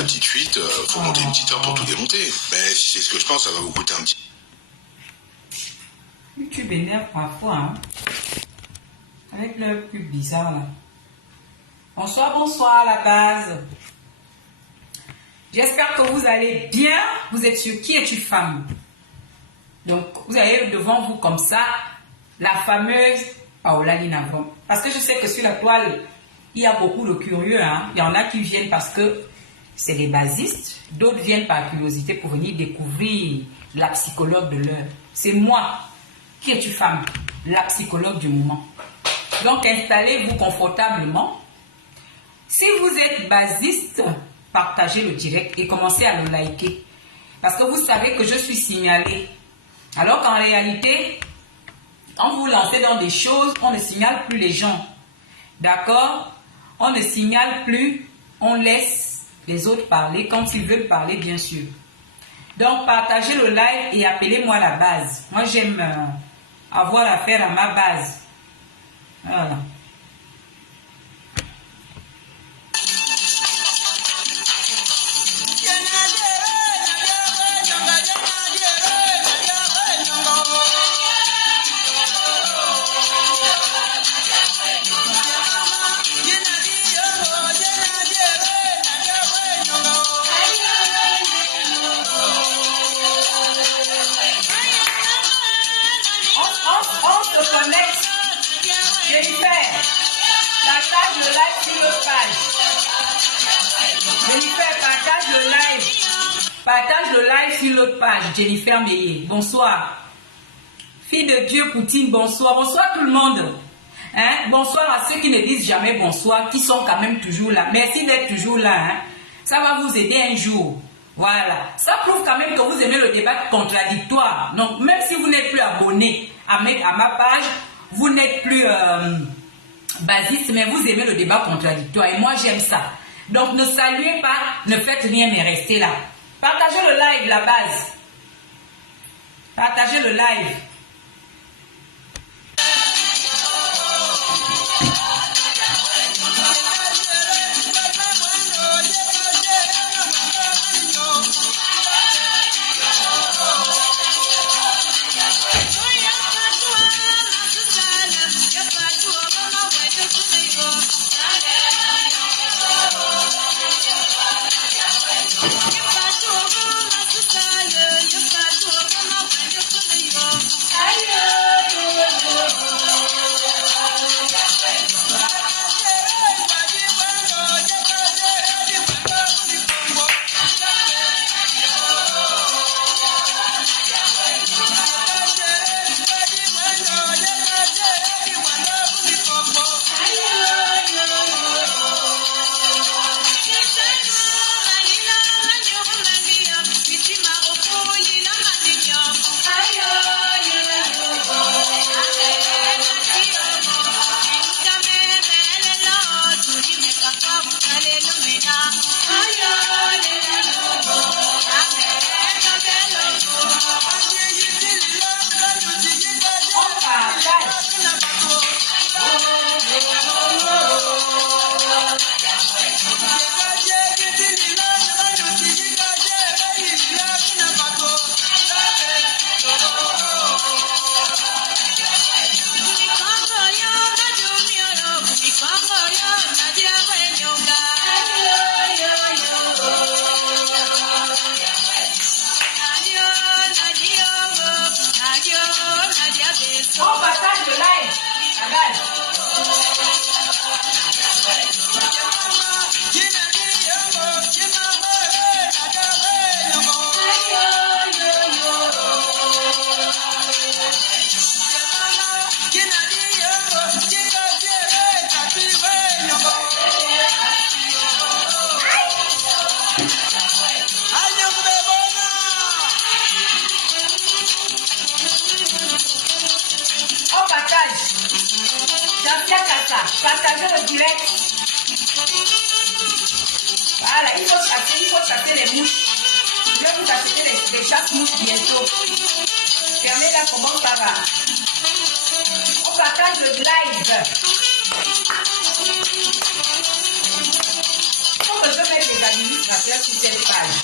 la petite fuite, faut monter une petite heure pour tout démonter. Mais si c'est ce que je pense, ça va vous coûter un petit... YouTube énerve parfois, hein, avec leur pub bizarre là. Bonsoir, bonsoir la base. J'espère que vous allez bien. Vous êtes sur Qui es-tu femme? Donc, vous avez devant vous comme ça la fameuse Paola Linavon. Parce que je sais que sur la toile, il y a beaucoup de curieux. Hein. Il y en a qui viennent parce que c'est des basistes. D'autres viennent par curiosité pour venir découvrir la psychologue de l'heure. C'est moi, Qui es-tu femme? La psychologue du moment. Donc, installez-vous confortablement. Si vous êtes basiste, partagez le direct et commencez à le liker. Parce que vous savez que je suis signalée. Alors qu'en réalité, quand vous lancez dans des choses, on ne signale plus les gens. D'accord? On ne signale plus, on laisse les autres parler quand ils veulent parler, bien sûr. Donc, partagez le live et appelez-moi la base. Moi, j'aime avoir affaire à ma base. Voilà. Partage le live sur l'autre page. Jennifer Meillet, bonsoir. Fille de Dieu Poutine, bonsoir. Bonsoir tout le monde. Hein? Bonsoir à ceux qui ne disent jamais bonsoir, qui sont quand même toujours là. Merci d'être toujours là. Hein? Ça va vous aider un jour. Voilà. Ça prouve quand même que vous aimez le débat contradictoire. Donc, même si vous n'êtes plus abonné à ma page, vous n'êtes plus basiste, mais vous aimez le débat contradictoire. Et moi, j'aime ça. Donc, ne saluez pas, ne faites rien, mais restez là. Partagez le live, la base. Partagez le live. Partagez le direct. Voilà, il faut chasser les mouches. Je vais vous acheter des chasse-mouches bientôt. Fermez-la, comment ça va? On partage le live. Il faut que je mette les l'administrateur sur cette page.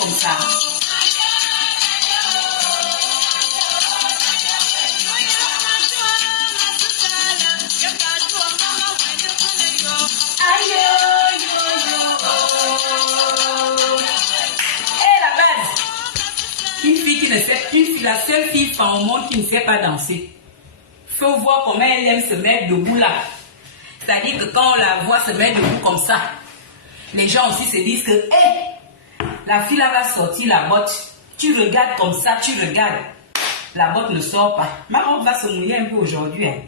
Comme ça. La seule fille au monde qui ne sait pas danser. Faut voir comment elle aime se mettre debout là. C'est-à-dire que quand on la voit se mettre debout comme ça, les gens aussi se disent que hey, la fille là va sortir la botte. Tu regardes comme ça, tu regardes. La botte ne sort pas. Ma robe va se mouiller un peu aujourd'hui. Hein.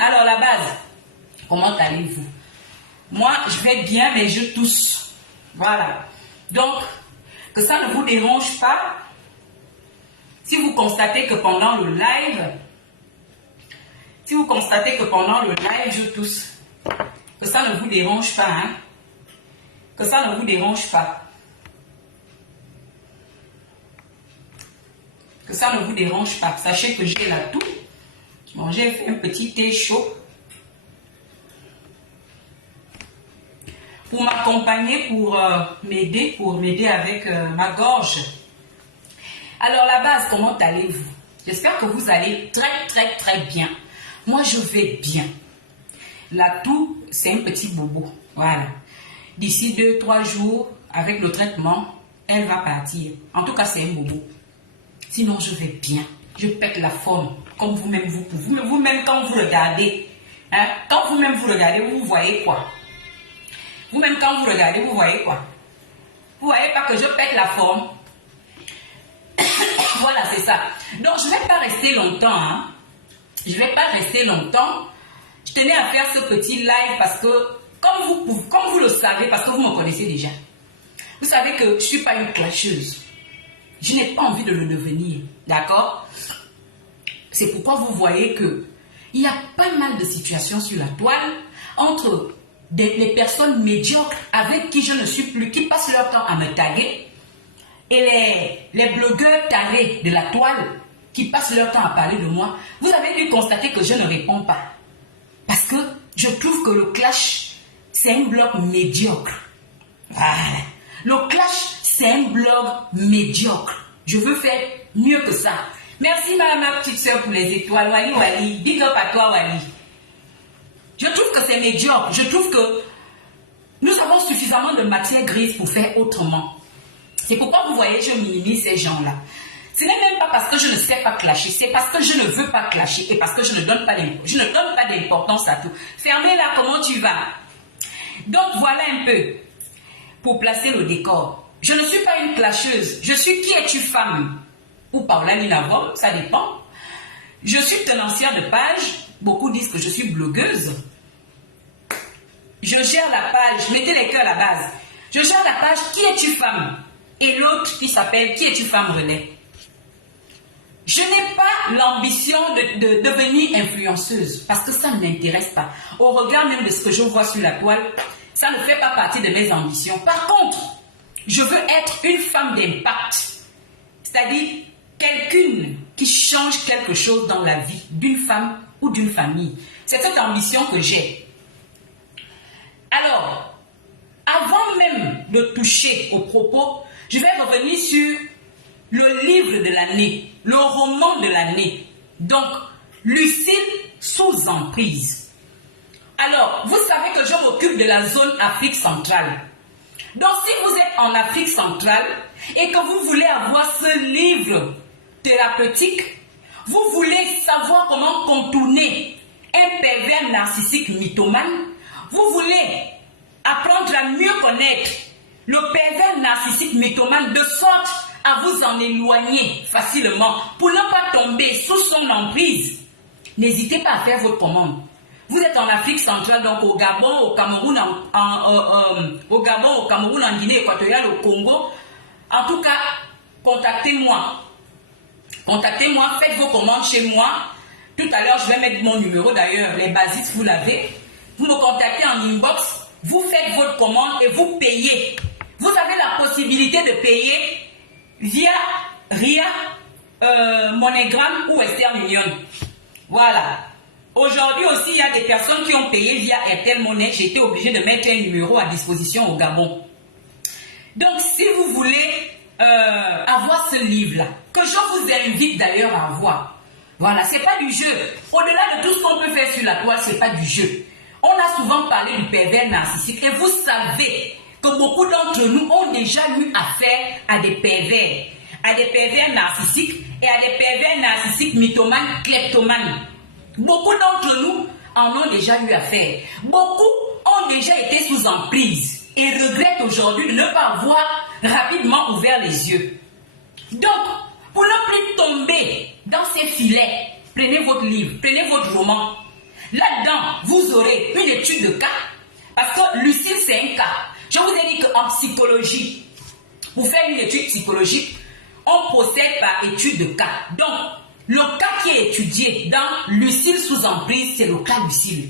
Alors la base, comment allez-vous? Moi, je vais bien, mais je tousse. Voilà. Donc, que ça ne vous dérange pas. Si vous constatez que pendant le live, je tousse, que ça ne vous dérange pas, hein? Que ça ne vous dérange pas. Que ça ne vous dérange pas. Sachez que j'ai la toux. Bon, j'ai fait un petit thé chaud pour m'accompagner, pour m'aider avec ma gorge. Alors la base, comment allez-vous? J'espère que vous allez très bien. Moi, je vais bien. La toux, c'est un petit bobo. Voilà. D'ici 2-3 jours, avec le traitement, elle va partir. En tout cas, c'est un bobo. Sinon, je vais bien. Je pète la forme, comme vous-même, vous pouvez. Vous-même, quand vous regardez, hein, vous voyez quoi? Vous-même, quand vous regardez, vous voyez quoi? Vous voyez pas que je pète la forme? Voilà, c'est ça. Donc, je ne vais pas rester longtemps. Hein. Je ne vais pas rester longtemps. Je tenais à faire ce petit live parce que, comme vous le savez, parce que vous me connaissez déjà, vous savez que je ne suis pas une clasheuse. Je n'ai pas envie de le devenir. D'accord? C'est pourquoi vous voyez que il y a pas mal de situations sur la toile entre les personnes médiocres avec qui je ne suis plus, qui passent leur temps à me taguer, et les blogueurs tarés de la toile qui passent leur temps à parler de moi. Vous avez dû constater que je ne réponds pas. Parce que je trouve que le clash, c'est un blog médiocre. Voilà. Le clash, c'est un blog médiocre. Je veux faire mieux que ça. Merci ma petite soeur pour les étoiles. Wally, big up à toi Wally. Je trouve que c'est médiocre. Je trouve que Nous avons suffisamment de matière grise pour faire autrement. C'est pourquoi vous voyez, je minimise ces gens-là. Ce n'est même pas parce que je ne sais pas clasher, c'est parce que je ne veux pas clasher et parce que je ne donne pas d'importance à tout. Fermez-la, comment tu vas? Donc voilà un peu, pour placer le décor. Je ne suis pas une clasheuse, je suis qui es-tu femme? Ou Paola Ninavom, ça dépend. Je suis tenancière de page, beaucoup disent que je suis blogueuse. Je gère la page, mettez les cœurs à la base. Je gère la page qui es-tu femme? Et l'autre qui s'appelle qui es-tu femme relais. Je n'ai pas l'ambition de devenir influenceuse parce que ça ne m'intéresse pas. Au regard même de ce que je vois sur la toile, ça ne fait pas partie de mes ambitions. Par contre, je veux être une femme d'impact, c'est-à-dire quelqu'une qui change quelque chose dans la vie d'une femme ou d'une famille. C'est cette ambition que j'ai. Alors, avant même de toucher aux propos, je vais revenir sur le livre de l'année, le roman de l'année. Donc, Lucille sous emprise. Alors, vous savez que je m'occupe de la zone Afrique centrale. Donc, si vous êtes en Afrique centrale et que vous voulez avoir ce livre thérapeutique, vous voulez savoir comment contourner un pervers narcissique mythomane, vous voulez apprendre à mieux connaître le pervers narcissique mythomane de sorte à vous en éloigner facilement pour ne pas tomber sous son emprise, n'hésitez pas à faire votre commande. Vous êtes en Afrique centrale, donc au Gabon, au Cameroun, en Guinée équatoriale, au Congo. En tout cas, contactez-moi. Contactez-moi, faites vos commandes chez moi. Tout à l'heure, je vais mettre mon numéro d'ailleurs, les basiques, vous l'avez. Vous me contactez en inbox, vous faites votre commande et vous payez. Vous avez la possibilité de payer via RIA, MoneyGram ou Western Union. Voilà. Aujourd'hui aussi, il y a des personnes qui ont payé via Airtel Money. J'ai été obligé de mettre un numéro à disposition au Gabon. Donc, si vous voulez avoir ce livre-là, que je vous invite d'ailleurs à avoir, voilà, c'est pas du jeu. Au-delà de tout ce qu'on peut faire sur la toile, c'est pas du jeu. On a souvent parlé du pervers narcissique et vous savez que beaucoup d'entre nous ont déjà eu affaire à des pervers narcissiques et à des pervers narcissiques mythomanes, kleptomanes. Beaucoup d'entre nous en ont déjà eu affaire. Beaucoup ont déjà été sous emprise et regrettent aujourd'hui de ne pas avoir rapidement ouvert les yeux. Donc, pour ne plus tomber dans ces filets, prenez votre livre, prenez votre roman. Là-dedans, vous aurez une étude de cas, parce que Lucille, c'est un cas. Je vous ai dit qu'en psychologie, pour faire une étude psychologique, on procède par étude de cas. Donc, le cas qui est étudié dans Lucille sous emprise, c'est le cas Lucille.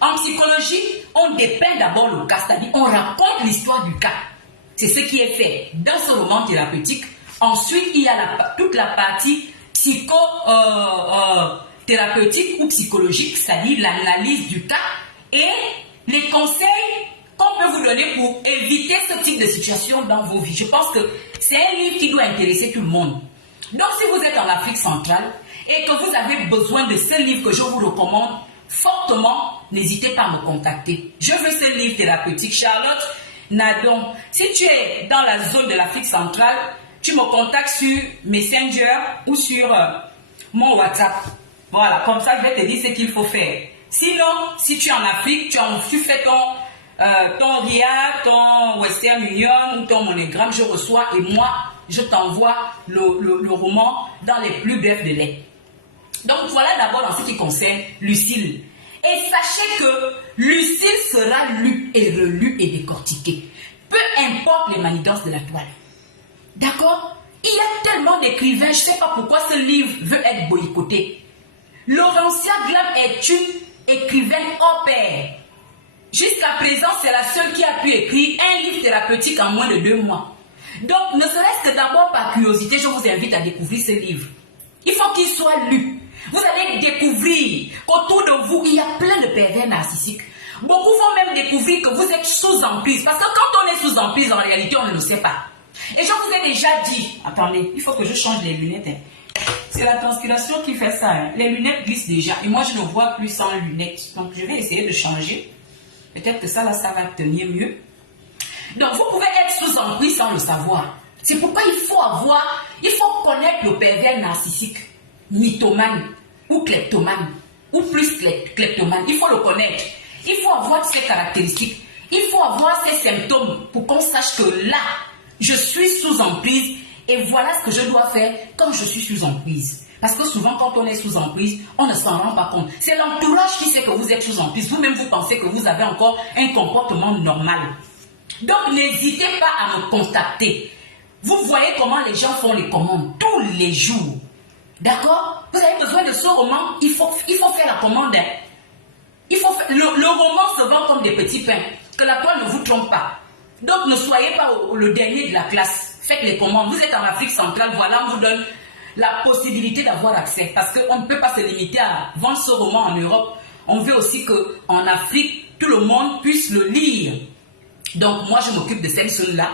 En psychologie, on dépeint d'abord le cas, c'est-à-dire on raconte l'histoire du cas. C'est ce qui est fait dans ce roman thérapeutique. Ensuite, il y a toute la partie thérapeutique ou psychologique, c'est-à-dire l'analyse du cas et les conseils qu'on peut vous donner pour éviter ce type de situation dans vos vies. Je pense que c'est un livre qui doit intéresser tout le monde. Donc, si vous êtes en Afrique centrale et que vous avez besoin de ce livre que je vous recommande fortement, n'hésitez pas à me contacter. Je veux ce livre thérapeutique. Charlotte Nadon, si tu es dans la zone de l'Afrique centrale, tu me contactes sur Messenger ou sur mon WhatsApp. Voilà, comme ça, je vais te dire ce qu'il faut faire. Sinon, si tu es en Afrique, tu fais ton RIA, ton Western Union ou ton MoneyGram, je reçois et moi, je t'envoie le roman dans les plus brefs délais. Donc voilà d'abord dans ce qui concerne Lucille. Et sachez que Lucille sera lue et relue et décortiquée. Peu importe les manigances de la toile. D'accord? Il y a tellement d'écrivains, je ne sais pas pourquoi ce livre veut être boycotté. Laurentia Glam est une écrivaine hors pair. Jusqu'à présent, c'est la seule qui a pu écrire un livre thérapeutique en moins de 2 mois. Donc, ne serait-ce que d'abord par curiosité, je vous invite à découvrir ce livre. Il faut qu'il soit lu. Vous allez découvrir qu'autour de vous, il y a plein de pervers narcissiques. Beaucoup vont même découvrir que vous êtes sous emprise. Parce que quand on est sous emprise, en réalité, on ne le sait pas. Et je vous ai déjà dit, attendez, il faut que je change les lunettes. C'est la transpiration qui fait ça. Les lunettes glissent déjà. Et moi, je ne vois plus sans lunettes. Donc, je vais essayer de changer. Peut-être que ça, là, ça va tenir mieux. Donc, vous pouvez être sous emprise sans le savoir. C'est pourquoi il faut connaître le pervers narcissique, mythomane ou kleptomane, ou plus kleptomane. Il faut le connaître. Il faut avoir ses caractéristiques. Il faut avoir ses symptômes pour qu'on sache que là, je suis sous emprise et voilà ce que je dois faire quand je suis sous emprise. Parce que souvent, quand on est sous emprise, on ne s'en rend pas compte. C'est l'entourage qui sait que vous êtes sous emprise. Vous-même, vous pensez que vous avez encore un comportement normal. Donc, n'hésitez pas à me contacter. Vous voyez comment les gens font les commandes tous les jours. D'accord? Vous avez besoin de ce roman, il faut faire la commande. Hein. Le roman se vend comme des petits pains. Que la toile ne vous trompe pas. Donc, ne soyez pas le dernier de la classe. Faites les commandes. Vous êtes en Afrique centrale, voilà, on vous donne la possibilité d'avoir accès. Parce qu'on ne peut pas se limiter à vendre ce roman en Europe. On veut aussi qu'en Afrique, tout le monde puisse le lire. Donc, moi, je m'occupe de cette chose-là.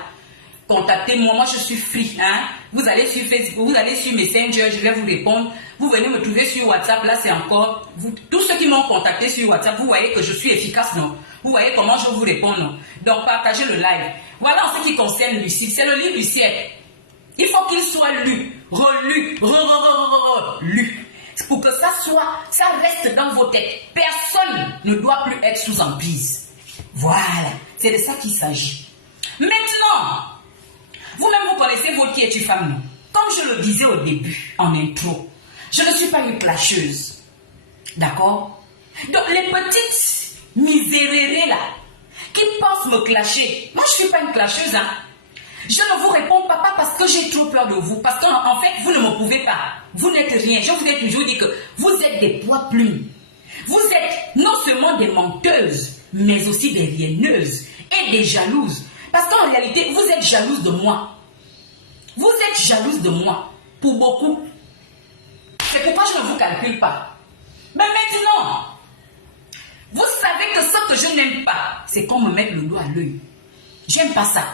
Contactez-moi, moi je suis free. Hein? Vous allez sur Facebook, vous allez sur Messenger, je vais vous répondre. Vous venez me trouver sur WhatsApp, là c'est encore... tous ceux qui m'ont contacté sur WhatsApp, vous voyez que je suis efficace, non? Vous voyez comment je vous réponds, non? Donc partagez le live. Voilà en ce qui concerne Lucide, c'est le livre du siècle. Il faut qu'il soit lu, relu, lu. Pour que ça reste dans vos têtes. Personne ne doit plus être sous emprise. Voilà, c'est de ça qu'il s'agit. Maintenant, vous-même, vous connaissez votre qui es-tu femme, non? Comme je le disais au début, en intro, je ne suis pas une clasheuse. D'accord? Donc, les petites misérérées là, qui pensent me clasher, moi, je ne suis pas une clasheuse, hein. Je ne vous réponds pas parce que j'ai trop peur de vous. Parce qu'en fait, vous ne me pouvez pas. Vous n'êtes rien. Je vous ai toujours dit que vous êtes des poids plumes. Vous êtes non seulement des menteuses, mais aussi des lienneuses et des jalouses. Parce qu'en réalité, vous êtes jalouse de moi. Vous êtes jalouse de moi. Pour beaucoup. C'est pourquoi je ne vous calcule pas. Mais maintenant, vous savez que ce que je n'aime pas, c'est qu'on me mette le doigt à l'œil. J'aime pas ça.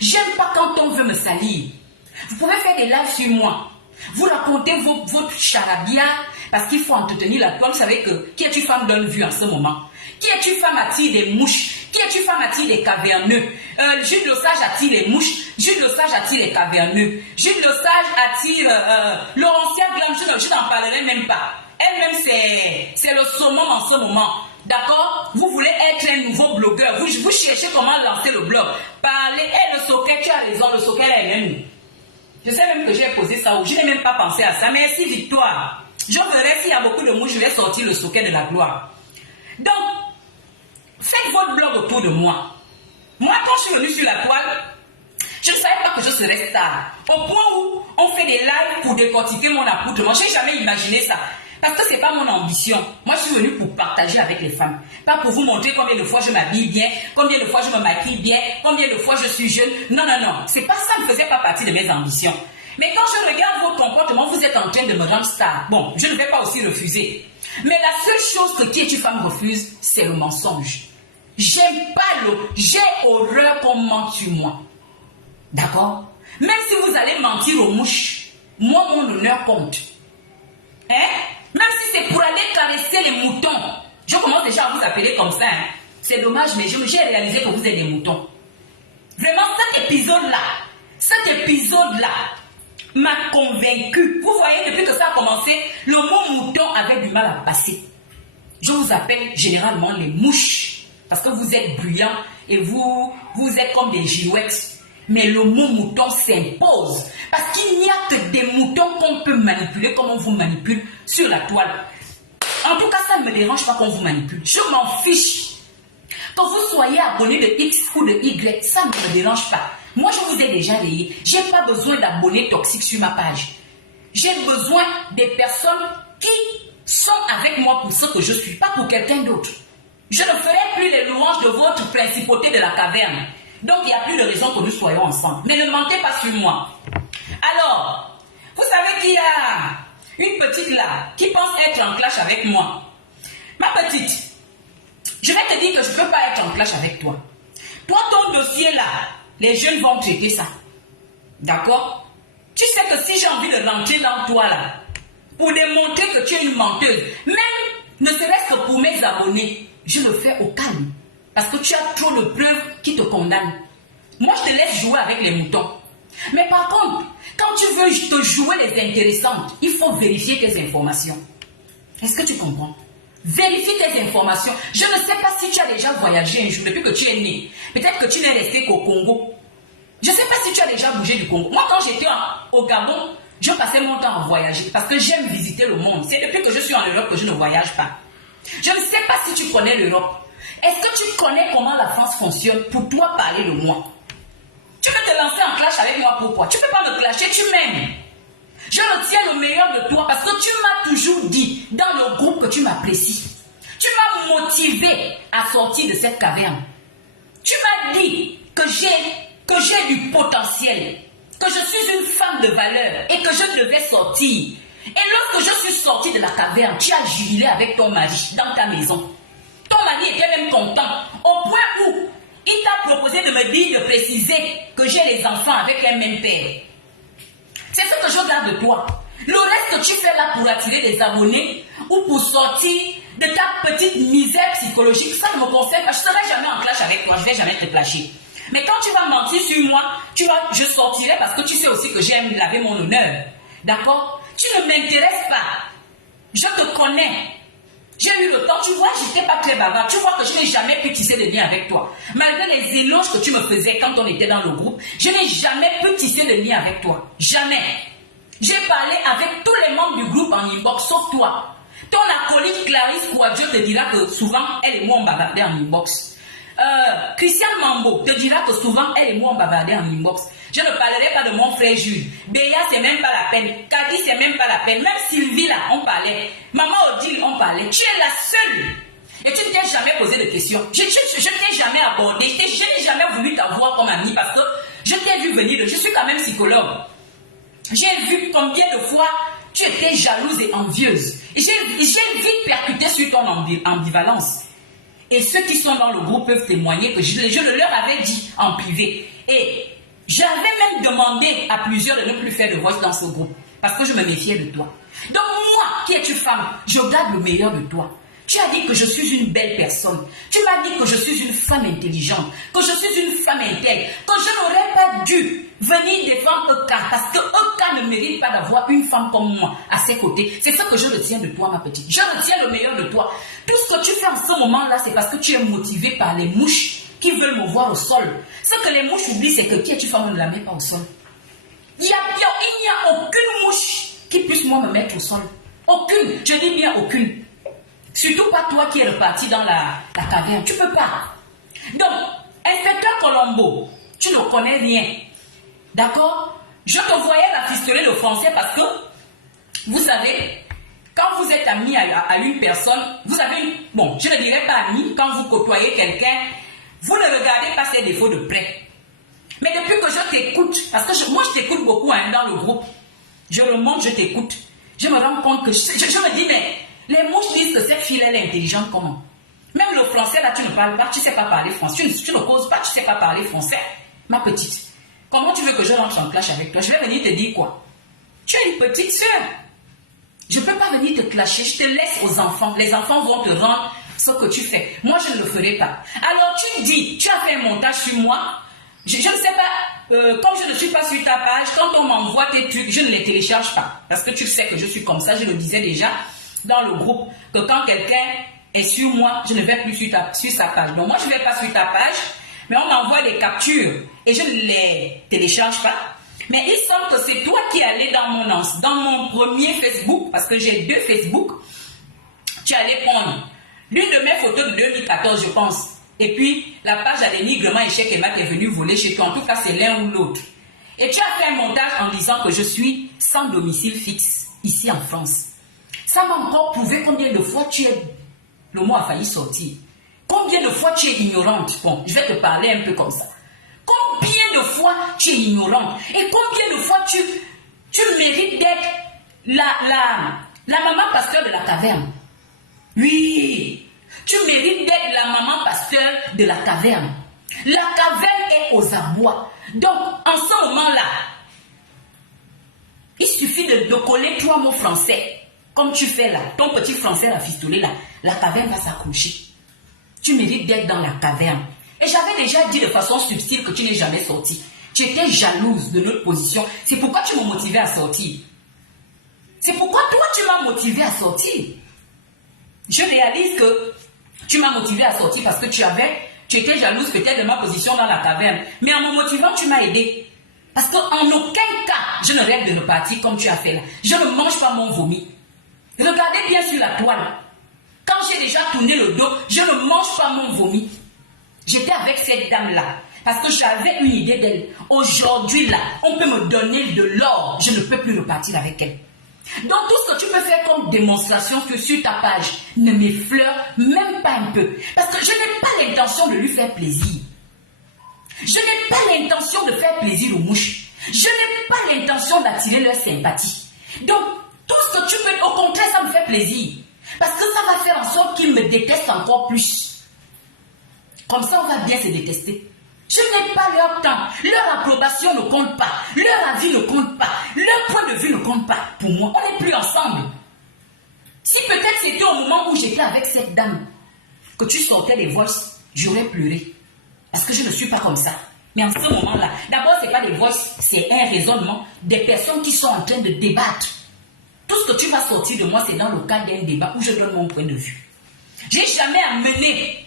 J'aime pas quand on veut me salir. Vous pouvez faire des lives sur moi. Vous racontez votre charabia parce qu'il faut entretenir la toile. Vous savez que qui est-tu femme donne vue en ce moment? Qui est-tu femme attire des mouches? Qui est-tu femme attire des caverneux? Jules Le Sage attire les mouches. Jules Le Sage attire les caverneux. Jules Le Sage attire Laurentia Glam. Je n'en parlerai même pas. Elle-même, c'est le summum en ce moment. D'accord? Vous voulez être un nouveau blogueur. Vous cherchez comment lancer le blog. Parlez. Le socket, tu as raison. Le socket est même. Je sais même que j'ai posé ça. Je n'ai même pas pensé à ça. Merci, Victoire. Je verrai s'il y a beaucoup de mouches, je vais sortir le socket de la gloire. Donc, faites votre blog autour de moi. Moi, quand je suis venue sur la toile, je ne savais pas que je serais star. Au point où on fait des lives pour décortiquer mon accoutrement. Je n'ai jamais imaginé ça. Parce que ce n'est pas mon ambition. Moi, je suis venue pour partager avec les femmes. Pas pour vous montrer combien de fois je m'habille bien, combien de fois je me maquille bien, combien de fois je suis jeune. Non, non, non. C'est pas ça, ne faisait pas partie de mes ambitions. Mais quand je regarde votre comportement, vous êtes en train de me rendre star. Bon, je ne vais pas aussi refuser. Mais la seule chose que qui est-tu femme refuse, c'est le mensonge. J'aime pas j'ai horreur qu'on mente sur moi. D'accord? Même si vous allez mentir aux mouches, moi, mon honneur compte. Hein? Même si c'est pour aller caresser les moutons. Je commence déjà à vous appeler comme ça. Hein? C'est dommage, mais j'ai réalisé que vous êtes des moutons. Vraiment, cet épisode-là m'a convaincu. Vous voyez, depuis que ça a commencé, le mot mouton avait du mal à passer. Je vous appelle généralement les mouches. Parce que vous êtes bruyants et vous êtes comme des girouettes. Mais le mot mouton s'impose. Parce qu'il n'y a que des moutons qu'on peut manipuler comme on vous manipule sur la toile. En tout cas, ça ne me dérange pas qu'on vous manipule. Je m'en fiche. Que vous soyez abonné de X ou de Y, ça ne me dérange pas. Moi, je vous ai déjà rayé. Je n'ai pas besoin d'abonnés toxiques sur ma page. J'ai besoin des personnes qui sont avec moi pour ce que je suis, pas pour quelqu'un d'autre. Je ne ferai plus les louanges de votre principauté de la caverne. Donc, il n'y a plus de raison que nous soyons ensemble. Mais ne mentez pas sur moi. Alors, vous savez qu'il y a une petite là qui pense être en clash avec moi. Ma petite, je vais te dire que je ne peux pas être en clash avec toi. Toi, ton dossier là, les jeunes vont traiter ça. D'accord? Tu sais que si j'ai envie de rentrer dans toi là, pour démontrer que tu es une menteuse, même ne serait-ce que pour mes abonnés, je le fais au calme. Parce que tu as trop de preuves qui te condamnent. Moi, je te laisse jouer avec les moutons. Mais par contre, quand tu veux te jouer les intéressantes, il faut vérifier tes informations. Est-ce que tu comprends? Vérifie tes informations. Je ne sais pas si tu as déjà voyagé un jour depuis que tu es né. Peut-être que tu n'es resté qu'au Congo. Je ne sais pas si tu as déjà bougé du Congo. Moi, quand j'étais au Gabon, je passais mon temps à voyager parce que j'aime visiter le monde. C'est depuis que je suis en Europe que je ne voyage pas. Je ne sais pas si tu connais l'Europe. Est-ce que tu connais comment la France fonctionne? Pour toi, parler de moi. Tu peux te lancer en clash avec moi, pourquoi? Tu ne peux pas me clasher, tu m'aimes. Je retiens le meilleur de toi parce que tu m'as toujours dit dans le groupe que tu m'apprécies. Tu m'as motivé à sortir de cette caverne. Tu m'as dit que j'ai du potentiel, que je suis une femme de valeur et que je devais sortir. Et lorsque je suis sortie de la caverne, tu as jubilé avec ton mari dans ta maison. Ton mari était même content au point où il t'a proposé de me dire, de préciser que j'ai les enfants avec un même père. C'est ce que je garde de toi. Le reste que tu fais là pour attirer des abonnés ou pour sortir de ta petite misère psychologique, ça ne me concerne pas. Je ne serai jamais en clash avec toi, je ne vais jamais te clasher. Mais quand tu vas mentir sur moi, je sortirai parce que tu sais aussi que j'aime laver mon honneur. D'accord? Tu ne m'intéresses pas. Je te connais. J'ai eu le temps, tu vois, je n'étais pas très bavard. Tu vois que je n'ai jamais pu tisser des liens avec toi. Malgré les éloges que tu me faisais quand on était dans le groupe, je n'ai jamais pu tisser de lien avec toi. Jamais. J'ai parlé avec tous les membres du groupe en inbox, sauf toi. Ton acolyte Clarisse Kouadjo te dira que souvent, elle et moi on bavardait en inbox. Christian Mambo te dira que souvent, elle et moi on bavardait en inbox. Je ne parlerai pas de mon frère Jules. Béa, c'est même pas la peine. Kadi, c'est même pas la peine. Même Sylvie, là, on parlait. Maman Odile, on parlait. Tu es la seule. Et tu ne t'es jamais posé de questions. Je ne t'ai jamais abordé. Je n'ai jamais voulu t'avoir comme amie parce que je t'ai vu venir. Je suis quand même psychologue. J'ai vu combien de fois tu étais jalouse et envieuse. Et j'ai vite percuté sur ton ambivalence. Et ceux qui sont dans le groupe peuvent témoigner que je le leur avais dit en privé. Et j'avais même demandé à plusieurs de ne plus faire de voice dans ce groupe. Parce que je me méfiais de toi. Donc moi, qui es-tu femme? Je garde le meilleur de toi. Tu as dit que je suis une belle personne. Tu m'as dit que je suis une femme intelligente. Que je suis une femme intègre. Que je n'aurais pas dû venir défendre Eka. Parce que Eka ne mérite pas d'avoir une femme comme moi à ses côtés. C'est ce que je retiens de toi, ma petite. Je retiens le meilleur de toi. Tout ce que tu fais en ce moment-là, c'est parce que tu es motivée par les mouches qui veulent me voir au sol. Ce que les mouches oublient, c'est que qui es-tu femme, on ne la met pas au sol. Il n'y a aucune mouche qui puisse moi me mettre au sol. Aucune. Je dis bien aucune. Surtout pas toi qui es reparti dans la caverne. Tu ne peux pas. Donc, inspecteur Colombo, tu ne connais rien. D'accord? Je te voyais rafistoler le français parce que, vous savez, quand vous êtes ami à une personne, vous avez une... Bon, je ne dirais pas ami, quand vous côtoyez quelqu'un, vous ne regardez pas ses défauts de près. Mais depuis que je t'écoute, parce que moi je t'écoute beaucoup hein, dans le groupe, je remonte, je t'écoute, je me rends compte que je me dis, mais les mouches disent que cette fille elle est intelligente comment? Même le français là tu ne parles pas, tu ne sais pas parler français, tu ne causes pas, tu ne sais pas parler français. Ma petite, comment tu veux que je rentre en clash avec toi? Je vais venir te dire quoi? Tu es une petite soeur. Je ne peux pas venir te clasher, je te laisse aux enfants. Les enfants vont te rendre ce que tu fais. Moi je ne le ferai pas. Alors tu dis, tu as fait un montage sur moi. Je ne sais pas, comme je ne suis pas sur ta page, quand on m'envoie tes trucs, je ne les télécharge pas. Parce que tu sais que je suis comme ça, je le disais déjà dans le groupe, que quand quelqu'un est sur moi, je ne vais plus sur sa page. Donc moi, je ne vais pas sur ta page, mais on m'envoie des captures et je ne les télécharge pas. Mais il semble que c'est toi qui allais dans mon premier Facebook, parce que j'ai 2 Facebook, tu allais prendre l'une de mes photos de 2014, je pense. Et puis, la page à dénigrement échec et mat est venue voler chez toi. En tout cas, c'est l'un ou l'autre. Et tu as fait un montage en disant que je suis sans domicile fixe, ici en France. Ça m'a encore prouvé combien de fois tu es... Le mot a failli sortir. Combien de fois tu es ignorante? Bon, je vais te parler un peu comme ça. Combien de fois tu es ignorante? Et combien de fois tu mérites d'être la maman pasteur de la caverne? Oui! Tu mérites d'être la maman pasteur de la caverne. La caverne est aux abois. Donc, en ce moment-là, il suffit de coller 3 mots français, comme tu fais là, ton petit français rafistolé là, la caverne va s'accrocher. tu mérites d'être dans la caverne. Et j'avais déjà dit de façon subtile que tu n'es jamais sorti. Tu étais jalouse de notre position. C'est pourquoi tu m'as motivé à sortir. C'est pourquoi toi, tu m'as motivé à sortir. Je réalise que tu m'as motivé à sortir parce que tu étais jalouse peut-être de ma position dans la caverne. Mais en me motivant, tu m'as aidé. Parce qu'en aucun cas, je ne rêve de ne partir comme tu as fait là. Je ne mange pas mon vomi. Regardez bien sur la toile. Quand j'ai déjà tourné le dos, je ne mange pas mon vomi. J'étais avec cette dame-là. Parce que j'avais une idée d'elle. Aujourd'hui là, on peut me donner de l'or. Je ne peux plus repartir avec elle. Donc tout ce que tu peux faire comme démonstration sur ta page ne m'effleure même pas un peu. Parce que je n'ai pas l'intention de lui faire plaisir. Je n'ai pas l'intention de faire plaisir aux mouches. Je n'ai pas l'intention d'attirer leur sympathie. Donc tout ce que tu peux, au contraire, ça me fait plaisir. Parce que ça va faire en sorte qu'ils me détestent encore plus. Comme ça, on va bien se détester. Je n'ai pas leur temps. Leur approbation ne compte pas. Leur avis ne compte pas. Leur point de vue ne compte pas. Pour moi, on n'est plus ensemble. Si peut-être c'était au moment où j'étais avec cette dame que tu sortais des voices, j'aurais pleuré. Parce que je ne suis pas comme ça. Mais en ce moment-là, d'abord, ce n'est pas des voices, c'est un raisonnement des personnes qui sont en train de débattre. Tout ce que tu vas sortir de moi, c'est dans le cadre d'un débat où je donne mon point de vue. Je n'ai jamais amené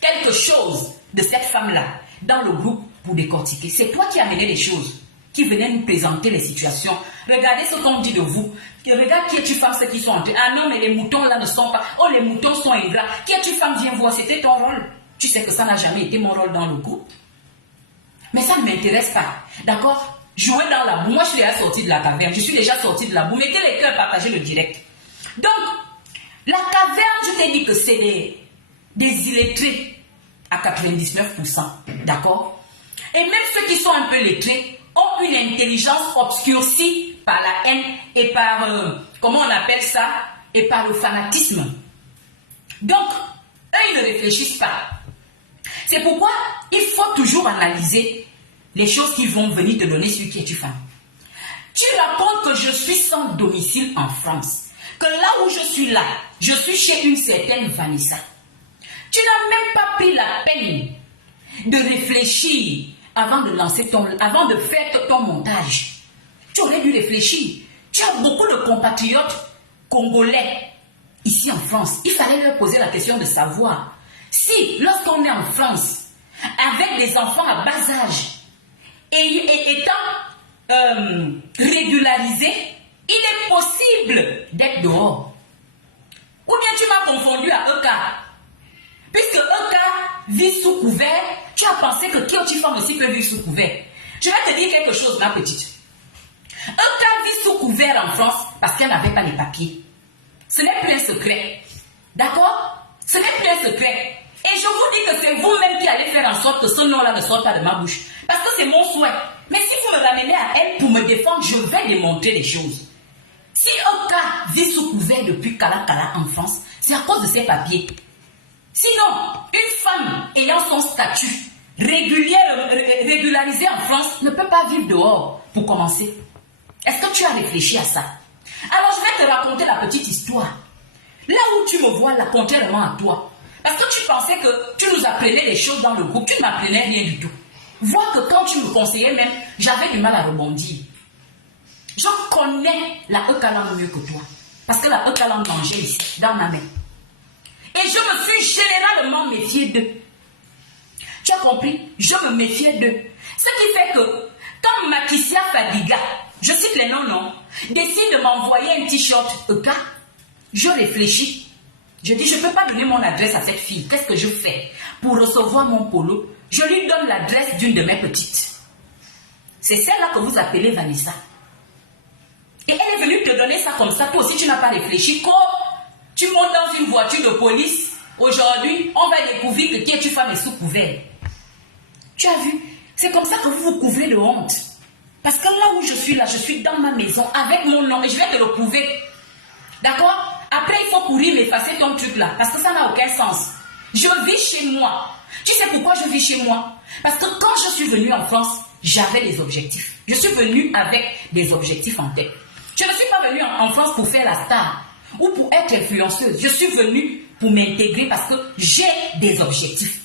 quelque chose de cette femme-là dans le groupe pour décortiquer. C'est toi qui as amené les choses, qui venais nous présenter les situations. Regardez ce qu'on dit de vous. Regarde qui es-tu femme, ceux qui sont en train. Ah non, mais les moutons là ne sont pas. Oh, les moutons sont ingrats. Qui es-tu femme, viens voir, c'était ton rôle. Tu sais que ça n'a jamais été mon rôle dans le groupe. Mais ça ne m'intéresse pas. D'accord? Jouer dans la boue. Moi, je suis déjà sortie de la caverne. Je suis déjà sortie de la boue. Mettez les cœurs, partagez le direct. Donc, la caverne, je t'ai dit que c'est des illettrés à 99%. D'accord? Et même ceux qui sont un peu lettrés ont une intelligence obscurcie par la haine et par, comment on appelle ça, et par le fanatisme. Donc, eux, ils ne réfléchissent pas. C'est pourquoi il faut toujours analyser les choses qui vont venir te donner sur qui es-tu femme. Tu racontes que je suis sans domicile en France, que là où je suis là, je suis chez une certaine Vanessa. Tu n'as même pas pris la peine de réfléchir avant de faire ton montage. Tu aurais dû réfléchir. Tu as beaucoup de compatriotes congolais ici en France. Il fallait leur poser la question de savoir si, lorsqu'on est en France, avec des enfants à bas âge, et étant régularisés, il est possible d'être dehors. Ou bien tu m'as confondu à Eka. Puisque Eka vit sous couvert, tu as pensé que Kiotifam aussi peut vivre sous couvert. Je vais te dire quelque chose, ma petite. Eka vit sous couvert en France parce qu'elle n'avait pas les papiers. Ce n'est plus un secret. D'accord? Ce n'est plus un secret. Et je vous dis que c'est vous-même qui allez faire en sorte que ce nom-là ne sorte pas de ma bouche. Parce que c'est mon souhait. Mais si vous me ramenez à elle pour me défendre, je vais démontrer les choses. Si Oka vit sous couvert depuis Kala en France, c'est à cause de ses papiers. Sinon, une femme ayant son statut régularisé en France ne peut pas vivre dehors, pour commencer. Est-ce que tu as réfléchi à ça? Alors, je vais te raconter la petite histoire. Là où tu me vois, là, contrairement à toi. Parce que tu pensais que tu nous apprenais les choses dans le groupe, tu ne m'apprenais rien du tout. Vois que quand tu me conseillais même, j'avais du mal à rebondir. Je connais la Ekalang mieux que toi. Parce que la Ekalang mangeait ici, dans ma main. Et je me suis généralement méfiée d'eux. Tu as compris? Je me méfiais d'eux. Ce qui fait que, quand Makissia Fadiga, je cite les noms, non, décide de m'envoyer un t-shirt Eka, je réfléchis. Je dis, je ne peux pas donner mon adresse à cette fille. Qu'est-ce que je fais? Pour recevoir mon polo, je lui donne l'adresse d'une de mes petites. C'est celle-là que vous appelez Vanessa. Et elle est venue te donner ça comme ça. Toi aussi, tu n'as pas réfléchi. Quand tu montes dans une voiture de police, aujourd'hui, on va découvrir que qui es-tu femme est sous couvert. Tu as vu? C'est comme ça que vous vous couvrez de honte. Parce que là où je suis là, je suis dans ma maison avec mon nom et je vais te le prouver. D'accord? Après, il faut courir m'effacer ton truc là, parce que ça n'a aucun sens. Je vis chez moi. Tu sais pourquoi je vis chez moi? Parce que quand je suis venue en France, j'avais des objectifs. Je suis venue avec des objectifs en tête. Je ne suis pas venue en France pour faire la star ou pour être influenceuse. Je suis venue pour m'intégrer parce que j'ai des objectifs.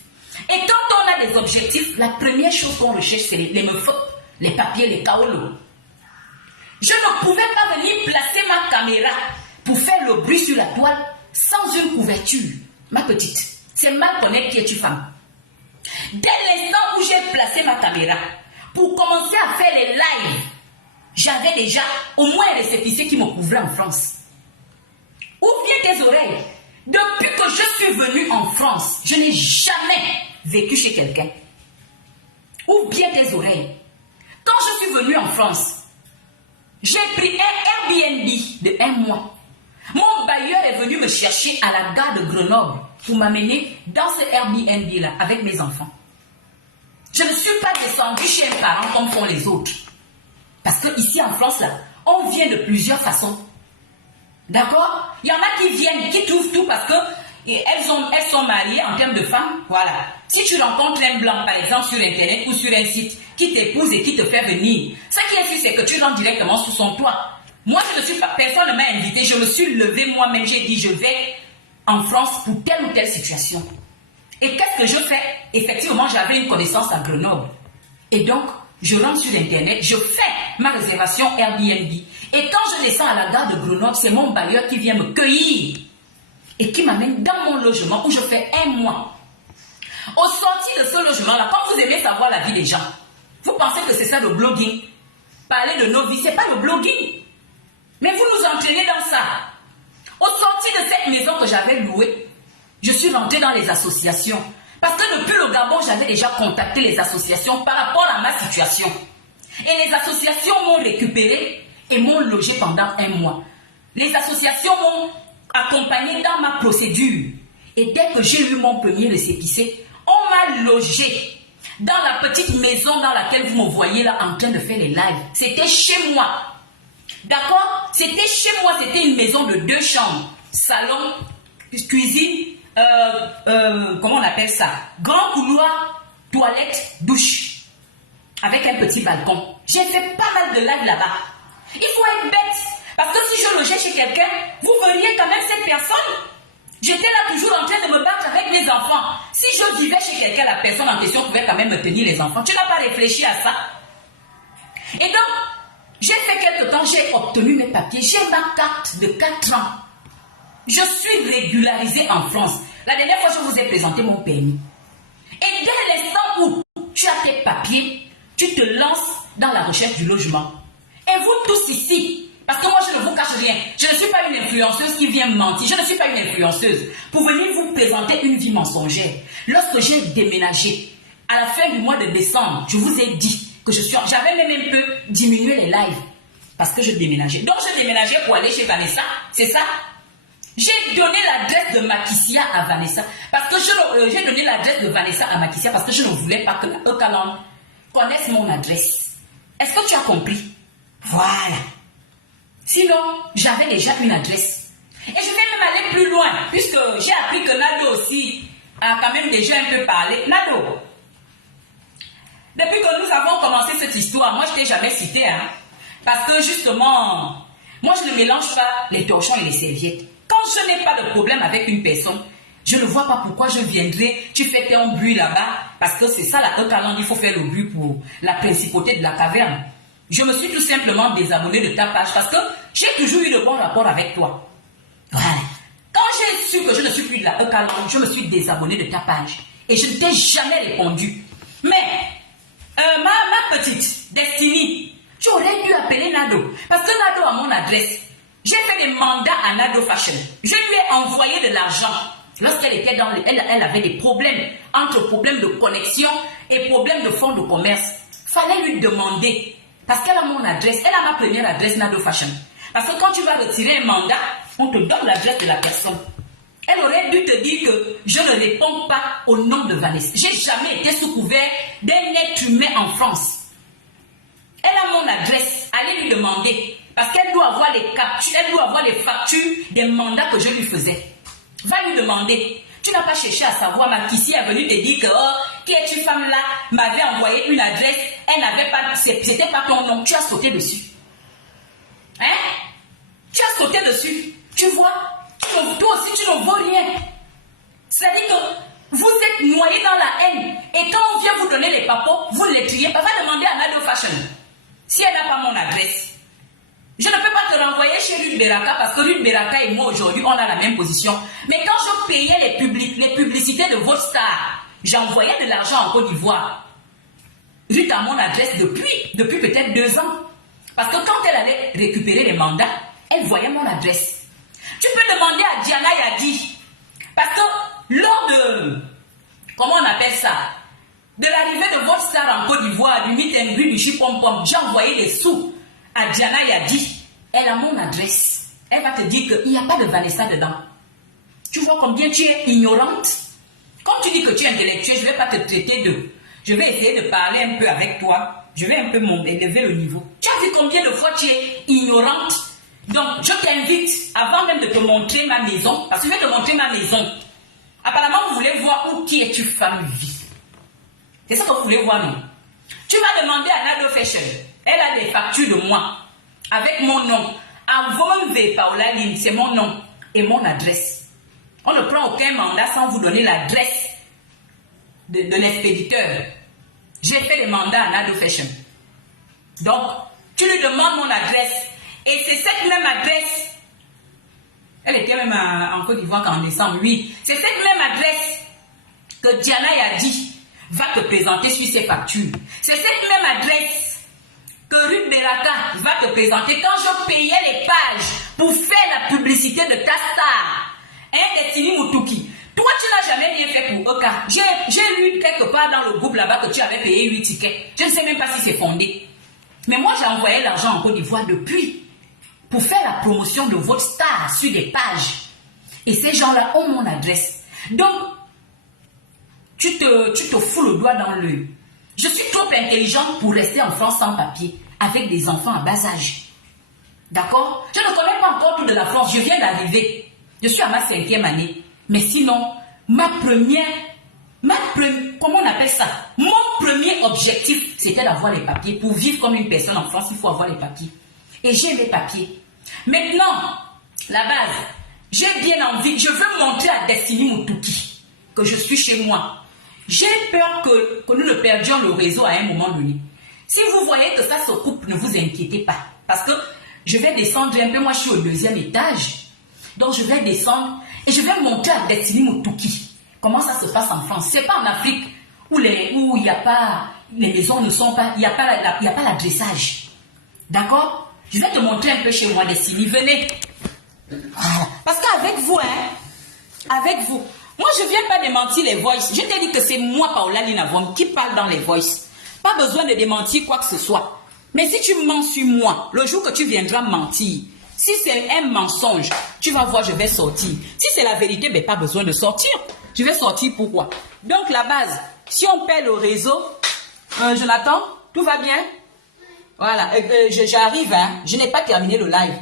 Et quand on a des objectifs, la première chose qu'on recherche, c'est les meufs, les papiers, les kaolos. Je ne pouvais pas venir placer ma caméra pour faire le bruit sur la toile sans une couverture. Ma petite, c'est mal connaître qui es-tu femme. Dès l'instant où j'ai placé ma caméra pour commencer à faire les lives, j'avais déjà au moins un récépissé qui me couvrait en France. Ouvre bien tes oreilles. Depuis que je suis venue en France, je n'ai jamais vécu chez quelqu'un. Ouvre bien tes oreilles. Quand je suis venue en France, j'ai pris un Airbnb de 1 mois. Mon bailleur est venu me chercher à la gare de Grenoble pour m'amener dans ce Airbnb-là avec mes enfants. Je ne suis pas descendue chez un parent comme font les autres. Parce qu'ici en France, là, on vient de plusieurs façons. D'accord? Il y en a qui viennent, qui trouvent tout parce qu'elles sont mariées en termes de femmes. Voilà. Si tu rencontres un blanc, par exemple, sur Internet ou sur un site, qui t'épouse et qui te fait venir, ce qui est sûr, c'est que tu rentres directement sous son toit. Moi, je ne suis pas, personne ne m'a invité, je me suis levée moi-même, j'ai dit, je vais en France pour telle ou telle situation. Et qu'est-ce que je fais? Effectivement, j'avais une connaissance à Grenoble. Et donc, je rentre sur Internet, je fais ma réservation Airbnb. Et quand je descends à la gare de Grenoble, c'est mon bailleur qui vient me cueillir et qui m'amène dans mon logement où je fais 1 mois. Au sorti de ce logement-là, quand vous aimez savoir la vie des gens, vous pensez que c'est ça le blogging? Parler de nos vies, c'est pas le blogging. Mais vous nous entraînez dans ça. Au sorti de cette maison que j'avais louée, je suis rentrée dans les associations. Parce que depuis le Gabon, j'avais déjà contacté les associations par rapport à ma situation. Et les associations m'ont récupéré et m'ont logé pendant 1 mois. Les associations m'ont accompagné dans ma procédure. Et dès que j'ai eu mon premier récépissé, on m'a logé dans la petite maison dans laquelle vous me voyez là en train de faire les lives. C'était chez moi. D'accord? C'était chez moi, c'était une maison de 2 chambres. Salon, cuisine, comment on appelle ça? Grand couloir, toilette, douche. Avec un petit balcon. J'ai fait pas mal de lives là-bas. Il faut être bête. Parce que si je logeais chez quelqu'un, vous verriez quand même cette personne. J'étais là toujours en train de me battre avec mes enfants. Si je vivais chez quelqu'un, la personne en question pouvait quand même me tenir les enfants. Tu n'as pas réfléchi à ça. Et donc, j'ai fait quelque temps, j'ai obtenu mes papiers. J'ai ma carte de 4 ans. Je suis régularisée en France. La dernière fois, je vous ai présenté mon permis. Et dès l'instant où tu as tes papiers, tu te lances dans la recherche du logement. Et vous tous ici, parce que moi je ne vous cache rien, je ne suis pas une influenceuse qui vient mentir, je ne suis pas une influenceuse pour venir vous présenter une vie mensongère. Lorsque j'ai déménagé, à la fin du mois de décembre, je vous ai dit que j'avais même un peu diminué les lives parce que je déménageais. Donc je déménageais pour aller chez Vanessa, c'est ça? J'ai donné l'adresse de Makissia à Vanessa parce que j'ai donné l'adresse de Vanessa à Makissia parce que je ne voulais pas que Eucaland connaisse mon adresse. Est-ce que tu as compris? Voilà. Sinon, j'avais déjà une adresse. Et je vais même aller plus loin, puisque j'ai appris que Nado aussi a quand même déjà un peu parlé. Nado, depuis que nous avons commencé cette histoire, moi je ne t'ai jamais cité, hein, parce que justement, moi je ne mélange pas les torchons et les serviettes. Quand je n'ai pas de problème avec une personne, je ne vois pas pourquoi je viendrai, tu fais ton bruit là-bas, parce que c'est ça la Eucaland, il faut faire le bruit pour la principauté de la caverne. Je me suis tout simplement désabonné de ta page parce que j'ai toujours eu de bons rapports avec toi. Voilà. Quand j'ai su que je ne suis plus de la Eucaland, je me suis désabonné de ta page. Et je ne t'ai jamais répondu. Mais, ma petite Destiny, tu aurais dû appeler Nado. Parce que Nado a mon adresse. J'ai fait des mandats à Nado Fashion. Je lui ai envoyé de l'argent. Lorsqu'elle était dans elle avait des problèmes, entre problèmes de connexion et problèmes de fonds de commerce. Fallait lui demander. Parce qu'elle a mon adresse, elle a ma première adresse Nado Fashion. Parce que quand tu vas retirer un mandat, on te donne l'adresse de la personne. Elle aurait dû te dire que je ne réponds pas au nom de Vanessa. J'ai jamais été sous couvert d'un être humain en France. Elle a mon adresse, allez lui demander. Parce qu'elle doit avoir les captures, elle doit avoir les factures des mandats que je lui faisais. Va lui demander. Tu n'as pas cherché à savoir, Makissia est venue te dire que qui est-tu femme là, m'avait envoyé une adresse, elle n'avait pas, c'était pas ton nom, tu as sauté dessus. Hein? Tu as sauté dessus. Tu vois, toi aussi tu ne vaux rien. C'est-à-dire que vous êtes noyé dans la haine. Et quand on vient vous donner les papos, vous les triez. Va demander à Nado Fashion si elle n'a pas mon adresse. Je ne peux pas te renvoyer chez Ruth Beraka parce que Ruth Beraka et moi aujourd'hui, on a la même position. Mais quand je payais les publicités de votre star, j'envoyais de l'argent en Côte d'Ivoire. Ruth a mon adresse depuis peut-être 2 ans. Parce que quand elle allait récupérer les mandats, elle voyait mon adresse. Tu peux demander à Diana Yadi. Parce que lors de, comment on appelle ça, de l'arrivée de votre star en Côte d'Ivoire, du meet and greet, du chipom-pom, j'ai envoyé des sous à Diana Yadi. Elle a mon adresse. Elle va te dire qu'il n'y a pas de Vanessa dedans. Tu vois combien tu es ignorante? Quand tu dis que tu es intellectuelle, je ne vais pas te traiter de... Je vais essayer de parler un peu avec toi. Je vais un peu élever le niveau. Tu as vu combien de fois tu es ignorante? Donc, je t'invite, avant même de te montrer ma maison, parce que je vais te montrer ma maison. Apparemment, vous voulez voir où qui es-tu femme vie. C'est ça que vous voulez voir, non? Tu vas demander à Nado Fashion. Elle a des factures de moi, avec mon nom. Avonve Paola Line, c'est mon nom et mon adresse. On ne prend aucun mandat sans vous donner l'adresse de l'expéditeur. J'ai fait les mandats à Nado Fashion. Donc, tu lui demandes mon adresse. Et c'est cette même adresse. Elle était même en Côte d'Ivoire en décembre, oui. C'est cette même adresse que Diana Yadi va te présenter sur ses factures. C'est cette même adresse que Ruth Beraka va te présenter quand je payais les pages pour faire la publicité de ta star. Destiny Mutuki. Toi, tu n'as jamais rien fait pour Oka. J'ai lu quelque part dans le groupe là-bas que tu avais payé 8 tickets. Je ne sais même pas si c'est fondé. Mais moi, j'ai envoyé l'argent en Côte d'Ivoire depuis pour faire la promotion de votre star sur des pages. Et ces gens-là ont mon adresse. Donc, tu te fous le doigt dans l'œil. Je suis trop intelligente pour rester en France sans papier, avec des enfants à bas âge. D'accord? Je ne connais pas encore tout de la France, je viens d'arriver. Je suis à ma 5e année. Mais sinon, comment on appelle ça? Mon premier objectif, c'était d'avoir les papiers. Pour vivre comme une personne en France, il faut avoir les papiers. Et j'ai les papiers. Maintenant, la base, j'ai bien envie, je veux montrer à Destiny Mutuki que je suis chez moi. J'ai peur que nous ne perdions le réseau à un moment donné. Si vous voyez que ça se coupe, ne vous inquiétez pas. Parce que je vais descendre un peu, moi je suis au 2e étage. Donc je vais descendre et je vais montrer à Destiny Mutuki comment ça se passe en France. C'est pas en Afrique où il n'y a pas, les maisons ne sont pas, il n'y a pas l'adressage. D'accord? Je vais te montrer un peu chez moi, Destiny. Venez. Parce qu'avec vous, avec vous, moi je ne viens pas démentir les voices. Je t'ai dit que c'est moi, Paola Linavon, qui parle dans les voices. Pas besoin de démentir quoi que ce soit. Mais si tu mens sur moi, le jour que tu viendras mentir, si c'est un mensonge, tu vas voir, je vais sortir. Si c'est la vérité, ben pas besoin de sortir. Je vais sortir pourquoi? Donc la base, si on perd le réseau, je l'attends, tout va bien? Voilà, j'arrive, je n'ai pas terminé le live.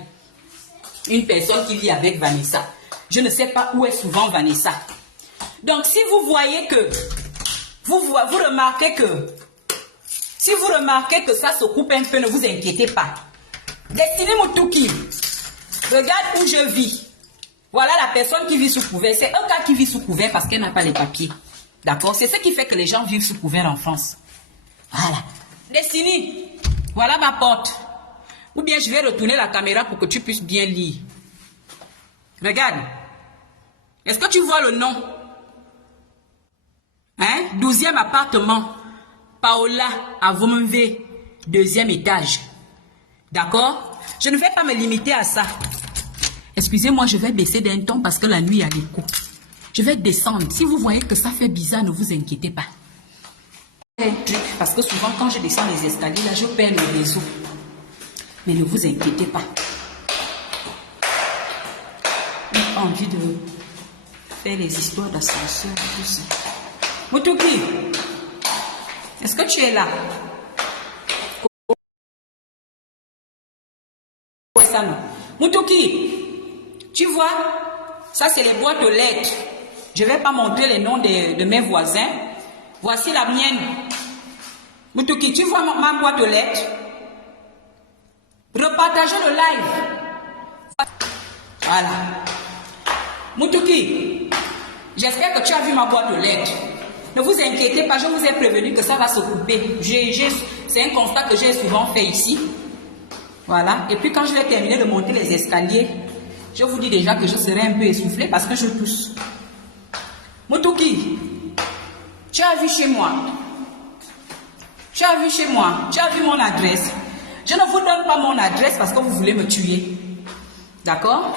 Une personne qui vit avec Vanessa. Je ne sais pas où est souvent Vanessa. Donc si vous voyez que, vous remarquez que, si vous remarquez que ça se coupe un peu, ne vous inquiétez pas. Destiny Mutuki, regarde où je vis. Voilà la personne qui vit sous couvert. C'est un gars qui vit sous couvert parce qu'elle n'a pas les papiers. D'accord? C'est ce qui fait que les gens vivent sous couvert en France. Voilà. Destiny, voilà ma porte. Ou bien je vais retourner la caméra pour que tu puisses bien lire. Regarde. Est-ce que tu vois le nom? 12e appartement. Paola Avonve, 2e étage. D'accord? Je ne vais pas me limiter à ça. Excusez-moi, je vais baisser d'un ton parce que la nuit a l'écho. Je vais descendre. Si vous voyez que ça fait bizarre, ne vous inquiétez pas. Un truc, parce que souvent quand je descends les escaliers, là, je perds le réseau. Mais ne vous inquiétez pas. J'ai pas envie de faire les histoires d'ascenseur, tout ça. Mutuki, est-ce que tu es là? Ça, non. Mutuki, tu vois, ça c'est les boîtes aux lettres. Je ne vais pas montrer les noms de mes voisins. Voici la mienne. Mutuki, tu vois ma boîte aux lettres? Repartagez le live. Voilà. Mutuki, J'espère que tu as vu ma boîte aux lettres. Ne vous inquiétez pas, je vous ai prévenu que ça va se couper. C'est un constat que j'ai souvent fait ici. Voilà. Et puis quand je vais terminer de monter les escaliers, je vous dis déjà que je serai un peu essoufflée parce que je tousse. Moutouki, tu as vu chez moi. Tu as vu chez moi. Tu as vu mon adresse. Je ne vous donne pas mon adresse parce que vous voulez me tuer. D'accord?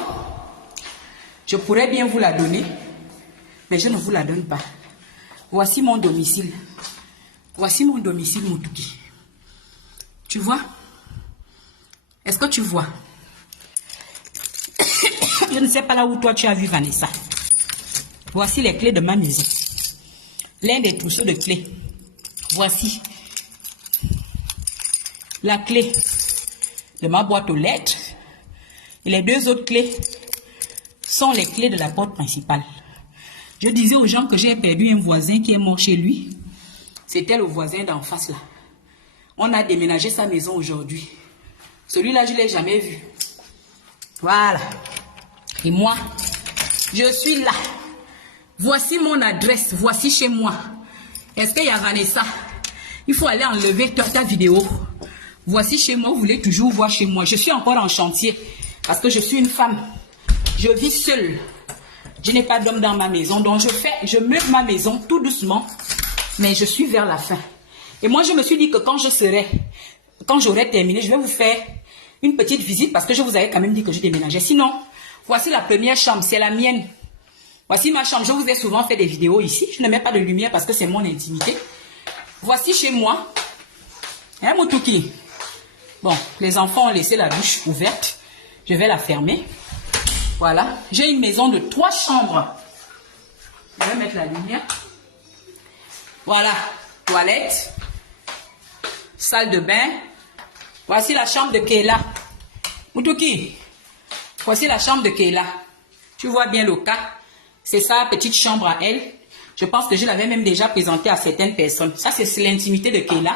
Je pourrais bien vous la donner, mais je ne vous la donne pas. Voici mon domicile. Voici mon domicile, Moutouki. Tu vois? Est-ce que tu vois? Je ne sais pas là où toi tu as vu Vanessa. Voici les clés de ma maison. L'un des trousseaux de clés. Voici la clé de ma boîte aux lettres. Et les deux autres clés sont les clés de la porte principale. Je disais aux gens que j'ai perdu un voisin qui est mort chez lui. C'était le voisin d'en face là. On a déménagé sa maison aujourd'hui. Celui-là, je ne l'ai jamais vu. Voilà. Et moi, je suis là. Voici mon adresse. Voici chez moi. Est-ce qu'il y a Vanessa? Il faut aller enlever ta vidéo. Voici chez moi. Vous voulez toujours voir chez moi. Je suis encore en chantier. Parce que je suis une femme. Je vis seule. Je n'ai pas d'homme dans ma maison. Donc je meuble ma maison tout doucement. Mais je suis vers la fin. Et moi, je me suis dit que quand j'aurai terminé, je vais vous faire une petite visite parce que je vous avais quand même dit que je déménageais. Sinon, voici la première chambre, c'est la mienne. Voici ma chambre, je vous ai souvent fait des vidéos ici. Je ne mets pas de lumière parce que c'est mon intimité. Voici chez moi. Hein, Moutouki? Bon, les enfants ont laissé la douche ouverte. Je vais la fermer. Voilà, j'ai une maison de 3 chambres. Je vais mettre la lumière. Voilà, toilette, salle de bain. Voici la chambre de Keila. Moutouki, voici la chambre de Keila. Tu vois bien le cas. C'est sa petite chambre à elle. Je pense que je l'avais même déjà présentée à certaines personnes. Ça, c'est l'intimité de Keila.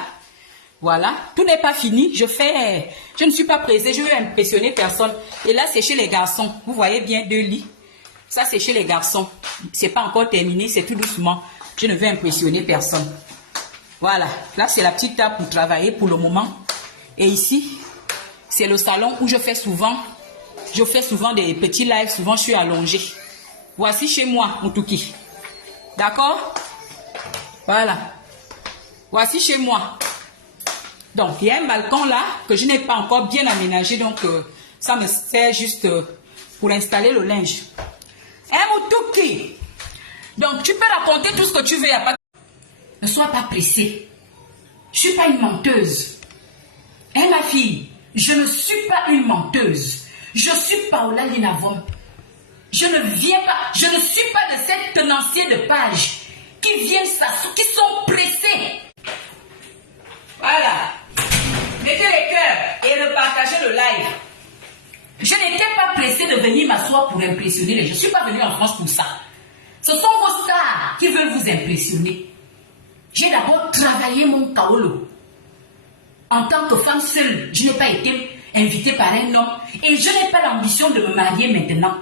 Voilà. Tout n'est pas fini. Je ne suis pas pressée. Je veux impressionner personne. Et là, c'est chez les garçons. Vous voyez bien 2 lits. Ça, c'est chez les garçons. C'est pas encore terminé. C'est tout doucement. Je ne veux impressionner personne. Voilà. Là, c'est la petite table pour travailler pour le moment. Et ici, c'est le salon où je fais souvent des petits lives. Souvent, je suis allongée. Voici chez moi, Moutouki. D'accord? Voilà. Voici chez moi. Donc, il y a un balcon là que je n'ai pas encore bien aménagé. Donc, ça me sert juste pour installer le linge. Hein, Moutouki? Donc, tu peux raconter tout ce que tu veux. Ne sois pas pressée. Je ne suis pas une menteuse. Hein, ma fille? Je ne suis pas une menteuse. Je suis Paola Linavon. Je ne suis pas de ces tenanciers de page qui viennent s'asseoir, qui sont pressés. Voilà. Mettez les cœurs et repartagez le live. Je n'étais pas pressée de venir m'asseoir pour impressionner les gens. Je ne suis pas venue en France pour ça. Ce sont vos stars qui veulent vous impressionner. J'ai d'abord travaillé mon kaolo. En tant que femme seule, je n'ai pas été invitée par un homme et je n'ai pas l'ambition de me marier maintenant.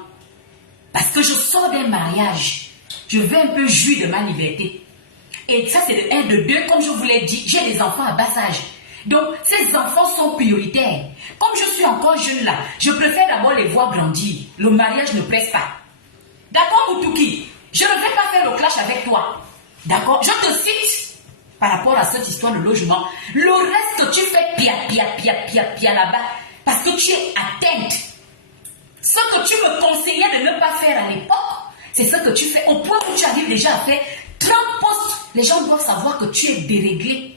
Parce que je sors d'un mariage. Je veux un peu jouir de ma liberté. Et ça, c'est de 1, de 2. Comme je vous l'ai dit, j'ai des enfants à bas âge. Donc, ces enfants sont prioritaires. Comme je suis encore jeune là, je préfère d'abord les voir grandir. Le mariage ne presse pas. D'accord, Moutouki? Je ne vais pas faire le clash avec toi. D'accord? Je te cite par rapport à cette histoire de logement. Le reste, tu fais pia là-bas parce que tu es atteinte. Ce que tu me conseillais de ne pas faire à l'époque, c'est ce que tu fais au point où tu arrives déjà à faire 30 postes. Les gens doivent savoir que tu es déréglé.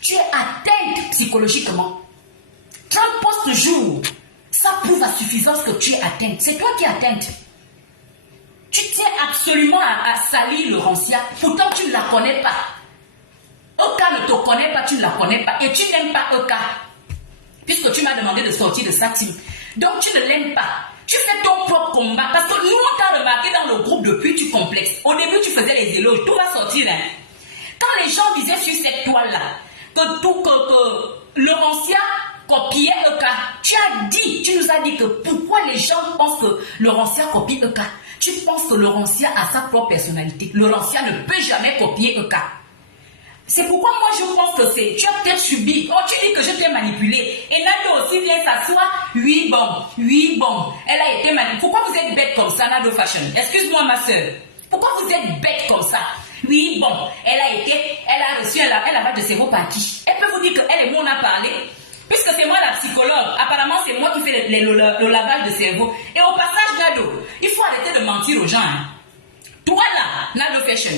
Tu es atteinte psychologiquement. 30 postes jour, ça prouve à suffisance que tu es atteinte. C'est toi qui es atteinte. Tu tiens absolument à salir Laurentien. Pourtant, tu ne la connais pas. Oka ne te connaît pas, tu ne la connais pas. Et tu n'aimes pas Oka. Puisque tu m'as demandé de sortir de sa team. Donc, tu ne l'aimes pas. Tu fais ton propre combat. Parce que nous, on t'a remarqué dans le groupe depuis, tu complexes. Au début, tu faisais les éloges. Tout va sortir. Hein. Quand les gens disaient sur cette toile-là que Laurentien copiait Eka, tu nous as dit que pourquoi les gens pensent que Laurentien copie Eka. Tu penses que Laurentia a sa propre personnalité. Laurentia ne peut jamais copier Eka. C'est pourquoi moi je pense que c'est... Tu as peut-être subi. Oh, tu dis que je t'ai manipulé. Et Nado aussi vient s'asseoir. Oui, bon. Elle a été manipulée. Pourquoi vous êtes bête comme ça, Nado Fashion? Excuse-moi, ma soeur. Pourquoi vous êtes bête comme ça? Oui, bon. Elle a reçu un lavage de cerveau par qui? Elle peut vous dire qu'elle et moi on a parlé. Puisque c'est moi la psychologue. Apparemment, c'est moi qui fais le lavage de cerveau. Et au passage, Nado, il faut arrêter de mentir aux gens. Hein. Toi là, Nado Fashion.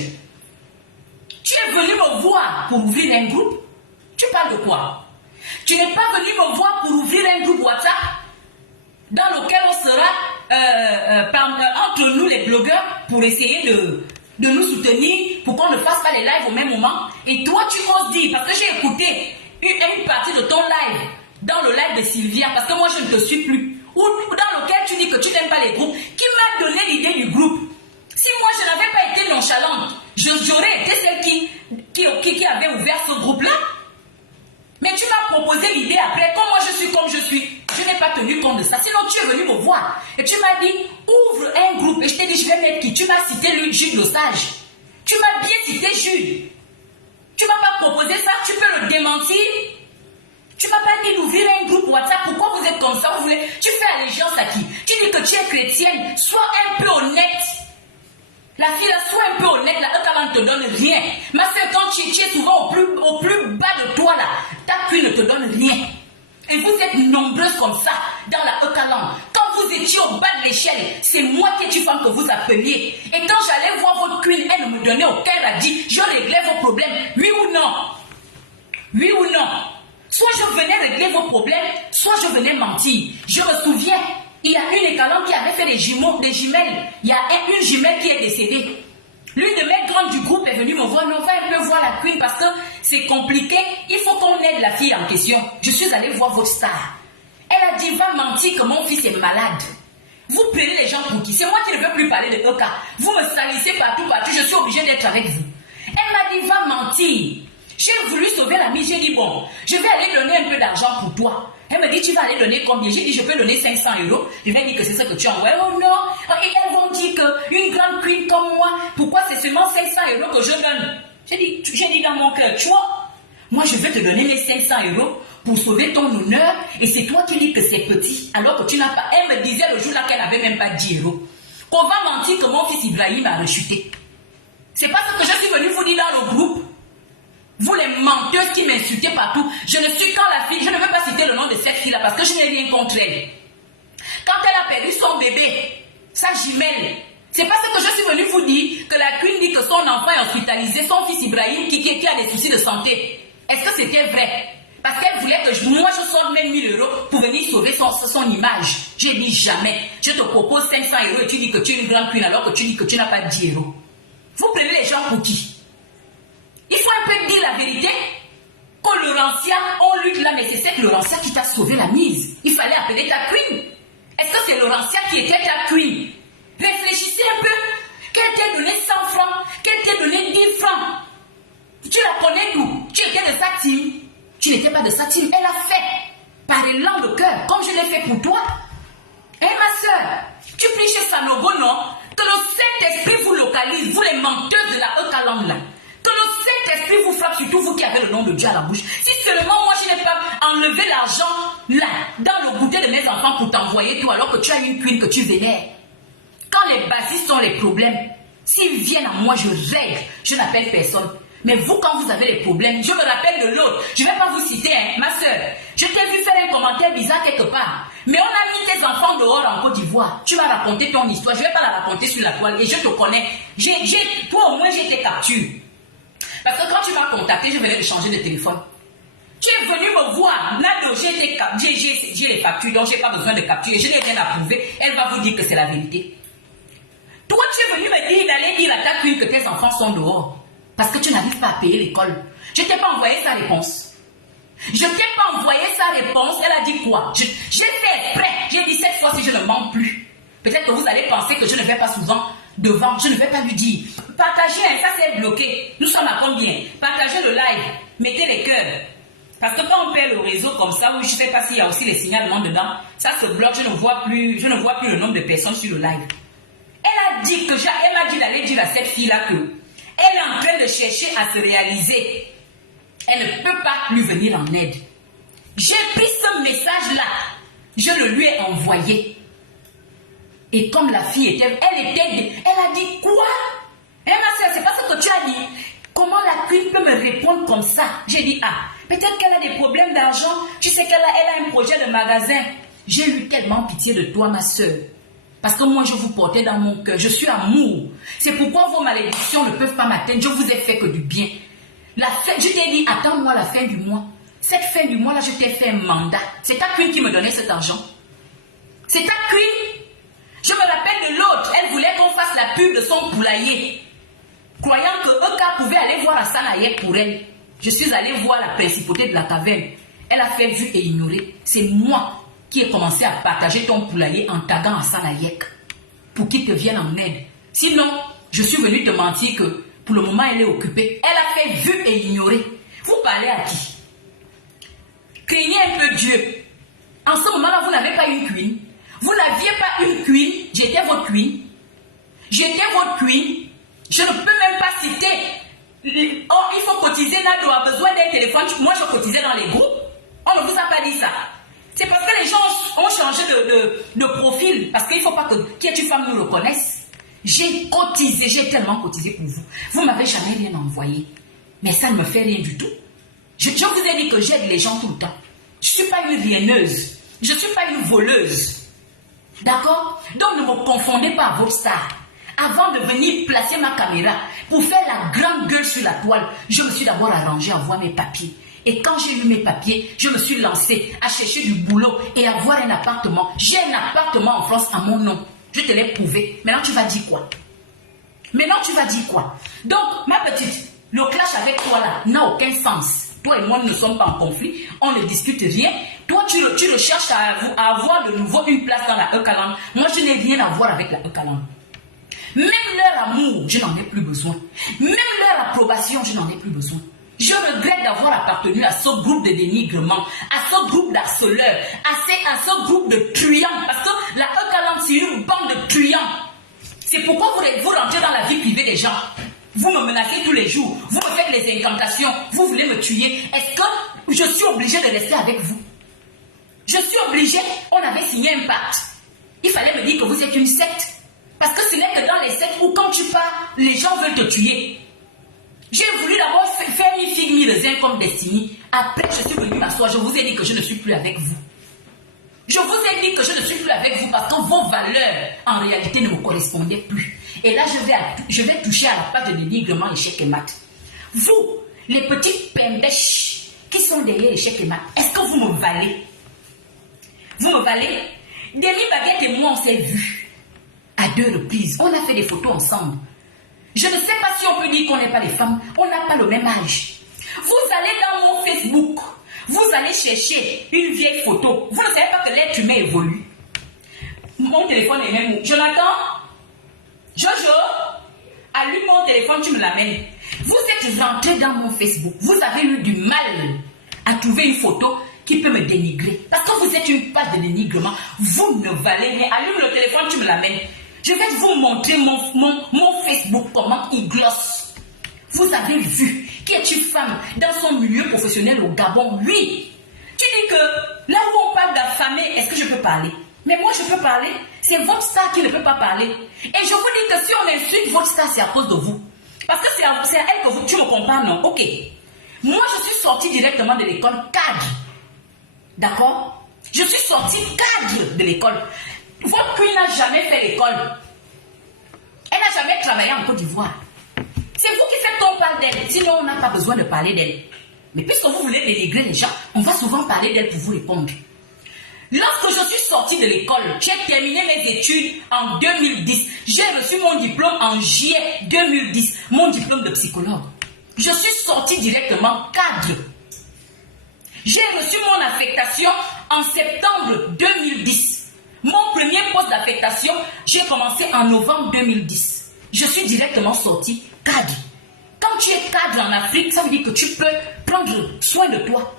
Tu es venu me voir pour ouvrir un groupe? Tu parles de quoi? Tu n'es pas venu me voir pour ouvrir un groupe WhatsApp dans lequel on sera entre nous les blogueurs pour essayer de nous soutenir pour qu'on ne fasse pas les lives au même moment. Et toi tu oses dire, parce que j'ai écouté une partie de ton live dans le live de Sylvia, parce que moi je ne te suis plus, ou dans lequel tu dis que tu n'aimes pas les groupes, qui m'a donné l'idée du groupe. Si moi je n'avais pas été nonchalante, j'aurais été celle qui avait ouvert ce groupe-là. Mais tu m'as proposé l'idée après, comme moi je suis comme je suis. Je n'ai pas tenu compte de ça. Sinon tu es venu me voir. Et tu m'as dit, ouvre un groupe. Et je t'ai dit, je vais mettre qui? Tu m'as cité lui, Jules Le Sage. Tu m'as bien cité Jules. Tu m'as pas proposé ça, tu peux le démentir. Tu m'as pas dit d'ouvrir un groupe WhatsApp. Pourquoi vous êtes comme ça? Vous voulez... Tu fais allégeance à qui? Tu dis que tu es chrétienne. Sois un peu honnête. La fille là, sois un peu honnête, là, eux ne te donne rien. Ma soeur, quand tu es souvent au plus bas de toi, là, ta fille ne te donne rien. Et vous êtes nombreuses comme ça, dans la Eucalan. Quand vous étiez au bas de l'échelle, c'est moi qui étais femme que vous appeliez. Et quand j'allais voir votre queen, elle ne me donnait aucun radis. Je réglais vos problèmes, oui ou non? Oui ou non? Soit je venais régler vos problèmes, soit je venais mentir. Je me souviens. Il y a une écalante qui avait fait des jumelles. Il y a une jumelle qui est décédée. L'une de mes grandes du groupe est venue me voir. Mais on va un peu voir la queen parce que c'est compliqué. Il faut qu'on aide la fille en question. Je suis allée voir votre star. Elle a dit, va mentir que mon fils est malade. Vous prenez les gens pour qui? C'est moi qui ne veux plus parler de Eka. Vous me salissez partout. Je suis obligée d'être avec vous. Elle m'a dit, va mentir. J'ai voulu sauver la mise. J'ai dit, bon, je vais aller donner un peu d'argent pour toi. Elle me dit, tu vas aller donner combien? J'ai dit, je peux donner 500 €. Je vais dire que c'est ça que tu envoies. Oh non! Et elles vont dire qu'une grande queen comme moi, pourquoi c'est seulement 500 € que je donne? J'ai dit dans mon cœur, tu vois, moi je vais te donner mes 500 € pour sauver ton honneur. Et c'est toi qui dis que c'est petit, alors que tu n'as pas. Elle me disait le jour-là qu'elle n'avait même pas 10 €. Qu'on va mentir que mon fils Ibrahim a rechuté. C'est pas ce que je suis venue vous dire dans le groupe. Vous les menteuses qui m'insultez partout, je ne suis qu'en la fille, je ne veux pas citer le nom de cette fille-là parce que je n'ai rien contre elle. Quand elle a perdu son bébé, sa jumelle, c'est parce que je suis venue vous dire que la queen dit que son enfant est hospitalisé, son fils Ibrahim qui a des soucis de santé. Est-ce que c'était vrai? Parce qu'elle voulait que moi je sorte même 1000 € pour venir sauver son image. J'ai dit jamais. Je te propose 500 € et tu dis que tu es une grande queen alors que tu dis que tu n'as pas 10 €. Vous prenez les gens pour qui? Il faut un peu dire la vérité. Quand Laurentia, on lutte là, mais c'est cette Laurentia qui t'a sauvé la mise. Il fallait appeler ta queen. Est-ce que c'est Laurentia qui était ta queen? Réfléchissez un peu. Qu'elle t'ait donné 100 francs, qu'elle t'ait donné 10 francs. Tu la connais d'où? Tu étais de sa team. Tu n'étais pas de sa team. Elle a fait par l'élan de cœur, comme je l'ai fait pour toi. Eh ma soeur, tu pries chez Sanogo, non? Que le Saint-Esprit vous localise, vous les menteuses de la Eucalan là. Que le Saint-Esprit vous frappe, surtout vous qui avez le nom de Dieu à la bouche. Si seulement moi je n'ai pas enlevé l'argent là, dans le goûter de mes enfants pour t'envoyer toi, alors que tu as une queen que tu vénères. Quand les basis sont les problèmes, s'ils viennent à moi, je règle, je n'appelle personne. Mais vous, quand vous avez des problèmes, je me rappelle de l'autre. Je ne vais pas vous citer, hein, ma soeur. Je t'ai vu faire un commentaire bizarre quelque part. Mais on a mis tes enfants dehors en Côte d'Ivoire. Tu m'as raconté ton histoire. Je ne vais pas la raconter sur la toile. Et je te connais. Toi, au moins, j'ai tes captures. Parce que quand tu m'as contacté, je venais de changer de téléphone. Tu es venu me voir. Nado, j'ai les factures, donc je n'ai pas besoin de capture. Je n'ai rien à prouver. Elle va vous dire que c'est la vérité. Toi, tu es venu me dire d'aller dire à ta queen que tes enfants sont dehors. Parce que tu n'arrives pas à payer l'école. Je ne t'ai pas envoyé sa réponse. Je ne t'ai pas envoyé sa réponse. Elle a dit quoi? J'ai fait exprès. J'ai dit cette fois-ci, je ne mens plus. Peut-être que vous allez penser que je ne vais pas souvent devant. Je ne vais pas lui dire. Partagez, hein, ça c'est bloqué. Nous sommes à combien? Partagez le live. Mettez les cœurs. Parce que quand on perd le réseau comme ça, où je ne sais pas s'il y a aussi les signalements dedans, ça se bloque. Je ne vois plus le nombre de personnes sur le live. Elle a a dit que elle m'a dit d'aller dire à cette fille-là que elle est en train de chercher à se réaliser. Elle ne peut pas lui venir en aide. J'ai pris ce message-là, je le lui ai envoyé. Et comme la fille elle a dit quoi? C'est pas ce que tu as dit. Comment la queen peut me répondre comme ça? J'ai dit, peut-être qu'elle a des problèmes d'argent. Tu sais qu'elle a un projet de magasin. J'ai eu tellement pitié de toi, ma soeur. Parce que moi, je vous portais dans mon cœur. Je suis amour. C'est pourquoi vos malédictions ne peuvent pas m'atteindre. Je vous ai fait que du bien. Je t'ai dit, attends-moi la fin du mois. Cette fin du mois-là, je t'ai fait un mandat. C'est ta queen qui me donnait cet argent. C'est ta queen. Je me rappelle de l'autre. Elle voulait qu'on fasse la pub de son poulailler. Croyant que Eka pouvait aller voir à Sanayek pour elle. Je suis allée voir la principauté de la caverne. Elle a fait vue et ignoré. C'est moi qui ai commencé à partager ton poulailler en taguant à Sanayek pour qu'il te vienne en aide. Sinon, je suis venue te mentir que pour le moment, elle est occupée. Elle a fait vue et ignoré. Vous parlez à qui? Craignez un peu Dieu. En ce moment-là, vous n'avez pas une queen. Vous n'aviez pas une queen. J'étais votre queen. J'étais votre queen. Je ne peux même pas citer. Oh, il faut cotiser. Nado a besoin d'un téléphone. Moi, je cotisais dans les groupes. On ne vous a pas dit ça. C'est parce que les gens ont changé de profil. Parce qu'il ne faut pas que qui est une femme nous le connaisse. J'ai cotisé. J'ai tellement cotisé pour vous. Vous ne m'avez jamais rien envoyé. Mais ça ne me fait rien du tout. Je vous ai dit que j'aide les gens tout le temps. Je ne suis pas une vienneuse. Je ne suis pas une voleuse. D'accord? Donc ne me confondez pas à votre star. Avant de venir placer ma caméra pour faire la grande gueule sur la toile, je me suis d'abord arrangé à voir mes papiers. Et quand j'ai eu mes papiers, je me suis lancé à chercher du boulot et à avoir un appartement. J'ai un appartement en France à mon nom. Je te l'ai prouvé. Maintenant, tu vas dire quoi? Maintenant, tu vas dire quoi? Donc, ma petite, le clash avec toi là n'a aucun sens. Toi et moi, nous ne sommes pas en conflit. On ne discute rien. Toi, tu recherches à avoir de nouveau une place dans la Eucalan. Moi, je n'ai rien à voir avec la Eucalan. Même leur amour, je n'en ai plus besoin. Même leur approbation, je n'en ai plus besoin. Je regrette d'avoir appartenu à ce groupe de dénigrement, à ce groupe d'harceleurs, à ce groupe de truands. Parce que la Eucalan, c'est une bande de truands. C'est pourquoi vous rentrez dans la vie privée des gens. Vous me menacez tous les jours. Vous me faites les incantations. Vous voulez me tuer. Est-ce que je suis obligée de rester avec vous? Je suis obligée. On avait signé un pacte. Il fallait me dire que vous êtes une secte. Parce que ce n'est que dans les sectes où quand tu pars, les gens veulent te tuer. J'ai voulu d'abord faire une figue mi-raisin comme Destiny. Après, je suis venue m'asseoir. Je vous ai dit que je ne suis plus avec vous. Je vous ai dit que je ne suis plus avec vous parce que vos valeurs, en réalité, ne me correspondaient plus. Et là, je vais toucher à la page de dénigrement échec et mat. Vous, les petits pembèches qui sont derrière échec et mat, est-ce que vous me valez? Vous me valez? Demi Baguette et moi, on s'est vus à 2 reprises. On a fait des photos ensemble. Je ne sais pas si on peut dire qu'on n'est pas des femmes. On n'a pas le même âge. Vous allez dans mon Facebook. Vous allez chercher une vieille photo. Vous ne savez pas que l'être humain évolue. Mon téléphone est même où? Jonathan? Jojo? Allume mon téléphone, tu me l'amènes. Vous êtes rentré dans mon Facebook. Vous avez eu du mal à trouver une photo qui peut me dénigrer. Parce que vous êtes une page de dénigrement. Vous ne valez rien. Allume le téléphone, tu me l'amènes. Je vais vous montrer mon Facebook, comment il glosse. Vous avez vu qui est une femme dans son milieu professionnel au Gabon. Oui. Tu dis que là où on parle d'affamé, est-ce que je peux parler? Mais moi, je peux parler. C'est votre star qui ne peut pas parler. Et je vous dis que si on insulte votre star, c'est à cause de vous. Parce que c'est à elle que tu me compares, non? Ok. Moi, je suis sortie directement de l'école cadre. D'accord? Je suis sortie cadre de l'école. Votre queen n'a jamais fait l'école. Elle n'a jamais travaillé en Côte d'Ivoire. C'est vous qui faites qu'on parle d'elle. Sinon, on n'a pas besoin de parler d'elle. Mais puisque vous voulez dénigrer les gens, on va souvent parler d'elle pour vous répondre. Lorsque je suis sortie de l'école, j'ai terminé mes études en 2010. J'ai reçu mon diplôme en juillet 2010, mon diplôme de psychologue. Je suis sortie directement cadre. J'ai reçu mon affectation en septembre 2010. Mon premier poste d'affectation, j'ai commencé en novembre 2010. Je suis directement sortie cadre. Quand tu es cadre en Afrique, ça veut dire que tu peux prendre soin de toi.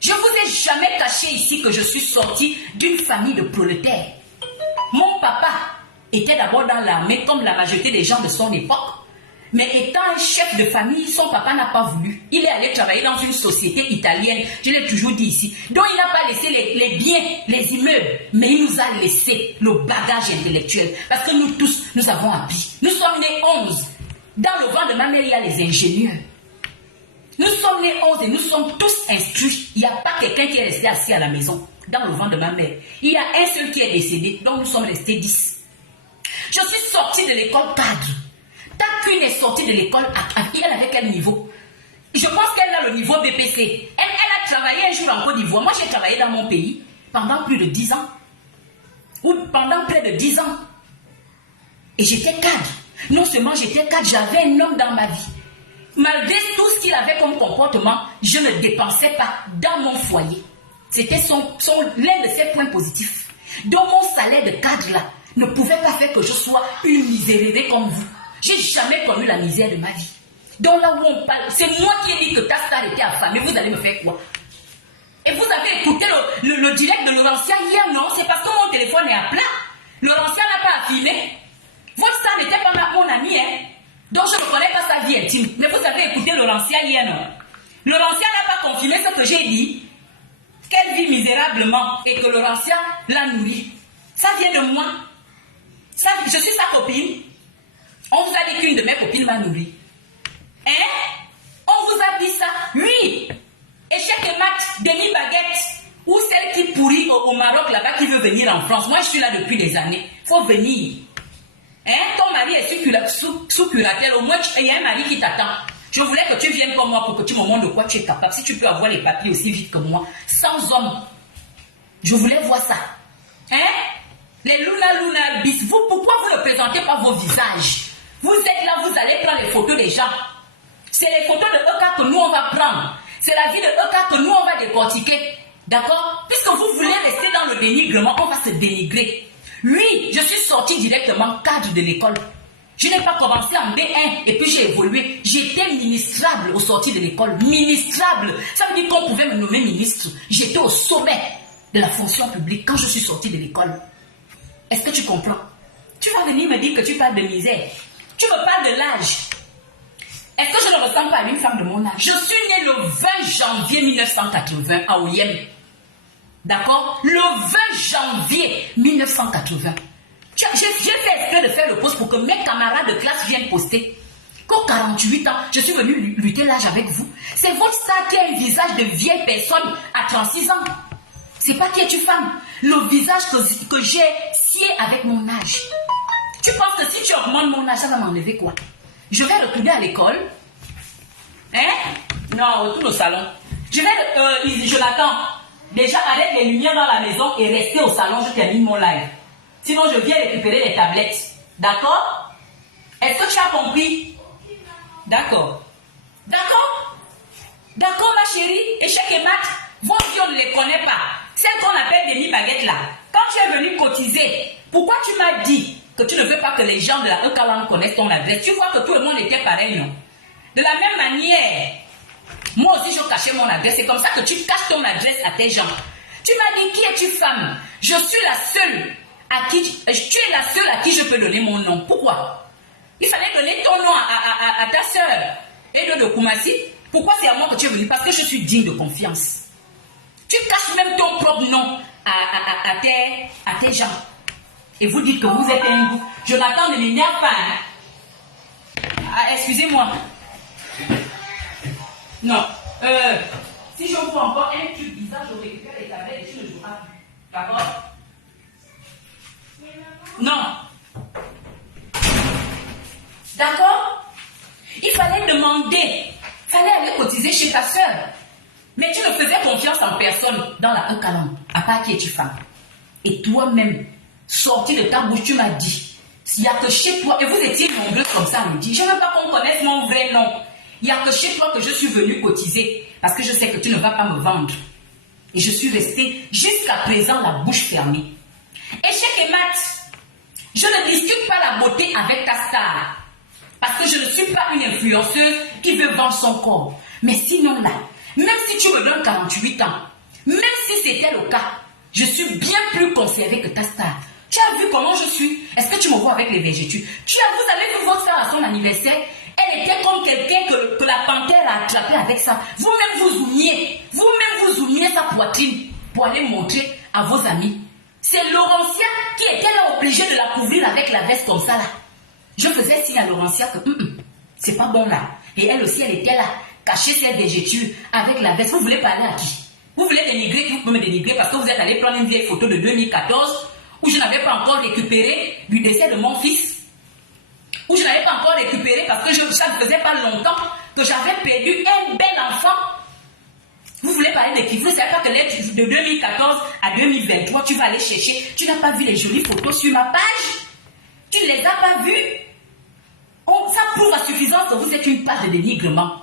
Je ne vous ai jamais caché ici que je suis sortie d'une famille de prolétaires. Mon papa était d'abord dans l'armée, comme la majorité des gens de son époque. Mais étant un chef de famille, son papa n'a pas voulu. Il est allé travailler dans une société italienne, je l'ai toujours dit ici. Donc il n'a pas laissé les biens, les immeubles, mais il nous a laissé le bagage intellectuel. Parce que nous tous, nous avons appris. Nous sommes nés 11. Dans le ventre de ma mère, il y a les ingénieurs. Nous sommes nés 11 et nous sommes tous instruits. Il n'y a pas quelqu'un qui est resté assis à la maison. Dans le ventre de ma mère, il y a un seul qui est décédé, donc nous sommes restés 10. Je suis sortie de l'école cadre. Ta qu'une est sortie de l'école, elle avait quel niveau? Je pense qu'elle a le niveau BPC. Elle a travaillé un jour en Côte d'Ivoire. Moi, j'ai travaillé dans mon pays pendant plus de 10 ans. Ou pendant près de 10 ans. Et j'étais cadre. Non seulement j'étais cadre, j'avais un homme dans ma vie. Malgré tout ce qu'il avait comme comportement, je ne dépensais pas dans mon foyer. C'était l'un de ses points positifs. Donc mon salaire de cadre là ne pouvait pas faire que je sois une misérée comme vous. J'ai jamais connu la misère de ma vie. Donc là où on parle, c'est moi qui ai dit que ta star était affamée. Vous allez me faire quoi? Et vous avez écouté le direct de Laurentien hier, non? C'est parce que mon téléphone est à plat. Laurentien n'a pas affirmé. Votre star n'était pas mon ami, hein? Donc je ne connais pas sa vie intime. Mais vous avez écouté Laurentien hier, non? Laurentien n'a pas confirmé ce que j'ai dit. Qu'elle vit misérablement et que Laurentien l'a nourrie. Ça vient de moi. Ça, je suis sa copine. On vous a dit qu'une de mes copines m'a nourrie. Hein? On vous a dit ça? Oui. Échec et mat, Denis Baguette. Ou celle qui pourrit au Maroc là-bas qui veut venir en France. Moi je suis là depuis des années. Faut venir. Hein? Ton mari est sous curatelle. Au moins il y a un mari qui t'attend. Je voulais que tu viennes comme moi pour que tu me montres de quoi tu es capable. Si tu peux avoir les papiers aussi vite que moi. Sans homme. Je voulais voir ça. Hein? Les Luna bis. Vous, pourquoi vous ne présentez pas vos visages? Vous êtes là, vous allez prendre les photos des gens. C'est les photos de Eka que nous on va prendre. C'est la vie de Eka que nous on va décortiquer. D'accord? Puisque vous voulez rester dans le dénigrement, on va se dénigrer. Oui, je suis sortie directement cadre de l'école. Je n'ai pas commencé en B1 et puis j'ai évolué. J'étais ministrable au sorti de l'école. Ministrable. Ça veut dire qu'on pouvait me nommer ministre. J'étais au sommet de la fonction publique quand je suis sortie de l'école. Est-ce que tu comprends? Tu vas venir me dire que tu parles de misère. Tu me parles de l'âge. Est-ce que je ne ressemble pas à une femme de mon âge? Je suis née le 20 janvier 1980 à Oyem. D'accord? Le 20 janvier 1980. J'ai fait exprès de faire le post pour que mes camarades de classe viennent poster. Qu'au 48 ans, je suis venue lutter l'âge avec vous. C'est votre star qui a un visage de vieille personne à 36 ans. C'est pas qui es-tu femme. Le visage que j'ai scié avec mon âge. Tu penses que si tu augmentes mon âge, ça va m'enlever quoi? Je vais retourner à l'école. Hein? Non, retourne au salon. Jonathan, déjà arrête les lumières dans la maison et restez au salon, je termine mon live. Sinon, je viens récupérer les tablettes. D'accord? Est-ce que tu as compris? D'accord. D'accord? D'accord, ma chérie? Échec et mat, vos vies, on ne les connaît pas. Celle qu'on appelle Denis Baguette là. Quand tu es venu cotiser, pourquoi tu m'as dit que tu ne veux pas que les gens de la Ekalan connaissent ton adresse? Tu vois que tout le monde était pareil, non? De la même manière, moi aussi je cachais mon adresse. C'est comme ça que tu caches ton adresse à tes gens. Tu m'as dit, qui es-tu femme? Je suis la seule à qui... Tu es la seule à qui je peux donner mon nom. Pourquoi? Il fallait donner ton nom à ta soeur Edo de Koumassi. Pourquoi c'est à moi que tu es venu? Parce que je suis digne de confiance. Tu caches même ton propre nom à tes gens. Et vous dites que vous êtes un goût. Jonathan ne m'énerve pas. Hein? Ah, excusez-moi. Non. Si je vois encore un truc bizarre, je récupère les tablettes et tu ne joueras plus. D'accord? Non. D'accord? Il fallait demander. Il fallait aller cotiser chez ta soeur. Mais tu ne faisais confiance en personne dans la Ekalan, à part qui es-tu femme. Et toi-même, sorti de ta bouche, tu m'as dit, il n'y a que chez toi, et vous étiez nombreux comme ça à me dire, je ne veux pas qu'on connaisse mon vrai nom. Il n'y a que chez toi que je suis venue cotiser, parce que je sais que tu ne vas pas me vendre. Et je suis restée jusqu'à présent la bouche fermée. Échec et mat, je ne discute pas la beauté avec ta star, parce que je ne suis pas une influenceuse qui veut vendre son corps. Mais sinon là, même si tu me donnes 48 ans, même si c'était le cas, je suis bien plus conservée que ta star. Tu as vu comment je suis? Est-ce que tu me vois avec les végétus? Vous avez vu votre soeur à son anniversaire? Elle était comme quelqu'un que la panthère a attrapé avec ça. Vous-même vous zoomiez sa poitrine pour aller montrer à vos amis. C'est Laurentia qui était là obligée de la couvrir avec la veste comme ça là. Je faisais signe à Laurentia que c'est pas bon là. Et elle aussi, elle était là, cachée ses végétures avec la veste. Vous voulez parler à qui? Vous voulez dénigrer? Vous pouvez me dénigrer parce que vous êtes allé prendre une vieille photo de 2014 où je n'avais pas encore récupéré du décès de mon fils. Où je n'avais pas encore récupéré parce que ça ne faisait pas longtemps que j'avais perdu un bel enfant. Vous voulez parler de qui? Vous ne savez pas que de 2014 à 2023, tu vas aller chercher. Tu n'as pas vu les jolies photos sur ma page? Tu ne les as pas vues? Oh, ça prouve à suffisance que vous êtes une page de dénigrement.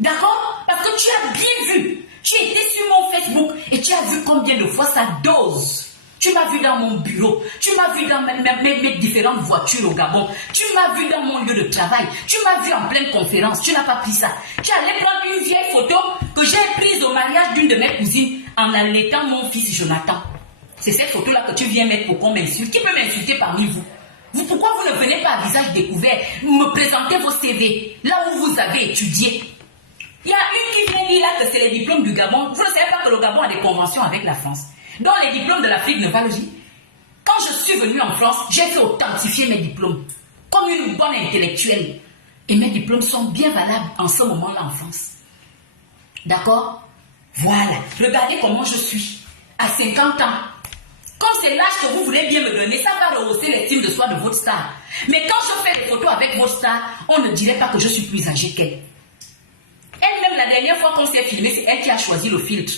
D'accord? Parce que tu as bien vu. Tu étais sur mon Facebook et tu as vu combien de fois ça dose. Tu m'as vu dans mon bureau, tu m'as vu dans mes différentes voitures au Gabon, tu m'as vu dans mon lieu de travail, tu m'as vu en pleine conférence, tu n'as pas pris ça. Tu allais prendre une vieille photo que j'ai prise au mariage d'une de mes cousines en allaitant mon fils Jonathan. C'est cette photo-là que tu viens mettre pour qu'on m'insulte. Qui peut m'insulter parmi vous? Pourquoi vous ne venez pas à visage découvert me présenter vos CV, là où vous avez étudié? Il y a une qui vient dire là que c'est les diplômes du Gabon. Vous ne savez pas que le Gabon a des conventions avec la France. Donc les diplômes de l'Afrique ne valent rien. Quand je suis venue en France, j'ai fait authentifier mes diplômes comme une bonne intellectuelle. Et mes diplômes sont bien valables en ce moment-là en France. D'accord? Voilà. Regardez comment je suis à 50 ans. Comme c'est l'âge que vous voulez bien me donner, ça va rehausser l'estime de soi de votre star. Mais quand je fais des photos avec votre star, on ne dirait pas que je suis plus âgée qu'elle. Elle-même, la dernière fois qu'on s'est filmé, c'est elle qui a choisi le filtre.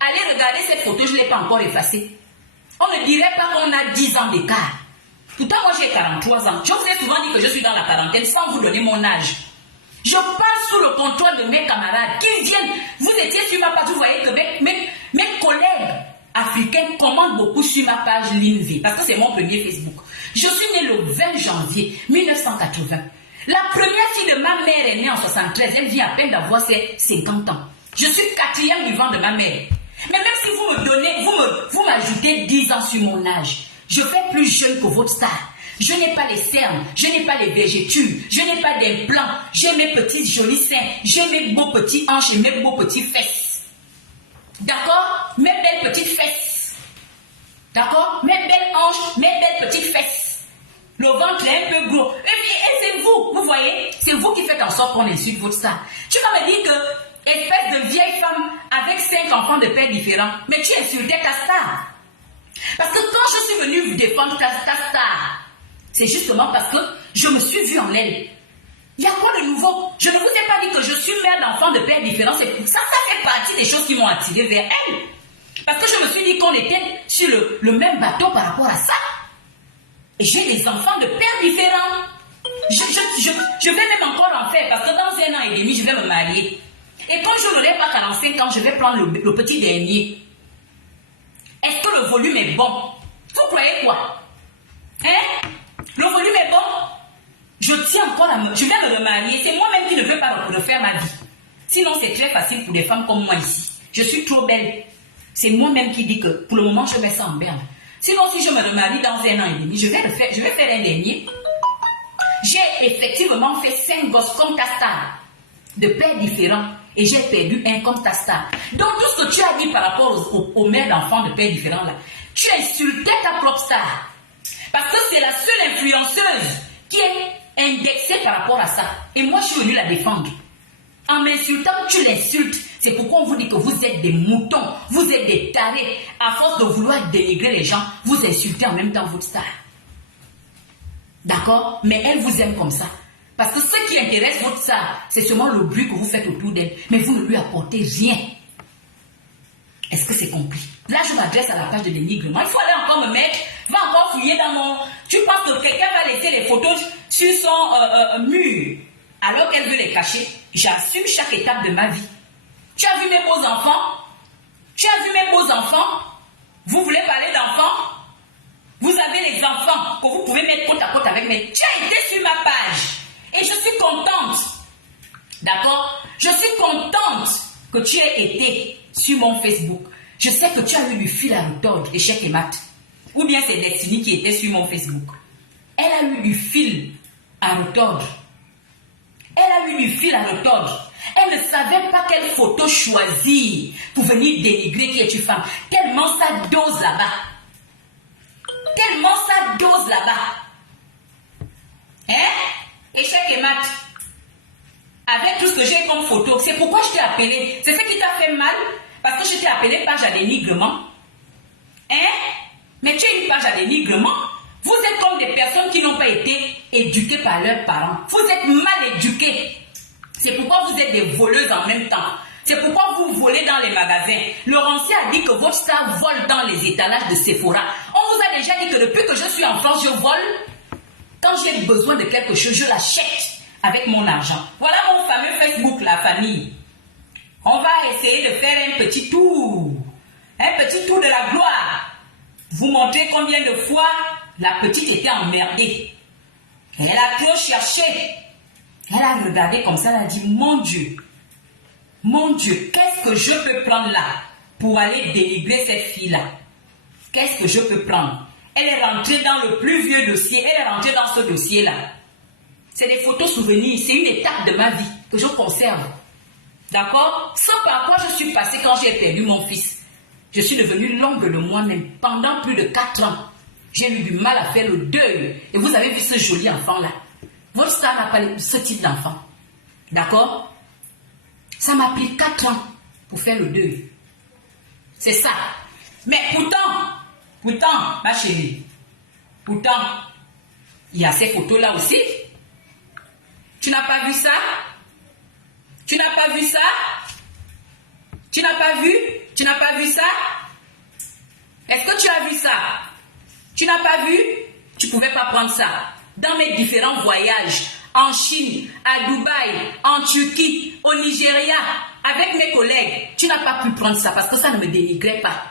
Allez regarder cette photo, je ne l'ai pas encore effacée. On ne dirait pas qu'on a 10 ans d'écart. Pourtant, moi j'ai 43 ans. Je vous ai souvent dit que je suis dans la quarantaine sans vous donner mon âge. Je passe sous le contrôle de mes camarades qui viennent. Vous étiez sur ma page, vous voyez que mes collègues africains commandent beaucoup sur ma page LinkedIn parce que c'est mon premier Facebook. Je suis née le 20 janvier 1980. La première fille de ma mère est née en 73. Elle vient à peine d'avoir ses 50 ans. Je suis 4e vivant de ma mère. Mais même si vous me donnez, vous m'ajoutez 10 ans sur mon âge, je fais plus jeune que votre star. Je n'ai pas les cernes, je n'ai pas les végétures, je n'ai pas d'implants, j'ai mes petits jolis seins, j'ai mes beaux petits hanches et mes beaux petits fesses. D'accord? Mes belles petites fesses. D'accord? Mes belles hanches, mes belles petites fesses. Le ventre est un peu gros. Et c'est vous voyez? C'est vous qui faites en sorte qu'on insulte votre star. Tu vas me dire que espèce de vieille femme avec 5 enfants de pères différents. Mais tu insultais ta star. Parce que quand je suis venue vous défendre ta star, c'est justement parce que je me suis vue en elle. Il y a quoi de nouveau? Je ne vous ai pas dit que je suis mère d'enfants de pères différents. C'est pour ça, ça fait partie des choses qui m'ont attiré vers elle. Parce que je me suis dit qu'on était sur le même bateau par rapport à ça. Et j'ai des enfants de pères différents. Je vais même encore en faire parce que dans 1 an et demi, je vais me marier. Et quand je n'aurai pas 45 ans, je vais prendre le petit dernier. Est-ce que le volume est bon? Vous croyez quoi? Hein? Le volume est bon? Je tiens encore je vais me remarier. C'est moi-même qui ne veux pas refaire ma vie. Sinon, c'est très facile pour des femmes comme moi ici. Je suis trop belle. C'est moi-même qui dis que pour le moment, je mets ça en berne. Sinon, si je me remarie dans 1 an et demi, je vais faire un dernier. J'ai effectivement fait 5 gosses comme ta star, de pères différents. Et j'ai perdu un comme ta star. Donc tout ce que tu as dit par rapport aux mères d'enfants de pères différents là, tu insultais ta propre star. Parce que c'est la seule influenceuse qui est indexée par rapport à ça. Et moi je suis venue la défendre. En m'insultant, tu l'insultes. C'est pourquoi on vous dit que vous êtes des moutons, vous êtes des tarés. À force de vouloir dénigrer les gens, vous insultez en même temps votre star. D'accord? Mais elle vous aime comme ça. Parce que ce qui intéresse votre star, c'est seulement le bruit que vous faites autour d'elle. Mais vous ne lui apportez rien. Est-ce que c'est compris? Là, je m'adresse à la page de dénigrement. Il faut aller encore me mettre, va encore fouiller dans mon... Tu penses que quelqu'un va laisser les photos sur son mur alors qu'elle veut les cacher? J'assume chaque étape de ma vie. Tu as vu mes beaux enfants? Tu as vu mes beaux enfants? Vous voulez parler d'enfants? Vous avez les enfants que vous pouvez mettre côte à côte avec mes... Tu as été sur ma page. Et je suis contente, d'accord? Je suis contente que tu aies été sur mon Facebook. Je sais que tu as eu du fil à retordre, échec et mat. ou bien c'est Destiny qui était sur mon Facebook. Elle a eu du fil à retordre. Elle a eu du fil à retordre. Elle ne savait pas quelle photo choisir pour venir dénigrer qui es-tu femme. Tellement ça dose là-bas. Tellement ça dose là-bas. Hein? Échec et mat. Avec tout ce que j'ai comme photo. C'est pourquoi je t'ai appelé. C'est ce qui t'a fait mal. Parce que je t'ai appelé page à dénigrement. Hein? Mais tu es une page à dénigrement. Vous êtes comme des personnes qui n'ont pas été éduquées par leurs parents. Vous êtes mal éduqués. C'est pourquoi vous êtes des voleuses en même temps. C'est pourquoi vous volez dans les magasins. Laurentier a dit que votre star vole dans les étalages de Sephora. On vous a déjà dit que depuis que je suis en France, je vole. Quand j'ai besoin de quelque chose, je l'achète avec mon argent. Voilà mon fameux Facebook, la famille. On va essayer de faire un petit tour. Un petit tour de la gloire. Vous montrer combien de fois la petite était emmerdée. Elle a trop cherché. Elle a regardé comme ça, elle a dit, mon Dieu, qu'est-ce que je peux prendre là pour aller délivrer cette fille-là? Qu'est-ce que je peux prendre? Elle est rentrée dans le plus vieux dossier, elle est rentrée dans ce dossier-là. C'est des photos souvenirs, c'est une étape de ma vie que je conserve. D'accord? Ce par quoi je suis passée quand j'ai perdu mon fils. Je suis devenue l'ombre de moi-même pendant plus de 4 ans. J'ai eu du mal à faire le deuil. Et vous avez vu ce joli enfant-là. Votre star n'a pas ce type d'enfant. D'accord? Ça m'a pris 4 ans pour faire le deuil. C'est ça. Mais pourtant, ma chérie, pourtant, il y a ces photos-là aussi. Tu n'as pas vu ça? Tu n'as pas vu ça? Tu n'as pas vu? Tu n'as pas vu ça? Est-ce que tu as vu ça? Tu n'as pas vu? Tu ne pouvais pas prendre ça. Dans mes différents voyages, en Chine, à Dubaï, en Turquie, au Nigeria, avec mes collègues, tu n'as pas pu prendre ça parce que ça ne me dénigrait pas.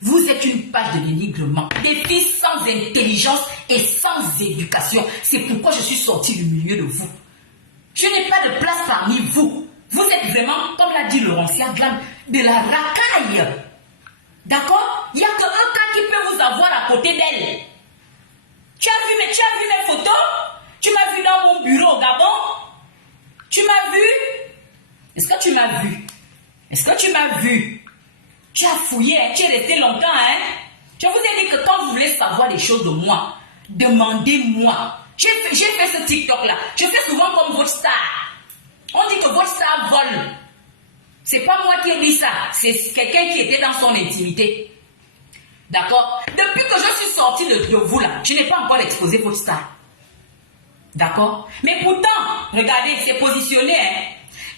Vous êtes une page de dénigrement. Des filles sans intelligence et sans éducation. C'est pourquoi je suis sortie du milieu de vous. Je n'ai pas de place parmi vous. Vous êtes vraiment, comme l'a dit Laurentier Glam, de la racaille. D'accord? Il n'y a qu'un cas qui peut vous avoir à côté d'elle. Tu as vu mes photos? Tu m'as vu dans mon bureau au Gabon? Tu m'as vu? Est-ce que tu m'as vu? Est-ce que tu m'as vu? Tu as fouillé, tu es resté longtemps, hein? Je vous ai dit que quand vous voulez savoir les choses de moi, demandez-moi. J'ai fait ce TikTok-là. Je fais souvent comme votre star. On dit que votre star vole. C'est pas moi qui ai dit ça. C'est quelqu'un qui était dans son intimité. D'accord? Depuis que je suis sortie de vous là, je n'ai pas encore exposé votre star. D'accord? Mais pourtant, regardez, c'est positionné. Hein?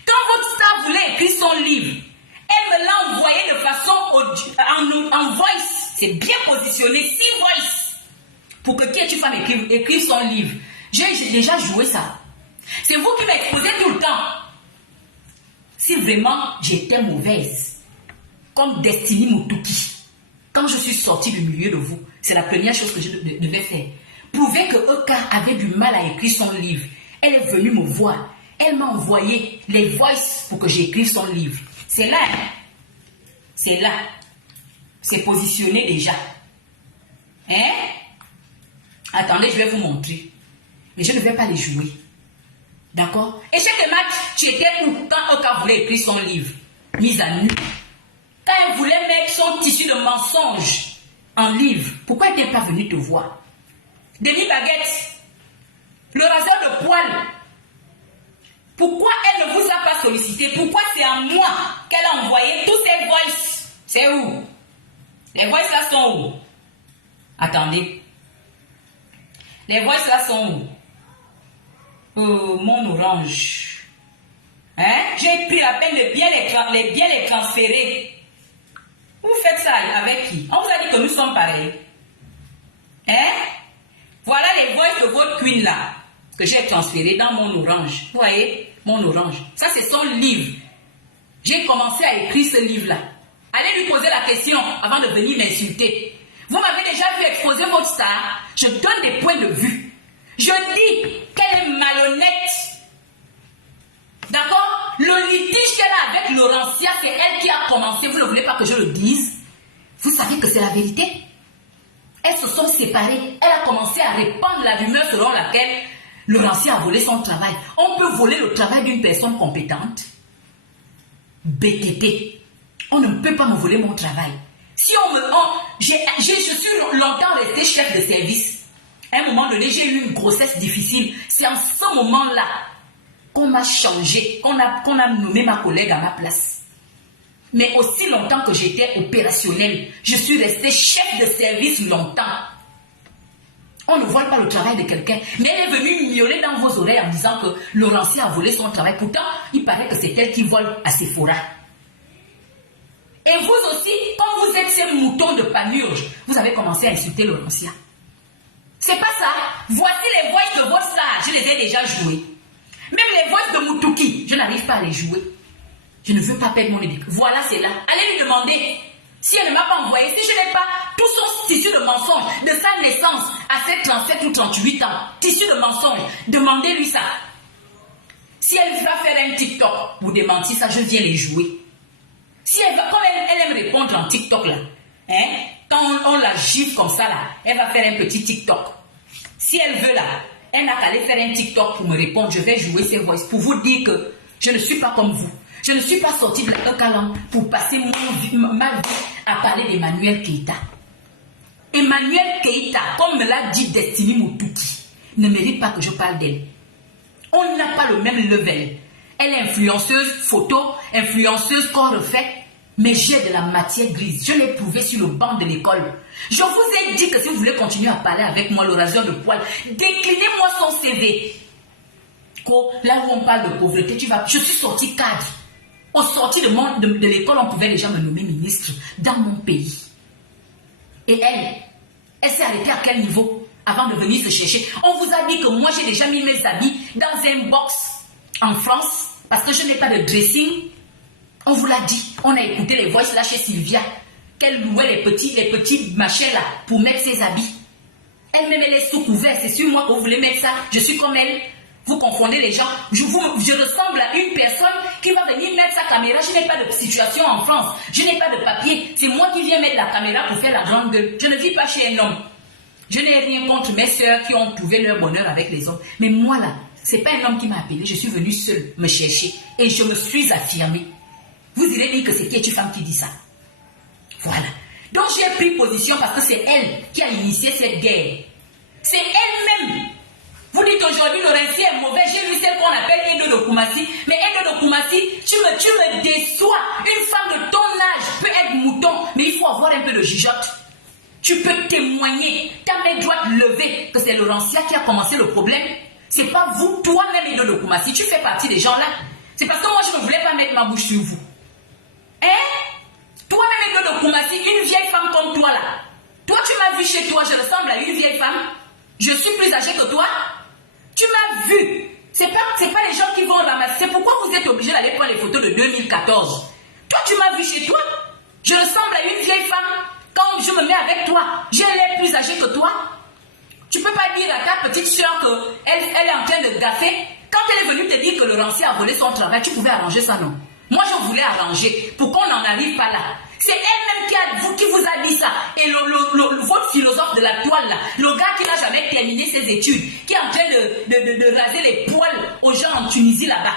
Quand votre star voulait écrire son livre, elle me l'a envoyé de façon en voice. C'est bien positionné, 6 voice. Pour que qui es-tu femme écrive son livre. J'ai déjà joué ça. C'est vous qui m'exposez tout le temps. Si vraiment j'étais mauvaise, comme Destiny Mutuki, quand je suis sortie du milieu de vous, c'est la première chose que je devais faire. Prouver que Eka avait du mal à écrire son livre. Elle est venue me voir. Elle m'a envoyé les voices pour que j'écrive son livre. C'est là. Hein? C'est là. C'est positionné déjà. Hein? Attendez, je vais vous montrer. Mais je ne vais pas les jouer. D'accord? Et chaque match, tu étais où quand Eka voulait écrire son livre? Mise à nu. Quand elle voulait mettre son tissu de mensonge en livre, pourquoi elle n'est pas venue te voir? Denis Baguette, le raseur de poils, pourquoi elle ne vous a pas sollicité? Pourquoi c'est à moi qu'elle a envoyé tous ces voices? C'est où? Les voices là sont où? Attendez. Les voices là sont où? Mon orange. Hein? J'ai pris la peine de bien les transférer. Vous faites ça avec qui? On vous a dit que nous sommes pareils. Hein? Voilà les voices de votre queen là, que j'ai transféré dans mon orange. Vous voyez? Mon orange. Ça, c'est son livre. J'ai commencé à écrire ce livre-là. Allez lui poser la question avant de venir m'insulter. Vous m'avez déjà vu exposer votre star. Je donne des points de vue. Je dis qu'elle est malhonnête. D'accord? Le litige qu'elle a avec Laurentia, c'est elle qui a commencé. Vous ne voulez pas que je le dise? Vous savez que c'est la vérité? elles se sont séparées. Elle a commencé à répandre la rumeur selon laquelle Laurentien a volé son travail. On peut voler le travail d'une personne compétente. BTP. On ne peut pas me voler mon travail. Si je suis longtemps restée chef de service. À un moment donné, j'ai eu une grossesse difficile. C'est en ce moment-là qu'on m'a changé, qu'on a nommé ma collègue à ma place. Mais aussi longtemps que j'étais opérationnelle, je suis restée chef de service longtemps. On ne vole pas le travail de quelqu'un. Mais elle est venue miauler dans vos oreilles en disant que Laurentien a volé son travail. Pourtant, il paraît que c'est elle qui vole à Sephora. Et vous aussi, quand vous êtes ces moutons de panurge, vous avez commencé à insulter Laurentien. C'est pas ça. Voici les voix de votre star. Je les ai déjà jouées. Même les voix de Mutuki, je n'arrive pas à les jouer. Je ne veux pas perdre mon éducation. Voilà, c'est là. Allez lui demander. Si elle ne m'a pas envoyé, si je n'ai pas tout son tissu de mensonge de sa naissance à ses 37 ou 38 ans, tissu de mensonge, demandez-lui ça. Si elle va faire un TikTok pour démentir ça, je viens les jouer. Si elle va, comme elle aime répondre en TikTok là, hein, quand on la gifle comme ça là, elle va faire un petit TikTok. Si elle veut là, elle n'a qu'à aller faire un TikTok pour me répondre. Je vais jouer ses voix pour vous dire que je ne suis pas comme vous. Je ne suis pas sortie de l'Eucalan pour passer ma vie à parler d'Emmanuel Keïta. Emmanuel Keïta, comme me l'a dit Destiny Mutuki, ne mérite pas que je parle d'elle. On n'a pas le même level. Elle est influenceuse photo, influenceuse corps refait, mais j'ai de la matière grise. Je l'ai prouvé sur le banc de l'école. Je vous ai dit que si vous voulez continuer à parler avec moi, le raseur de poil, déclinez-moi son CV. Là où on parle de pauvreté, je suis sortie cadre. Au sorti de l'école, on pouvait déjà me nommer ministre dans mon pays. Et elle s'est arrêtée à quel niveau avant de venir se chercher? On vous a dit que moi, j'ai déjà mis mes habits dans un box en France parce que je n'ai pas de dressing. On vous l'a dit. On a écouté les voices là chez Sylvia qu'elle louait les petits machins là pour mettre ses habits. Elle-même, elle est sous couvert. C'est sur moi que vous voulez mettre ça. Je suis comme elle. Vous confondez les gens. Je ressemble à une personne qui va venir mettre sa caméra. Je n'ai pas de situation en France. Je n'ai pas de papier. C'est moi qui viens mettre la caméra pour faire la grande gueule. Je ne vis pas chez un homme. Je n'ai rien contre mes soeurs qui ont trouvé leur bonheur avec les hommes. Mais moi là, c'est pas un homme qui m'a appelé. Je suis venue seule me chercher. Et je me suis affirmée. Vous irez dire que c'est qui est une femme qui dit ça. Voilà. Donc j'ai pris position parce que c'est elle qui a initié cette guerre. C'est elle-même. Vous dites qu'aujourd'hui, Laurentien est mauvais. J'ai vu celle qu'on appelle Edo de Koumassi. Mais Edo de Koumassi, tu me déçois. Une femme de ton âge peut être mouton, mais il faut avoir un peu de jugeote. Tu peux témoigner, ta main droite levée, que c'est Laurentien qui a commencé le problème. C'est pas vous, toi-même, Edo de Koumassi. Tu fais partie des gens là. C'est parce que moi, je ne voulais pas mettre ma bouche sur vous. Hein? Toi-même, Edo de Koumassi, une vieille femme comme toi là. Toi, tu m'as vu chez toi, je ressemble à une vieille femme. Je suis plus âgée que toi. Tu m'as vu. C'est pas les gens qui vont ramasser. C'est pourquoi vous êtes obligés d'aller prendre les photos de 2014. Toi, tu m'as vu chez toi. Je ressemble à une vieille femme. Quand je me mets avec toi, j'ai l'air plus âgée que toi. Tu peux pas dire à ta petite soeur qu'elle est en train de gaffer. Quand elle est venue te dire que Laurentien a volé son travail, tu pouvais arranger ça, non? Moi, je voulais arranger pour qu'on n'en arrive pas là. C'est elle-même qui vous a dit ça. Et votre philosophe de la toile, là, le gars qui n'a jamais terminé ses études, qui est en train de raser les poils aux gens en Tunisie là-bas,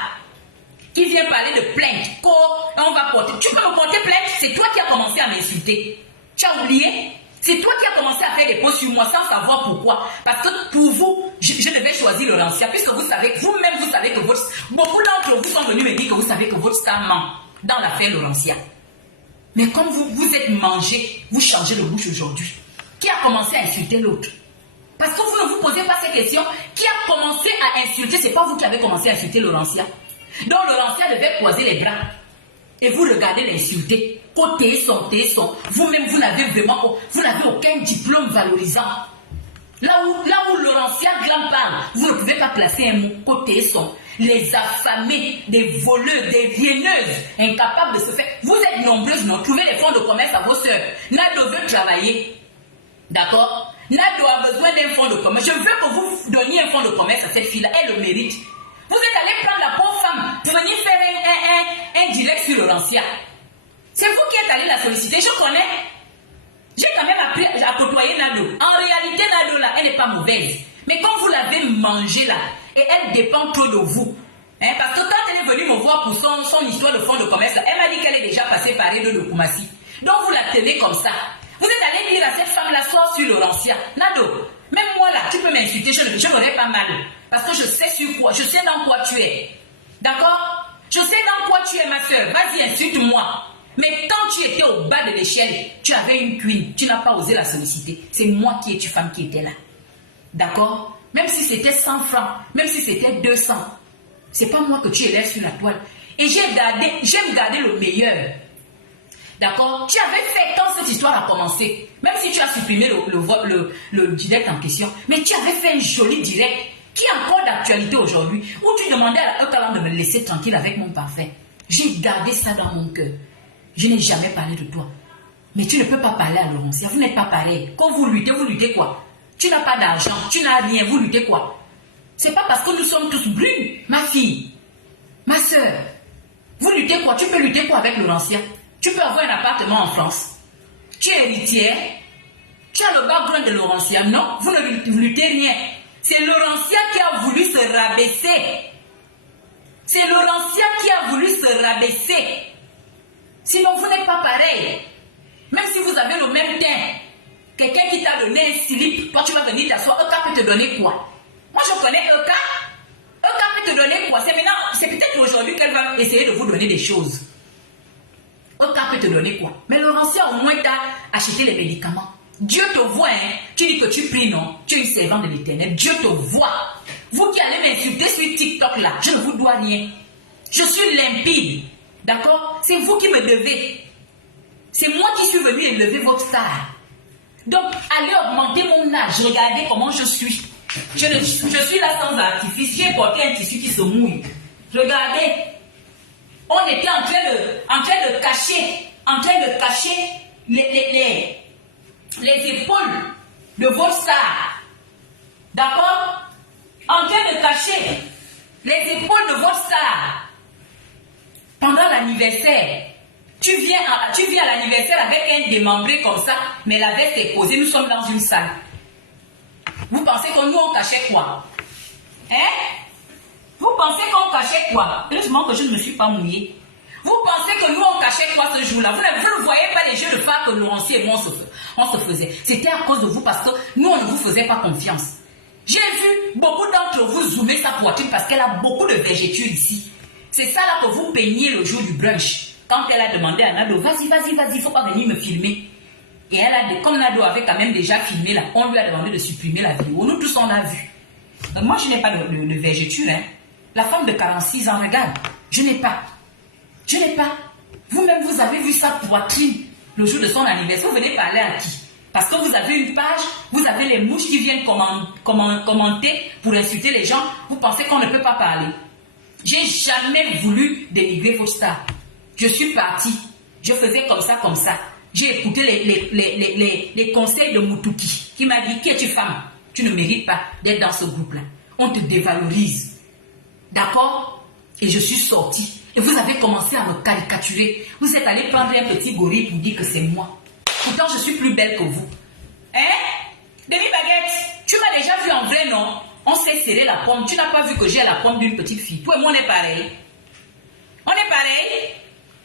qui vient parler de plainte, on va porter. Tu peux me porter plainte, c'est toi qui as commencé à m'insulter. Tu as oublié? C'est toi qui as commencé à faire des posts sur moi sans savoir pourquoi. Parce que pour vous, je devais choisir Laurentien, puisque vous savez, vous-même vous savez que beaucoup d'entre vous sont venus me dire que vous savez que votre star ment dans l'affaire Laurentien. Mais comme vous êtes mangé, vous changez de bouche aujourd'hui. Qui a commencé à insulter l'autre? Parce que vous ne vous posez pas ces questions. Qui a commencé à insulter? C'est pas vous qui avez commencé à insulter Laurentien. Donc Laurentien devait croiser les bras. Et vous regardez l'insulter. Côté son. Vous-même, vous n'avez aucun diplôme valorisant. Là où Laurentien Glam parle, vous ne pouvez pas placer un mot. Côté son. Les affamés, des voleurs, des vienneuses, incapables de se faire. Vous êtes nombreuses, non? Trouvez les fonds de commerce à vos soeurs. Nado veut travailler. D'accord? Nado a besoin d'un fonds de commerce. Je veux que vous donniez un fonds de commerce à cette fille-là. Elle le mérite. Vous êtes allé prendre la pauvre femme pour venir faire un direct sur Laurentien. C'est vous qui êtes allé la solliciter. Je connais. J'ai quand même appris à côtoyer Nado. En réalité, Nado, là, elle n'est pas mauvaise. Mais quand vous l'avez mangée, là, et elle dépend trop de vous. Hein, parce que quand elle est venue me voir pour son histoire de fonds de commerce, là, elle m'a dit qu'elle est déjà passée par Edo de Koumassi. Donc vous la tenez comme ça. Vous êtes allé dire à cette femme-là, sois sur Laurentien. Nado, même moi là, tu peux m'insulter, je n'aurai pas mal. Parce que je sais sur quoi, je sais dans quoi tu es. D'accord? Je sais dans quoi tu es, ma soeur. Vas-y, insulte-moi. Mais quand tu étais au bas de l'échelle, tu avais une queen, tu n'as pas osé la solliciter. C'est moi qui étais femme qui était là. D'accord? Même si c'était 100 francs, même si c'était 200, c'est pas moi que tu élèves sur la toile. Et j'aime garder le meilleur. D'accord? Tu avais fait quand cette histoire a commencé, même si tu as supprimé le direct en question, mais tu avais fait un joli direct qui est encore d'actualité aujourd'hui, où tu demandais à Eucalan de me laisser tranquille avec mon parfait. J'ai gardé ça dans mon cœur. Je n'ai jamais parlé de toi. Mais tu ne peux pas parler à Laurentien, vous n'êtes pas pareil. Quand vous luttez quoi? Tu n'as pas d'argent, tu n'as rien, vous luttez quoi? C'est pas parce que nous sommes tous brunes, ma fille, ma soeur. Vous luttez quoi? Tu peux lutter quoi avec Laurentien? Tu peux avoir un appartement en France. Tu es héritière. Tu as le background de Laurentien. Non, vous ne luttez rien. C'est Laurentien qui a voulu se rabaisser. C'est Laurentien qui a voulu se rabaisser. Sinon, vous n'êtes pas pareil. Même si vous avez le même teint, quelqu'un qui t'a donné un slip, quand tu vas venir t'asseoir, Euka peut te donner quoi? Moi, je connais Euka. Euka peut te donner quoi? C'est maintenant, c'est peut-être aujourd'hui qu'elle va essayer de vous donner des choses. Euka peut te donner quoi? Mais Laurentien, au moins, t'as acheté les médicaments. Dieu te voit, hein. Tu dis que tu pries, non? Tu es une servante de l'Éternel. Dieu te voit. Vous qui allez m'insulter sur TikTok, là, je ne vous dois rien. Je suis limpide. D'accord? C'est vous qui me devez. C'est moi qui suis venu élever votre star. Donc, allez augmenter mon âge. Regardez comment je suis. Je suis là sans artifice. J'ai porté un tissu qui se mouille. Regardez. On était en train de cacher les épaules de votre star. D'accord? En train de cacher les épaules de votre star. Pendant l'anniversaire, tu viens à l'anniversaire avec un démembré comme ça, mais la veste est posée, nous sommes dans une salle. Vous pensez que nous on cachait quoi? Hein? Vous pensez qu'on cachait quoi? Heureusement que je ne me suis pas mouillée. Vous pensez que nous on cachait quoi ce jour-là? Vous ne voyez pas les jeux de phare que Laurentien et moi on se faisait. C'était à cause de vous parce que nous on ne vous faisait pas confiance. J'ai vu beaucoup d'entre vous zoomer sa poitrine parce qu'elle a beaucoup de végétures ici. C'est ça là que vous peignez le jour du brunch. Quand elle a demandé à Nado, vas-y, il faut pas venir me filmer. Et elle a dit, comme Nado avait quand même déjà filmé là, on lui a demandé de supprimer la vidéo. Nous tous on l'a vu. Moi je n'ai pas de végéture, hein. La femme de 46 ans, regarde, je n'ai pas. Vous-même, vous avez vu sa poitrine le jour de son anniversaire. Vous venez parler à qui? Parce que vous avez une page, vous avez les mouches qui viennent commenter pour insulter les gens. Vous pensez qu'on ne peut pas parler. J'ai jamais voulu dénigrer vos stars. Je suis partie. Je faisais comme ça. J'ai écouté les conseils de Moutouki qui m'a dit, qui es-tu femme? Tu ne mérites pas d'être dans ce groupe-là. On te dévalorise. D'accord? Et je suis sortie. Et vous avez commencé à me caricaturer. Vous êtes allé prendre un petit gorille pour dire que c'est moi. Pourtant, je suis plus belle que vous. Hein? Demi-baguette, tu m'as déjà vu en vrai, non? On s'est serré la pomme. Tu n'as pas vu que j'ai la pomme d'une petite fille. Toi et moi, on est pareil. On est pareil.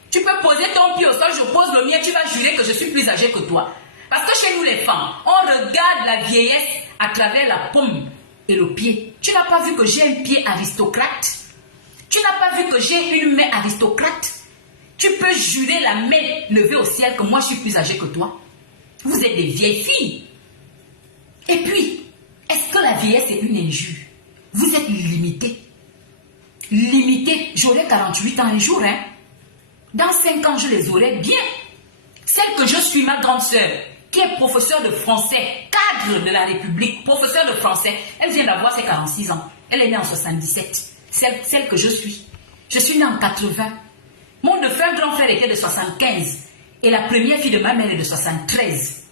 Tu peux poser ton pied au sol, je pose le mien. Tu vas jurer que je suis plus âgée que toi. Parce que chez nous, les femmes, on regarde la vieillesse à travers la paume et le pied. Tu n'as pas vu que j'ai un pied aristocrate? Tu n'as pas vu que j'ai une main aristocrate? Tu peux jurer la main levée au ciel que moi je suis plus âgée que toi? Vous êtes des vieilles filles. Et puis, est-ce que la vieillesse est une injure? Vous êtes limité. Limité. J'aurai 48 ans un jour, hein. Dans 5 ans, je les aurai bien. Celle que je suis, ma grande sœur, qui est professeure de français, cadre de la République, professeure de français, elle vient d'avoir ses 46 ans. Elle est née en 77. Celle que je suis. Je suis née en 80. Mon grand frère était de 75. Et la première fille de ma mère est de 73.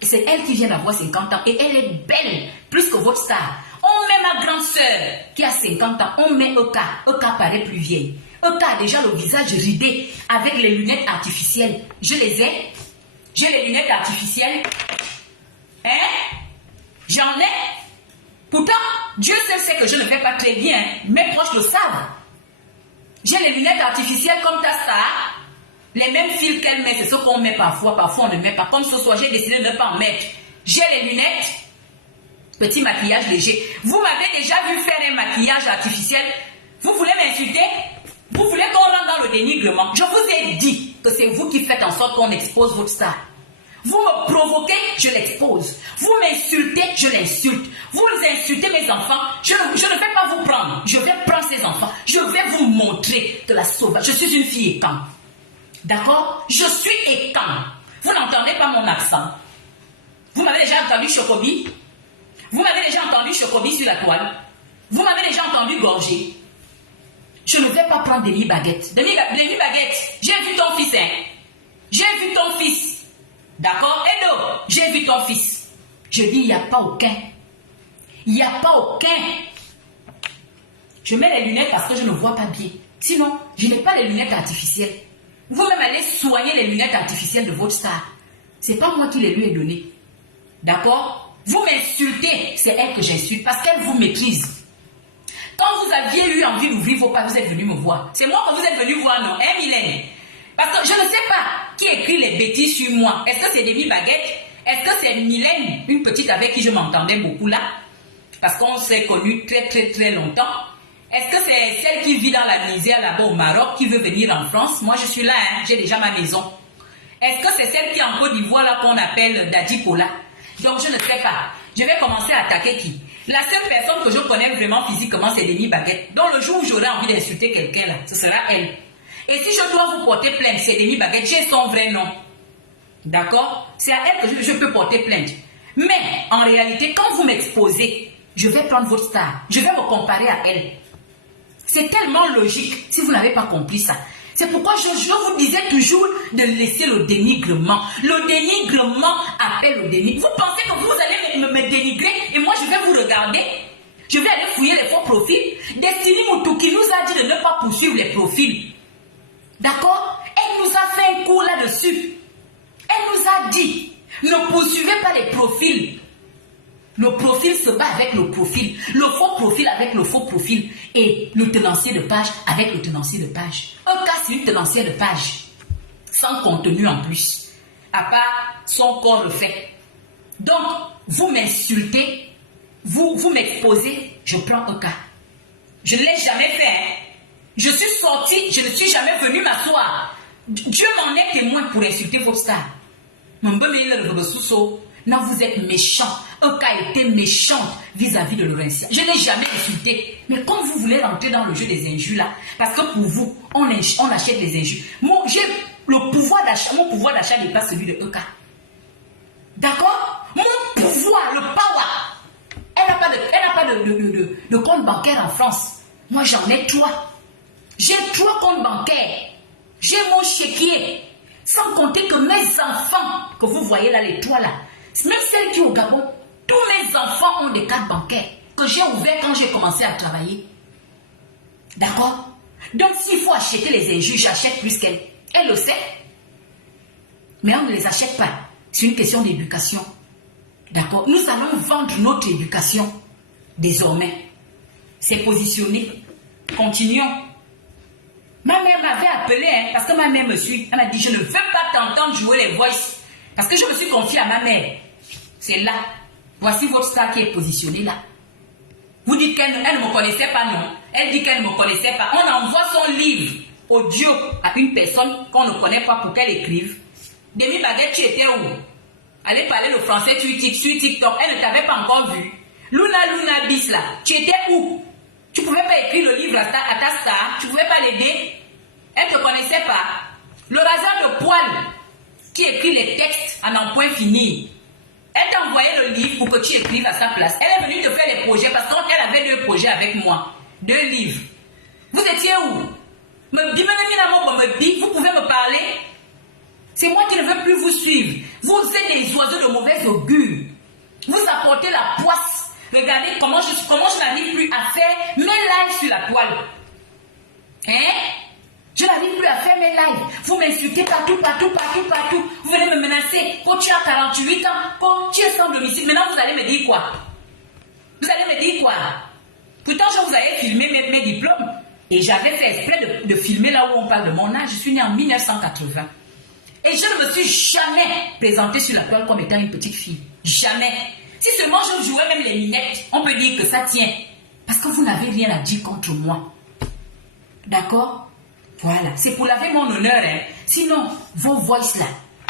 Et c'est elle qui vient d'avoir 50 ans. Et elle est belle, plus que votre star. On met ma grande sœur qui a 50 ans. On met Euka. Euka paraît plus vieille. Euka a déjà le visage ridé avec les lunettes artificielles. Je les ai J'ai les lunettes artificielles. Hein? J'en ai. Pourtant, Dieu seul sait que je ne fais pas très bien. Mes proches le savent. J'ai les lunettes artificielles comme ta star. Les mêmes fils qu'elle met, c'est ce qu'on met parfois. Parfois, on ne met pas. Comme ce soir, j'ai décidé de ne pas en mettre. J'ai les lunettes. Petit maquillage léger. Vous m'avez déjà vu faire un maquillage artificiel. Vous voulez m'insulter? Vous voulez qu'on rentre dans le dénigrement? Je vous ai dit que c'est vous qui faites en sorte qu'on expose votre star. Vous me provoquez, je l'expose. Vous m'insultez, je l'insulte. Vous insultez mes enfants, je ne vais pas vous prendre. Je vais prendre ces enfants. Je vais vous montrer que la sauvage. Je suis une fille écam. D'accord? Je suis écam. Vous n'entendez pas mon accent. Vous m'avez déjà entendu Chocobi? Vous m'avez déjà entendu Chocobi sur la toile? Vous m'avez déjà entendu gorger? Je ne vais pas prendre demi-baguette. Demi-baguette, j'ai vu ton fils, hein? J'ai vu ton fils. D'accord? Edo, j'ai vu ton fils. Je dis, il n'y a pas aucun. Il n'y a pas aucun. Je mets les lunettes parce que je ne vois pas bien. Sinon, je n'ai pas les lunettes artificielles. Vous-même allez soigner les lunettes artificielles de votre star. Ce n'est pas moi qui les lui ai données. D'accord? Vous m'insultez, c'est elle que j'insulte parce qu'elle vous maîtrise. Quand vous aviez eu envie d'ouvrir vos pas, vous êtes venu me voir. C'est moi que vous êtes venu voir, non? Hein, Mylène? Parce que je ne sais pas qui écrit les bêtises sur moi. Est-ce que c'est Demi Baguette? Est-ce que c'est Mylène, une petite avec qui je m'entendais beaucoup là? Parce qu'on s'est connus très très très longtemps. Est-ce que c'est celle qui vit dans la misère là-bas au Maroc, qui veut venir en France? Moi je suis là, hein, j'ai déjà ma maison. Est-ce que c'est celle qui est en Côte d'Ivoire là qu'on appelle Daddy Pola? Donc je ne sais pas. Je vais commencer à attaquer qui? La seule personne que je connais vraiment physiquement, c'est Demi Baguette. Donc le jour où j'aurai envie d'insulter quelqu'un là, ce sera elle. Et si je dois vous porter plainte, c'est Demi Baguette, j'ai son vrai nom. D'accord? C'est à elle que je peux porter plainte. Mais en réalité, quand vous m'exposez, je vais prendre votre star. Je vais me comparer à elle. C'est tellement logique si vous n'avez pas compris ça. C'est pourquoi je vous disais toujours de laisser le dénigrement. Le dénigrement appelle le dénigrement. Vous pensez que vous allez me dénigrer et moi je vais vous regarder? Je vais aller fouiller les faux profils. Destiny Mutuki nous a dit de ne pas poursuivre les profils. D'accord? Elle nous a fait un cours là-dessus. Elle nous a dit, ne poursuivez pas les profils. Le profil se bat avec le profil. Le faux profil avec le faux profil. Et le tenancier de page avec le tenancier de page. Un cas, c'est une tenancière de page. Sans contenu en plus. À part son corps refait. Donc, vous m'insultez. Vous m'exposez. Je prends un cas. Je ne l'ai jamais fait. Hein. Je suis sortie, je ne suis jamais venue m'asseoir. Dieu m'en est témoin pour insulter vos stars. Non, vous êtes méchant. Un cas était méchant vis-à-vis de Laurentia. Je n'ai jamais insulté. Mais comme vous voulez rentrer dans le jeu des injures là, parce que pour vous, on achète les injures. Moi, j'ai le pouvoir d'achat. Mon pouvoir d'achat n'est pas celui de Eka. D'accord? Mon pouvoir, le power. Elle n'a pas de compte bancaire en France. Moi, j'en ai 3. J'ai 3 comptes bancaires. J'ai mon chéquier. Sans compter que mes enfants, que vous voyez là, les 3 là, même celles qui sont au Gabon, tous mes enfants ont des cartes bancaires que j'ai ouvertes quand j'ai commencé à travailler. D'accord? Donc s'il faut acheter les injures, j'achète plus qu'elle. Elle le sait. Mais on ne les achète pas. C'est une question d'éducation. D'accord? Nous allons vendre notre éducation. Désormais. C'est positionné. Continuons. Ma mère m'avait appelé, hein, parce que ma mère me suit. Elle m'a dit, je ne veux pas t'entendre jouer les voices. Parce que je me suis confiée à ma mère. C'est là. Voici votre star qui est positionnée là. Vous dites qu'elle ne me connaissait pas, non? Elle dit qu'elle ne me connaissait pas. On envoie son livre audio à une personne qu'on ne connaît pas pour qu'elle écrive. Demi Baguette, tu étais où? Allez parler le français sur TikTok. Elle ne t'avait pas encore vu. Luna Bis là. Tu étais où? Tu ne pouvais pas écrire le livre à ta star. Tu ne pouvais pas l'aider. Elle ne te connaissait pas. Le raseur de poil qui écrit les textes à n'en point finir. Elle t'a envoyé le livre pour que tu écrives à sa place. Elle est venue te faire les projets parce qu'elle avait 2 projets avec moi. 2 livres. Vous étiez où? Vous pouvez me parler? C'est moi qui ne veux plus vous suivre. Vous êtes des oiseaux de mauvaise augure. Vous apportez la poisse. Regardez comment je n'arrive plus à faire mes lives sur la toile. Hein? Je n'arrive plus à faire mes lives. Vous m'insultez partout. Vous venez me menacer. Quand tu as 48 ans, quand tu es sans domicile, maintenant vous allez me dire quoi? Vous allez me dire quoi? Pourtant, je vous avais filmé mes diplômes. Et j'avais fait exprès de filmer là où on parle de mon âge. Je suis née en 1980. Et je ne me suis jamais présentée sur la toile comme étant une petite fille. Jamais. Si seulement je jouais même les minettes, on peut dire que ça tient. Parce que vous n'avez rien à dire contre moi. D'accord? Voilà. C'est pour laver mon honneur. Hein. Sinon, vos voices là,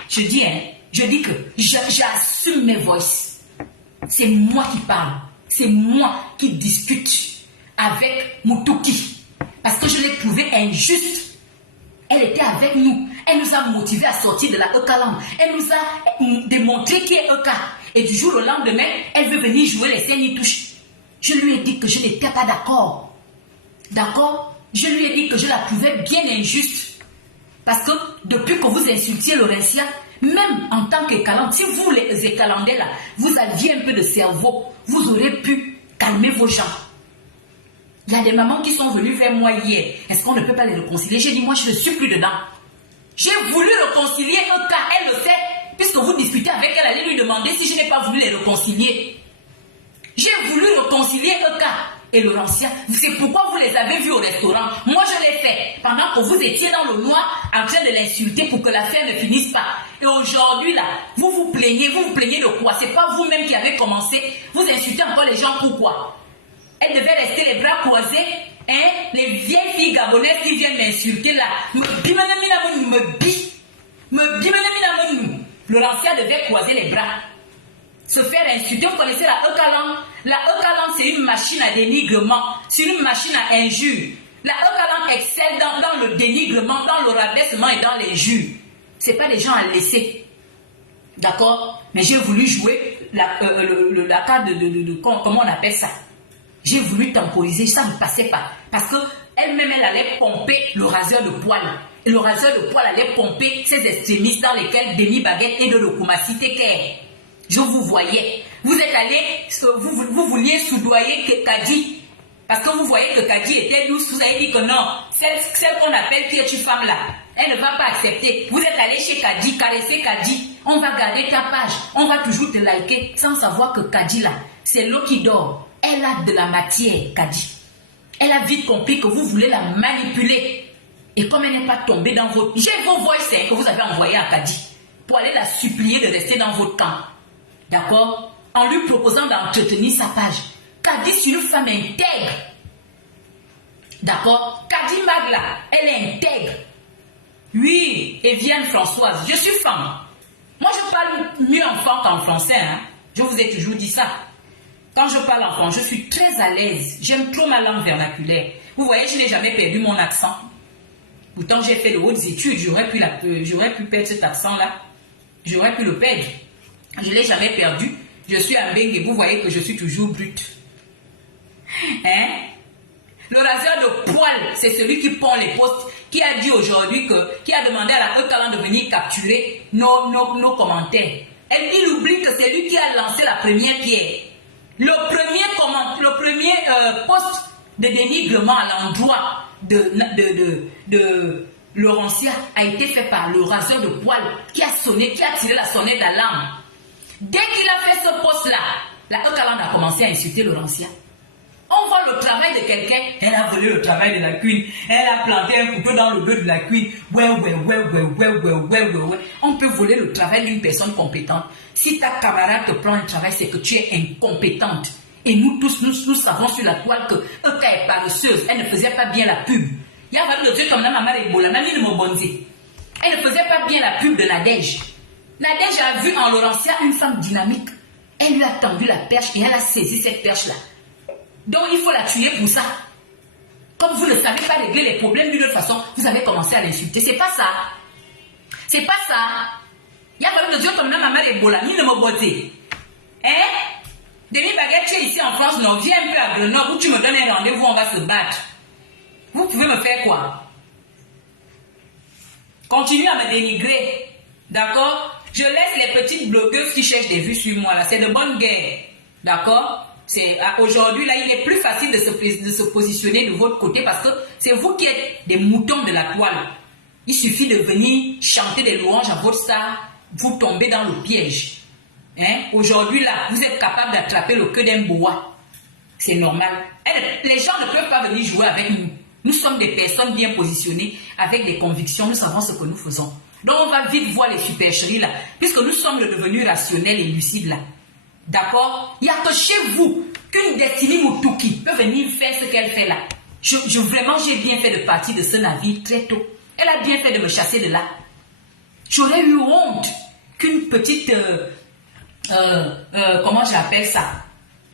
je dis que j'assume mes voices. C'est moi qui parle. C'est moi qui discute avec Mutuki. Parce que je l'ai trouvée injuste. Elle était avec nous. Elle nous a motivés à sortir de la Eukalang. Elle nous a démontré qui est Euka. Et du jour au lendemain, elle veut venir jouer les Sénitouches. Je lui ai dit que je n'étais pas d'accord. D'accord? Je lui ai dit que je la trouvais bien injuste. Parce que depuis que vous insultiez Laurentia, même en tant qu'Ekaland, si vous les Écalandais là, vous aviez un peu de cerveau, vous aurez pu calmer vos gens. Il y a des mamans qui sont venues vers moi hier. Est-ce qu'on ne peut pas les réconcilier? J'ai dit, moi je ne suis plus dedans. J'ai voulu réconcilier Euka, elle le sait. Puisque vous discutez avec elle, allez lui demander si je n'ai pas voulu les réconcilier. J'ai voulu réconcilier Euka et Laurentia. C'est pourquoi vous les avez vus au restaurant. Moi je l'ai fait. Pendant que vous étiez dans le noir en train de l'insulter pour que l'affaire ne finisse pas. Et aujourd'hui là, vous vous plaignez de quoi? C'est pas vous-même qui avez commencé. Vous insultez encore les gens pourquoi? Elle devait rester les bras croisés. Hein? Les vieilles filles gabonaises qui viennent m'insulter là. Laurentia devait croiser les bras. Se faire insulter. Vous connaissez la Eukalang? La Eukalang, c'est une machine à dénigrement. C'est une machine à injure. La Eukalang excelle dans le dénigrement, dans le rabaissement et dans l'injure. Ce n'est pas des gens à laisser. D'accord? Mais j'ai voulu jouer la carte comment on appelle ça? J'ai voulu temporiser, ça ne passait pas. Parce qu'elle-même, elle allait pomper le raseur de poil. Et le raseur de poil allait pomper ces extrémistes dans lesquels Denis Baguette et de Lokumasi Teker. Je vous voyais. Vous êtes allé, vous vouliez soudoyer Kadi. Parce que vous voyez que Kadi était douce. Vous avez dit que non, celle qu'on appelle qui est une femme là, elle ne va pas accepter. Vous êtes allé chez Kadi, caresser Kadi. On va garder ta page. On va toujours te liker sans savoir que Kadi là, c'est l'eau qui dort. Elle a de la matière, Kadi. Elle a vite compris que vous voulez la manipuler. Et comme elle n'est pas tombée dans votre... J'ai vos voices que vous avez envoyées à Kadi pour aller la supplier de rester dans votre camp. D'accord? En lui proposant d'entretenir sa page. Kadi, c'est une femme intègre. D'accord? Kadi Magla, elle est intègre. Oui, Eviane Françoise, je suis femme. Moi, je parle mieux en femme qu'en français. Hein? Je vous ai toujours dit ça. Quand je parle en français, je suis très à l'aise. J'aime trop ma langue vernaculaire. Vous voyez, je n'ai jamais perdu mon accent. Pourtant, j'ai fait de hautes études. J'aurais pu perdre cet accent-là. J'aurais pu le perdre. Je ne l'ai jamais perdu. Je suis un beng et vous voyez que je suis toujours brute. Hein? Le raseur de poil, c'est celui qui pond les postes, qui a dit aujourd'hui qui a demandé à la Eukalang de venir capturer nos commentaires. Il oublie que c'est lui qui a lancé la première pierre. Le premier poste de dénigrement à l'endroit de Laurentia a été fait par le raseur de poil qui a tiré la sonnette d'alarme. Dès qu'il a fait ce poste-là, la Eukalang a commencé à insulter Laurentia. On voit le travail de quelqu'un. Elle a volé le travail de la queen. Elle a planté un couteau dans le dos de la queen. Ouais. On peut voler le travail d'une personne compétente. Si ta camarade te prend un travail, c'est que tu es incompétente. Et nous tous, nous savons sur la toile que Euka est paresseuse. Elle ne faisait pas bien la pub. Il y a le Dieu comme la maman Ebola, Nami ne m'obonzi. Elle ne faisait pas bien la pub de Nadège. Nadège a vu en Laurentia une femme dynamique. Elle lui a tendu la perche et elle a saisi cette perche-là. Donc il faut la tuer pour ça. Comme vous ne savez pas régler les problèmes d'une autre façon, vous avez commencé à l'insulter. C'est pas ça. C'est pas ça. Il y a même de Dieu comme la maman Ebola, ni ne me botter. Hein? Denis Baguette, tu es ici en France, non? Viens un peu à Grenoble où tu me donnes un rendez-vous, on va se battre. Vous pouvez me faire quoi? Continuez à me dénigrer. D'accord? Je laisse les petites blogueuses qui cherchent des vues sur moi. C'est de bonne guerre. D'accord? Aujourd'hui, là, il est plus facile de se positionner de votre côté parce que c'est vous qui êtes des moutons de la toile. Il suffit de venir chanter des louanges à votre star, vous tombez dans le piège. Hein? Aujourd'hui, là, vous êtes capable d'attraper le queue d'un boa. C'est normal. Les gens ne peuvent pas venir jouer avec nous. Nous sommes des personnes bien positionnées, avec des convictions, nous savons ce que nous faisons. Donc on va vite voir les supercheries là, puisque nous sommes devenus rationnels et lucides là. D'accord? Il n'y a que chez vous qu'une Destiny Mutuki peut venir faire ce qu'elle fait là. Vraiment, j'ai bien fait de partir de ce navire très tôt. Elle a bien fait de me chasser de là. J'aurais eu honte qu'une petite... comment j'appelle ça?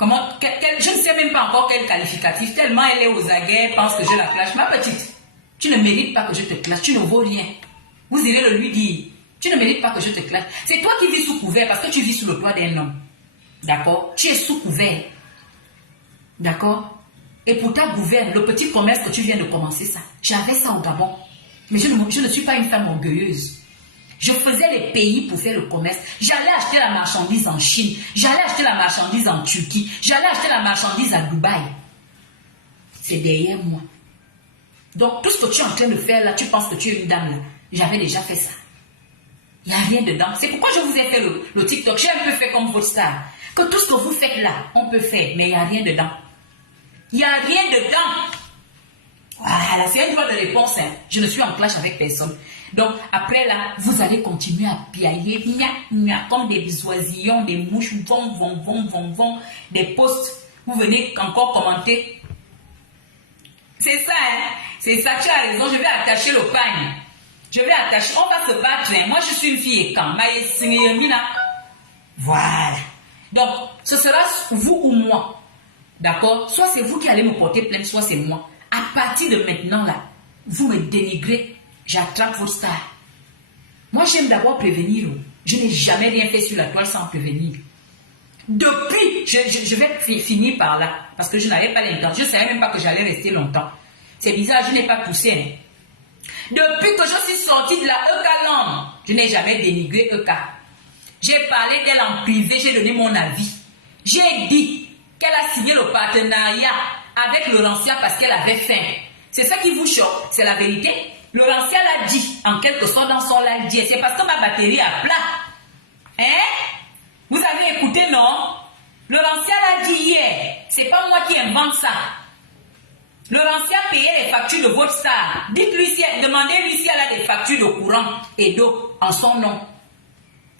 Je ne sais même pas encore quel qualificatif, tellement elle est aux aguets, pense que je la clash. Ma petite, tu ne mérites pas que je te clash, tu ne vaux rien. Vous irez le lui dire, tu ne mérites pas que je te clash. C'est toi qui vis sous couvert parce que tu vis sous le toit d'un homme. D'accord? Tu es sous couvert. D'accord? Et pour ta gouverne, le petit commerce que tu viens de commencer ça, j'avais ça au Gabon. Mais je ne suis pas une femme orgueilleuse. Je faisais les pays pour faire le commerce. J'allais acheter la marchandise en Chine. J'allais acheter la marchandise en Turquie. J'allais acheter la marchandise à Dubaï. C'est derrière moi. Donc, tout ce que tu es en train de faire là, tu penses que tu es une dame là. J'avais déjà fait ça. Il n'y a rien dedans. C'est pourquoi je vous ai fait le TikTok. J'ai un peu fait comme votre star. Que tout ce que vous faites là, on peut faire, mais il n'y a rien dedans. Il n'y a rien dedans. Voilà, c'est un droit de réponse. Hein. Je ne suis en clash avec personne. Donc, après là, vous allez continuer à piailler, comme des oisillons, des mouches, vont, des posts. Vous venez encore commenter. C'est ça, hein. C'est ça, tu as raison. Je vais attacher le pagne. Je vais attacher. On va se battre. Hein. Moi, je suis une fille et quand. Voilà. Donc, ce sera vous ou moi. D'accord? Soit c'est vous qui allez me porter plainte, soit c'est moi. À partir de maintenant, là, vous me dénigrez, j'attrape votre star. Moi, j'aime d'abord prévenir. Je n'ai jamais rien fait sur la toile sans prévenir. Depuis, je vais finir par là, parce que je n'avais pas l'intention. Je ne savais même pas que j'allais rester longtemps. C'est bizarre, je n'ai pas poussé. Hein. Depuis que je suis sortie de la EK, je n'ai jamais dénigré EK. J'ai parlé d'elle en privé, j'ai donné mon avis. J'ai dit qu'elle a signé le partenariat avec Laurentia parce qu'elle avait faim. C'est ça qui vous choque, c'est la vérité. Laurentia l'a dit, en quelque sorte dans son live, c'est parce que ma batterie a plat. Hein? Vous avez écouté, non? Laurentia l'a dit hier, c'est pas moi qui invente ça. Laurentia payait les factures de votre star. Dites-lui demandez-lui si elle a des factures de courant et d'eau en son nom.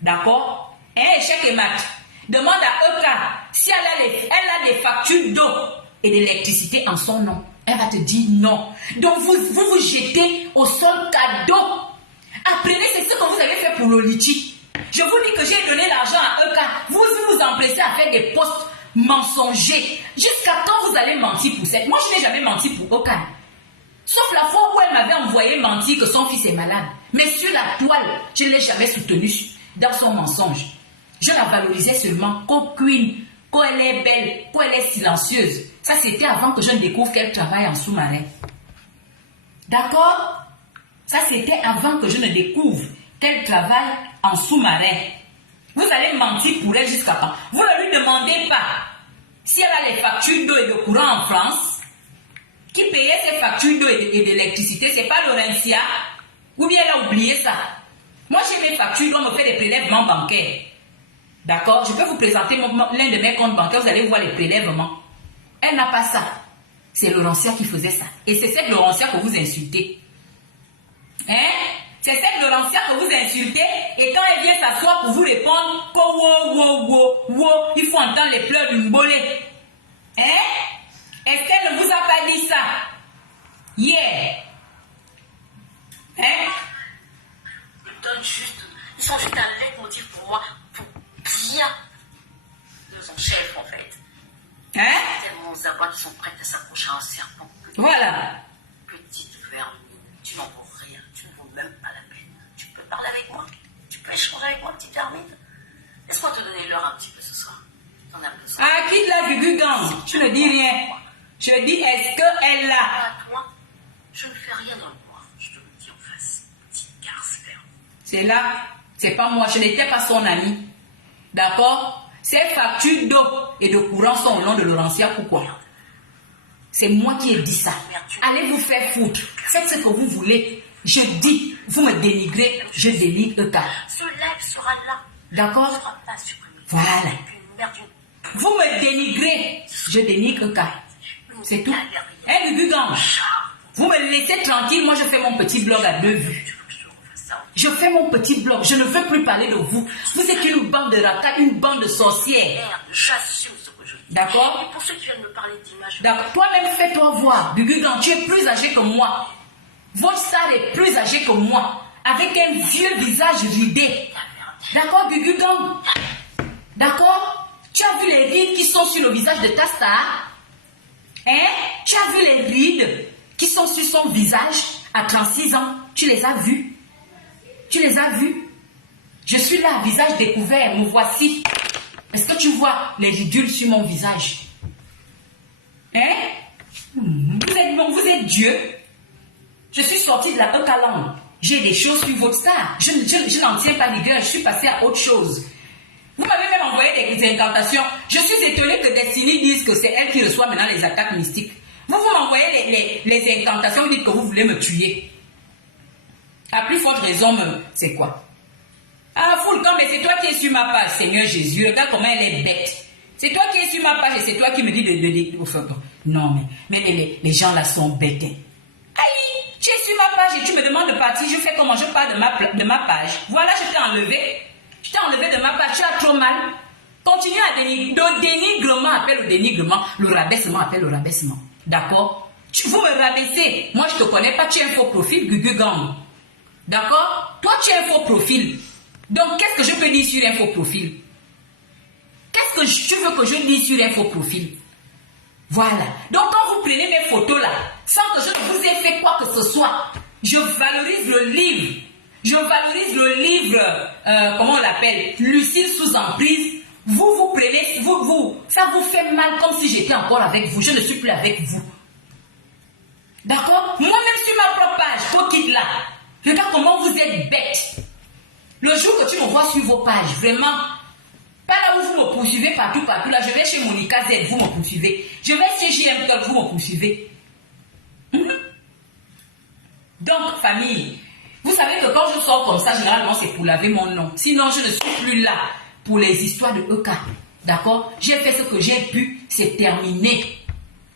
D'accord? Échec et mat. Demande à Eka si elle a des factures d'eau et d'électricité en son nom. Elle va te dire non. Donc vous jetez au sol cadeau. Apprenez, c'est ce que vous avez fait pour le litchi. Je vous dis que j'ai donné l'argent à Eka. Vous vous empressez à faire des posts mensongers. Jusqu'à quand vous allez mentir pour cette? Moi, je n'ai jamais menti pour Eka. Sauf la fois où elle m'avait envoyé mentir que son fils est malade. Mais sur la toile, je ne l'ai jamais soutenue dans son mensonge. Je la valorisais seulement qu'au queen, qu'elle est belle, qu'elle est silencieuse. Ça, c'était avant que je ne découvre qu'elle travaille en sous-marin. D'accord? Ça, c'était avant que je ne découvre qu'elle travaille en sous-marin. Vous allez mentir pour elle jusqu'à quand? Vous ne lui demandez pas si elle a les factures d'eau et de courant en France. Qui payait ses factures d'eau et d'électricité? C'est pas Laurentia? Ou bien elle a oublié ça? Moi, j'ai mes factures, on me fait des prélèvements bancaires. D'accord? Je peux vous présenter l'un de mes comptes bancaires, vous allez voir les prélèvements. Elle n'a pas ça. C'est Laurentia qui faisait ça. Et c'est cette Laurentia que vous insultez. Hein? C'est cette Laurentia que vous insultez. Et quand elle vient s'asseoir pour vous répondre, il faut entendre les pleurs d'une bolée. Hein? Est-ce qu'elle ne vous a pas dit ça? Yeah. Hein? Ils sont juste un leitmotiv pour moi, pour bien de son chef en fait. Hein? Tellement aux abois qui sont prêtes à s'accrocher à un serpent. Voilà. Petite vermine, tu n'en vaux rien, tu ne vaux même pas la peine. Tu peux parler avec moi, tu peux échanger avec moi, petite vermine. Laisse-moi te donner l'heure un petit peu ce soir. T'en as besoin. Ah, quitte la Gugugan. Je ne dis rien. Je dis, est-ce qu'elle l'a? À toi, je ne fais rien dans le bois. Je te le dis en face. Petite garce ferme. C'est là. C'est pas moi. Je n'étais pas son ami. D'accord? Ces factures d'eau et de courant sont au nom de Laurentia. Pourquoi? C'est moi qui ai dit ça. Allez vous faire foutre. Faites ce que vous voulez. Je dis, vous me dénigrez, je dénigre Eka. Ce live sera là. D'accord? Il ne sera pas supprimé. Voilà. Une merde, Vous me dénigrez, je dénigre Eka. C'est tout. Hein, Gugugan? Vous me laissez tranquille, moi je fais mon petit blog à 2 vues. Je fais mon petit blog, je ne veux plus parler de vous. Vous êtes une bande de racailles, une bande de sorcières. Merde, j'assume ce que je dis. D'accord? Et pour ceux qui viennent me parler d'image, D'accord. Toi-même, fais-toi voir. Gugugan, tu es plus âgé que moi. Votre star est plus âgé que moi. Avec un vieux visage ridé. D'accord, Gugugan? D'accord? Tu as vu les rides qui sont sur le visage de ta star? Hein? Tu as vu les rides qui sont sur son visage à 36 ans? Tu les as vues? Tu les as vues? Je suis là, visage découvert, me voici. Est-ce que tu vois les ridules sur mon visage? Hein? Vous êtes bon, vous êtes Dieu. Je suis sortie de la Ekaland. J'ai des choses sur votre star. Je n'en tiens pas rigueur, je suis passée à autre chose. Vous m'avez même envoyé des incantations. Je suis étonnée que Destiny dise que c'est elle qui reçoit maintenant les attaques mystiques. Vous m'envoyez les incantations, vous dites que vous voulez me tuer. À plus forte raison, c'est quoi? Ah, Foulcan, mais c'est toi qui es sur ma page, Seigneur Jésus. Regarde comment elle est bête. C'est toi qui es sur ma page et c'est toi qui me dis de... Non, mais les gens là sont bêtes. Aïe, tu es sur ma page et tu me demandes de partir. Je fais comment? Je pars de ma page. Voilà, je t'ai enlevé. Je t'ai enlevé de ma page. Tu as trop mal. Continue à dénigrer. Le dénigrement appelle le dénigrement. Le rabaissement appelle le rabaissement. D'accord? Vous me rabaissez. Moi, je ne te connais pas. Tu es un faux profil, Gugugang. D'accord? Toi, tu es un faux profil. Donc, qu'est-ce que je peux dire sur un faux profil? Qu'est-ce que tu veux que je dise sur un faux profil? Voilà. Donc, quand vous prenez mes photos là, sans que je ne vous ai fait quoi que ce soit, je valorise le livre. Je valorise le livre, comment on l'appelle? Lucille sous emprise. Vous prenez, ça vous fait mal comme si j'étais encore avec vous. Je ne suis plus avec vous. D'accord? Moi-même sur ma propre page, faut quitte là. Regarde comment vous êtes bête. Le jour que tu me vois sur vos pages, vraiment, pas là où vous me poursuivez partout, là, je vais chez Monica Z, vous me poursuivez. Je vais chez JM Club, vous me poursuivez. Donc, famille, vous savez que quand je sors comme ça, généralement, c'est pour laver mon nom. Sinon, je ne suis plus là pour les histoires de Eka. D'accord? J'ai fait ce que j'ai pu, c'est terminé.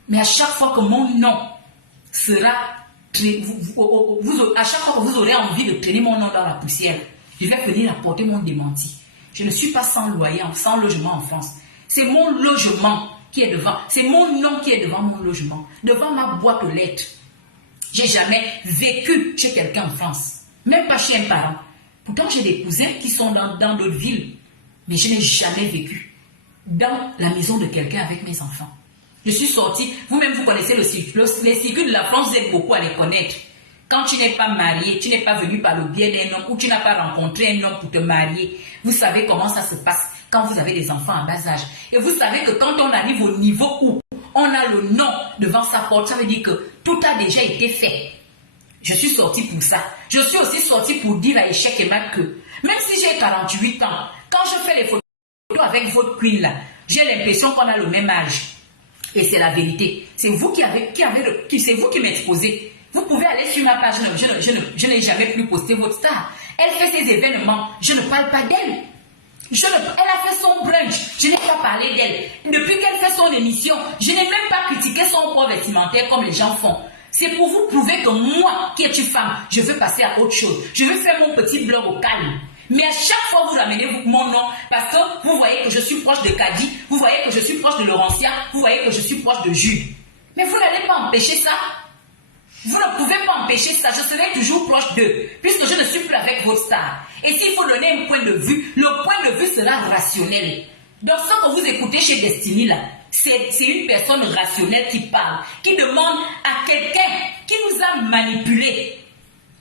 Mais à chaque fois que mon nom sera... à chaque fois que vous aurez envie de traîner mon nom dans la poussière, je vais venir apporter mon démenti. Je ne suis pas sans loyer, sans logement en France. C'est mon logement qui est devant. C'est mon nom qui est devant mon logement. Devant ma boîte aux lettres. J'ai jamais vécu chez quelqu'un en France. Même pas chez un parent. Pourtant, j'ai des cousins qui sont dans d'autres villes. Mais je n'ai jamais vécu dans la maison de quelqu'un avec mes enfants. Je suis sortie. Vous-même, vous connaissez les circuits de la France, vous êtes beaucoup à les connaître. Quand tu n'es pas marié, tu n'es pas venu par le biais d'un homme ou tu n'as pas rencontré un homme pour te marier, vous savez comment ça se passe quand vous avez des enfants en bas âge. Et vous savez que quand on arrive au niveau où on a le nom devant sa porte, ça veut dire que tout a déjà été fait. Je suis sortie pour ça. Je suis aussi sortie pour dire à Échec et Mat que même si j'ai 48 ans, quand je fais les photos avec votre queen là, j'ai l'impression qu'on a le même âge. Et c'est la vérité. C'est vous c'est vous qui m'exposez. Vous pouvez aller sur ma page, je n'ai jamais plus posté votre star. Elle fait ses événements, je ne parle pas d'elle. Elle a fait son brunch, je n'ai pas parlé d'elle. Depuis qu'elle fait son émission, je n'ai même pas critiqué son corps vestimentaire comme les gens font. C'est pour vous prouver que moi, qui est une femme, je veux passer à autre chose. Je veux faire mon petit blog au calme. Mais à chaque fois, vous ramenez mon nom parce que vous voyez que je suis proche de Kadi, vous voyez que je suis proche de Laurentia, vous voyez que je suis proche de Jules. Mais vous n'allez pas empêcher ça. Vous ne pouvez pas empêcher ça, je serai toujours proche d'eux, puisque je ne suis plus avec votre star. Et s'il faut donner un point de vue, le point de vue sera rationnel. Donc ce que vous écoutez chez Destiny là, c'est une personne rationnelle qui parle, qui demande à quelqu'un qui nous a manipulés,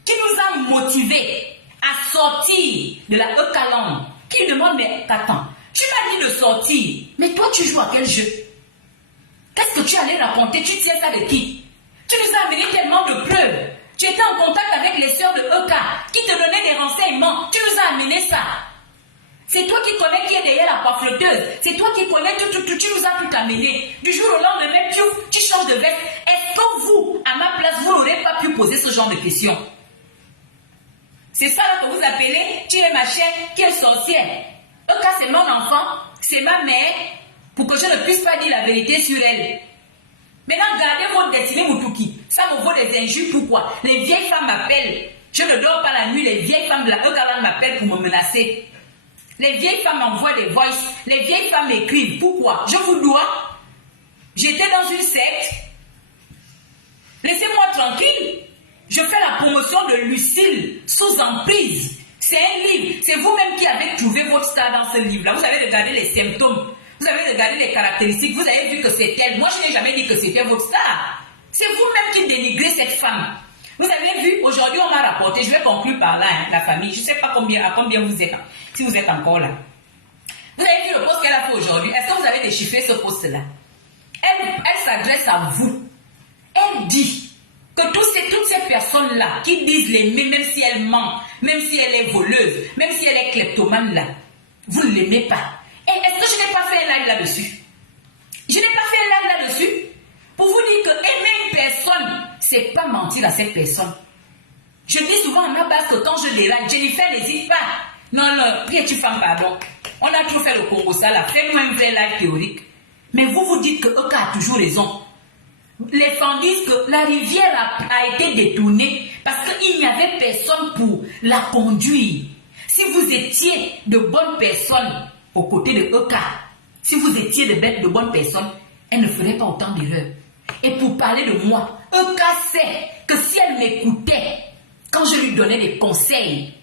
qui nous a motivés à sortir de la Ekaland, qui demande, mais attends, tu m'as dit de sortir, mais toi tu joues à quel jeu? Qu'est-ce que tu allais raconter? Tu tiens ça de qui? Tu nous as amené tellement de preuves. Tu étais en contact avec les sœurs de Eka qui te donnaient des renseignements. Tu nous as amené ça. C'est toi qui connais qui est derrière la coiffleuse. C'est toi qui connais tout. Tu nous as tout amené. Du jour au lendemain, tu changes de veste. Est-ce que vous, à ma place, vous n'aurez pas pu poser ce genre de questions? C'est ça que vous appelez, tu es ma chère, qui est sorcière. Eka, c'est mon enfant, c'est ma mère, pour que je ne puisse pas dire la vérité sur elle. Maintenant, gardez votre destinée, Moutouki. Ça me vaut des injures, pourquoi? Les vieilles femmes m'appellent. Je ne dors pas la nuit, les vieilles femmes de la Eka m'appellent pour me menacer. Les vieilles femmes m'envoient des voices. Les vieilles femmes m'écrivent. Pourquoi? Je vous dois. J'étais dans une secte. Laissez-moi tranquille. Je fais la promotion de Lucille sous emprise. C'est un livre. C'est vous-même qui avez trouvé votre star dans ce livre-là. Vous avez regardé les symptômes. Vous avez regardé les caractéristiques. Vous avez vu que c'est elle. Moi, je n'ai jamais dit que c'était votre star. C'est vous-même qui dénigrez cette femme. Vous avez vu, aujourd'hui, on m'a rapporté, je vais conclure par là, hein, la famille. Je ne sais pas à combien vous êtes, si vous êtes encore là. Vous avez vu le post qu'elle a fait aujourd'hui. Est-ce que vous avez déchiffré ce post-là? Elle s'adresse à vous. Elle dit que toutes ces personnes-là qui disent l'aimer, même si elle ment, même si elle est voleuse, même si elle est kleptomane là, vous ne l'aimez pas. Et est-ce que je n'ai pas fait un live là-dessus? Je n'ai pas fait un live là-dessus pour vous dire que aimer une personne, c'est pas mentir à cette personne. Je dis souvent à ma base que quand je déraille, Jennifer n'hésite pas. Non, tu femme, pardon. On a toujours fait le Congo ça là, fais-nous un vrai live théorique. Mais vous dites que Eka a toujours raison. Les femmes disent que la rivière a été détournée parce qu'il n'y avait personne pour la conduire. Si vous étiez de bonnes personnes aux côtés de Eka, si vous étiez de bonnes personnes, elle ne ferait pas autant d'erreurs. Et pour parler de moi, Eka sait que si elle m'écoutait, quand je lui donnais des conseils,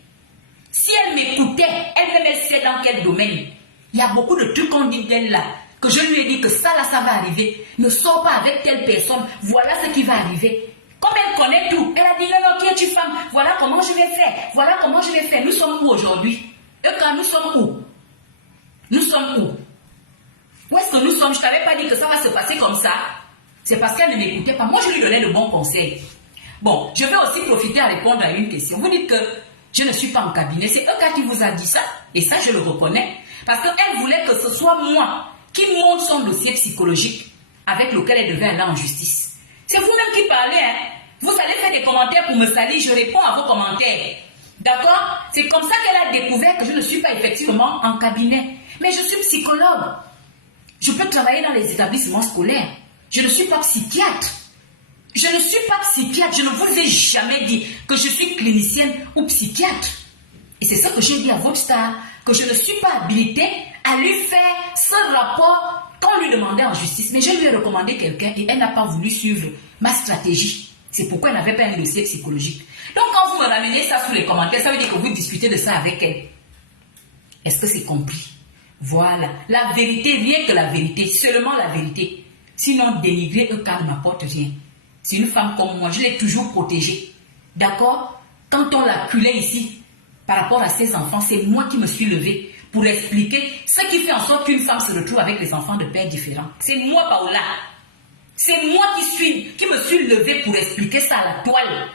si elle m'écoutait, elle sait dans quel domaine. Il y a beaucoup de trucs qu'on dit d'elle là, que je lui ai dit que ça là, ça va arriver. Ne sors pas avec telle personne, voilà ce qui va arriver. Comme elle connaît tout, elle a dit non, qui es-tu femme? Voilà comment je vais faire, voilà comment je vais faire. Nous sommes où aujourd'hui? Eka, nous sommes où? Nous sommes où? Où est-ce que nous sommes? Je ne t'avais pas dit que ça va se passer comme ça. C'est parce qu'elle ne m'écoutait pas. Moi, je lui donnais de bons conseils. Bon, je vais aussi profiter à répondre à une question. Vous dites que je ne suis pas en cabinet. C'est Eka qui vous a dit ça. Et ça, je le reconnais. Parce qu'elle voulait que ce soit moi qui monte son dossier psychologique avec lequel elle devait aller en justice. C'est vous-même qui parlez. Hein? Vous allez faire des commentaires pour me salir. Je réponds à vos commentaires. D'accord? C'est comme ça qu'elle a découvert que je ne suis pas effectivement en cabinet. Mais je suis psychologue. Je peux travailler dans les établissements scolaires. Je ne suis pas psychiatre. Je ne suis pas psychiatre. Je ne vous ai jamais dit que je suis clinicienne ou psychiatre. Et c'est ça que j'ai dit à votre star, que je ne suis pas habilitée à lui faire ce rapport qu'on lui demandait en justice. Mais je lui ai recommandé quelqu'un et elle n'a pas voulu suivre ma stratégie. C'est pourquoi elle n'avait pas un dossier psychologique. Donc quand vous me ramenez ça sous les commentaires, ça veut dire que vous discutez de ça avec elle. Est-ce que c'est compris? Voilà. La vérité, rien que la vérité, seulement la vérité. Sinon, dénigrer Eka ne m'apporte rien. C'est une femme comme moi, je l'ai toujours protégée. D'accord? Quand on l'a culée ici, par rapport à ses enfants, c'est moi qui me suis levée pour expliquer ce qui fait en sorte qu'une femme se retrouve avec les enfants de pères différents. C'est moi, Paola. C'est moi qui me suis levée pour expliquer ça à la toile.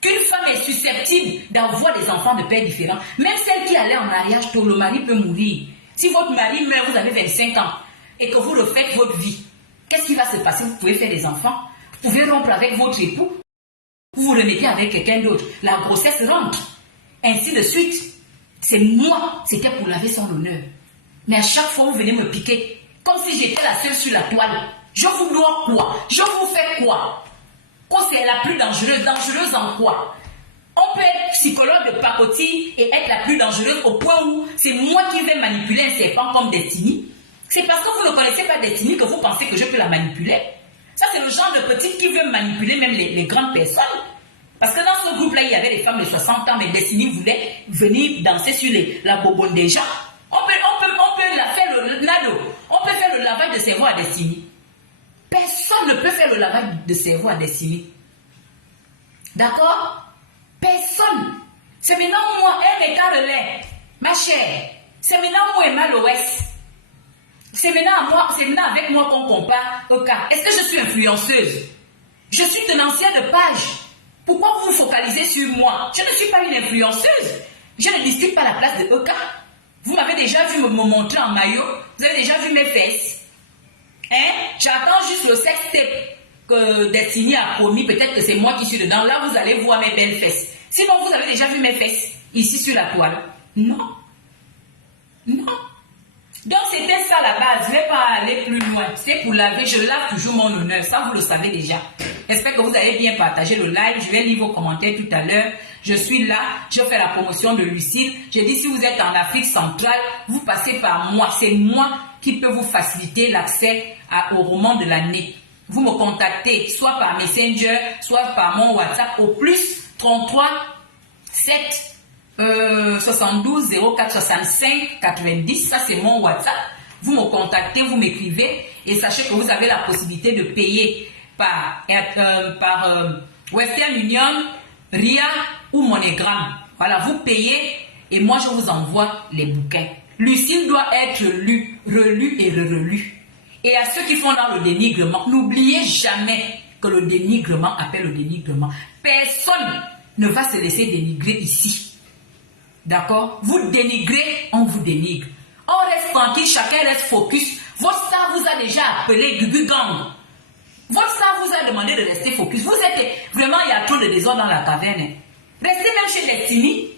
Qu'une femme est susceptible d'avoir des enfants de pères différents. Même celle qui allait en mariage tôt, le mari peut mourir. Si votre mari meurt, vous avez 25 ans et que vous refaites votre vie, qu'est-ce qui va se passer? Vous pouvez faire des enfants. Vous pouvez rompre avec votre époux. Vous vous remettez avec quelqu'un d'autre. La grossesse rentre. Ainsi de suite. C'est moi, c'était pour laver son honneur. Mais à chaque fois, vous venez me piquer. Comme si j'étais la seule sur la toile. Je vous dois quoi? Je vous fais quoi? Quand c'est la plus dangereuse, dangereuse en quoi? On peut être psychologue de pacotille et être la plus dangereuse au point où c'est moi qui vais manipuler un serpent comme Destiny. C'est parce que vous ne connaissez pas Destiny que vous pensez que je peux la manipuler. Ça, c'est le genre de petite qui veut manipuler même les grandes personnes. Parce que dans ce groupe-là, il y avait des femmes de 60 ans, mais Destiny voulait venir danser sur la bobonne des gens. On peut faire le nado. On peut faire le lavage de cerveau à Destiny. Personne ne peut faire le lavage de cerveau à Destiny. D'accord? Personne. C'est maintenant moi, elle m'écarte le lait. Ma chère, c'est maintenant moi et mal l'OS. C'est maintenant avec moi qu'on compare au cas. Est-ce que je suis influenceuse? Je suis tenancière de page. Pourquoi vous vous focalisez sur moi? Je ne suis pas une influenceuse. Je ne discute pas la place de Eka. Vous m'avez déjà vu me montrer en maillot. Vous avez déjà vu mes fesses. Hein? J'attends juste le sex tape que Destiny a promis, peut-être que c'est moi qui suis dedans. Là, vous allez voir mes belles fesses. Sinon, vous avez déjà vu mes fesses ici sur la toile. Non. Non. Donc, c'était ça la base. Je ne vais pas aller plus loin. C'est pour laver. Je lave toujours mon honneur. Ça, vous le savez déjà. J'espère que vous allez bien partager le live. Je vais lire vos commentaires tout à l'heure. Je suis là. Je fais la promotion de Lucille. Je dis, si vous êtes en Afrique centrale, vous passez par moi. C'est moi qui peux vous faciliter l'accès au roman de l'année. Vous me contactez soit par Messenger, soit par mon WhatsApp au plus 33 7 72 04 65 90. Ça, c'est mon WhatsApp. Vous me contactez, vous m'écrivez et sachez que vous avez la possibilité de payer par Western Union, RIA ou MoneyGram. Voilà, vous payez et moi, je vous envoie les bouquins. Lucille doit être lue, relue et relue. Et à ceux qui font dans le dénigrement, n'oubliez jamais que le dénigrement appelle le dénigrement. Personne ne va se laisser dénigrer ici. D'accord? Vous dénigrez, on vous dénigre. On reste tranquille, chacun reste focus. Votre star vous a déjà appelé Gugu Gang. Votre star vous a demandé de rester focus. Vous êtes vraiment, il y a trop de désordre dans la caverne. Restez même chez Destiny.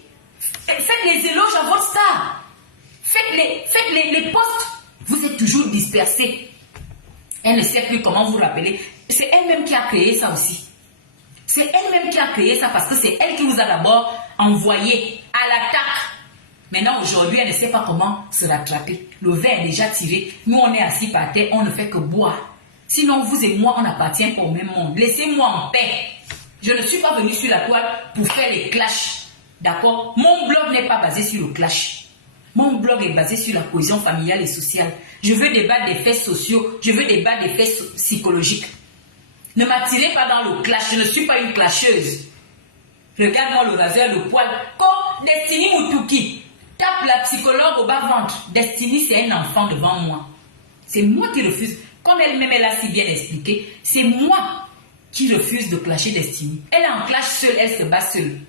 Faites les éloges à votre star. Faites les posts. Vous êtes toujours dispersés. Elle ne sait plus comment vous rappeler. C'est elle-même qui a créé ça aussi. C'est elle-même qui a créé ça parce que c'est elle qui vous a d'abord envoyé à l'attaque. Maintenant, aujourd'hui, elle ne sait pas comment se rattraper. Le verre est déjà tiré. Nous, on est assis par terre, on ne fait que boire. Sinon, vous et moi, on n'appartient pas au même monde. Laissez-moi en paix. Je ne suis pas venu sur la toile pour faire les clashs. D'accord? Mon blog n'est pas basé sur le clash. Mon blog est basé sur la cohésion familiale et sociale. Je veux débattre des faits sociaux. Je veux débattre des faits psychologiques. Ne m'attirez pas dans le clash. Je ne suis pas une clasheuse. Regarde-moi le vaseur de poil. Quand Destiny Mutuki tape la psychologue au bas-ventre, Destiny, c'est un enfant devant moi. C'est moi qui refuse. Comme elle-même, elle a si bien expliqué, c'est moi qui refuse de clasher Destiny. Elle est en clash seule, elle se bat seule.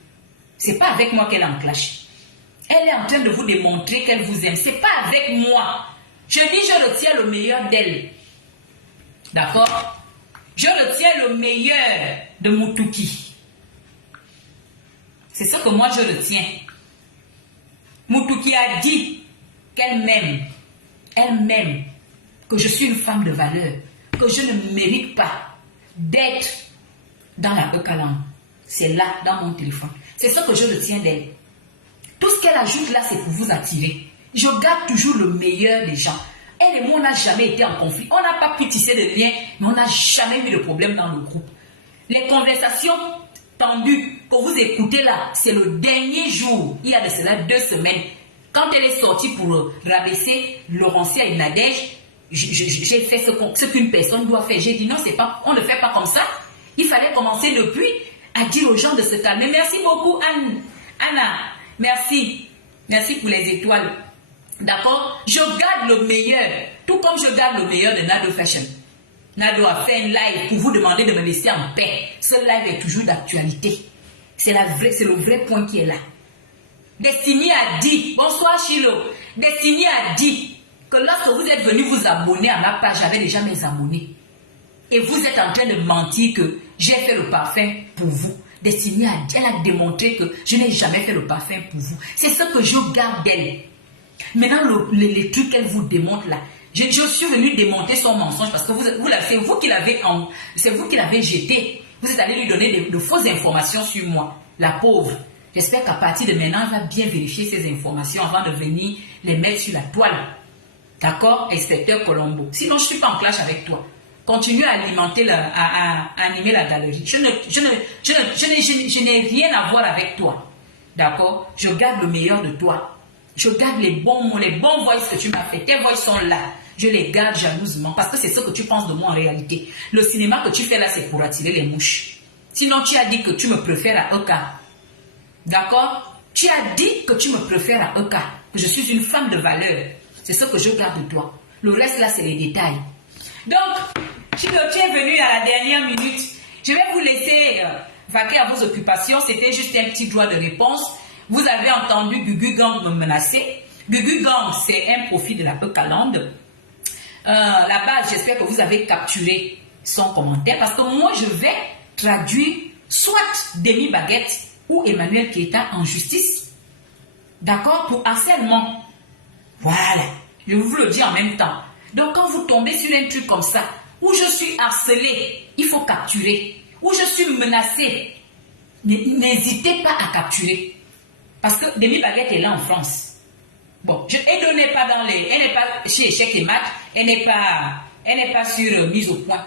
C'est pas avec moi qu'elle est en clash. Elle est en train de vous démontrer qu'elle vous aime. C'est pas avec moi. Je dis, je retiens le meilleur d'elle. D'accord? Je retiens le meilleur de Mutuki. C'est ce que moi je retiens. Mutuki a dit qu'elle m'aime. Elle m'aime. Que je suis une femme de valeur. Que je ne mérite pas d'être dans la Ekalam. C'est là, dans mon téléphone. C'est ce que je retiens d'elle. Tout ce qu'elle ajoute là, c'est pour vous attirer. Je garde toujours le meilleur des gens. Elle et moi, on n'a jamais été en conflit. On n'a pas pu tisser de liens, mais on n'a jamais eu de problème dans le groupe. Les conversations tendues que vous écoutez là, c'est le dernier jour, il y a de cela 2 semaines. Quand elle est sortie pour rabaisser Laurentia et Nadège, j'ai fait ce qu'une personne doit faire. J'ai dit non, on ne fait pas comme ça. Il fallait commencer depuis à dire aux gens de se calmer. Merci beaucoup, Anna. Merci. Merci pour les étoiles. D'accord? Je garde le meilleur. Tout comme je garde le meilleur de Nado Fashion. Nado a fait un live pour vous demander de me laisser en paix. Ce live est toujours d'actualité. C'est le vrai point qui est là. Destiny a dit, bonsoir Chilo. Destiny a dit que lorsque vous êtes venu vous abonner à ma page, j'avais déjà mes abonnés. Et vous êtes en train de mentir que j'ai fait le parfum pour vous. Destiny elle a démontré que je n'ai jamais fait le parfum pour vous. C'est ce que je garde d'elle. Maintenant, les trucs qu'elle vous démontre là, je suis venu démonter son mensonge parce que c'est vous qui l'avez jeté. Vous êtes allé lui donner de fausses informations sur moi, la pauvre. J'espère qu'à partir de maintenant, elle va bien vérifier ces informations avant de venir les mettre sur la toile. D'accord, inspecteur Colombo. Sinon, je ne suis pas en clash avec toi. Continue à alimenter, à animer la galerie. Je n'ai rien à voir avec toi. D'accord? Je garde le meilleur de toi. Je garde les bons voices que tu m'as fait. Tes voices sont là. Je les garde jalousement parce que c'est ce que tu penses de moi en réalité. Le cinéma que tu fais là, c'est pour attirer les mouches. Sinon, tu as dit que tu me préfères à Eka. D'accord? Tu as dit que tu me préfères à Eka. Que je suis une femme de valeur. C'est ce que je garde de toi. Le reste là, c'est les détails. Donc, Chilo, tu es venu à la dernière minute. Je vais vous laisser vaquer à vos occupations. C'était juste un petit droit de réponse. Vous avez entendu Gugu Gang me menacer. Gugu Gang, c'est un profil de la Ekaland. La base, j'espère que vous avez capturé son commentaire parce que moi, je vais traduire soit Demi Baguette ou Emmanuel Keita en justice. D'accord? Pour harcèlement. Voilà. Je vous le dis en même temps. Donc, quand vous tombez sur un truc comme ça, où je suis harcelé, il faut capturer. Où je suis menacé, n'hésitez pas à capturer. Parce que Demi Baguette est là en France. Bon, elle n'est pas dans les... Elle n'est pas chez Échec et Mat. Elle n'est pas sur mise au point.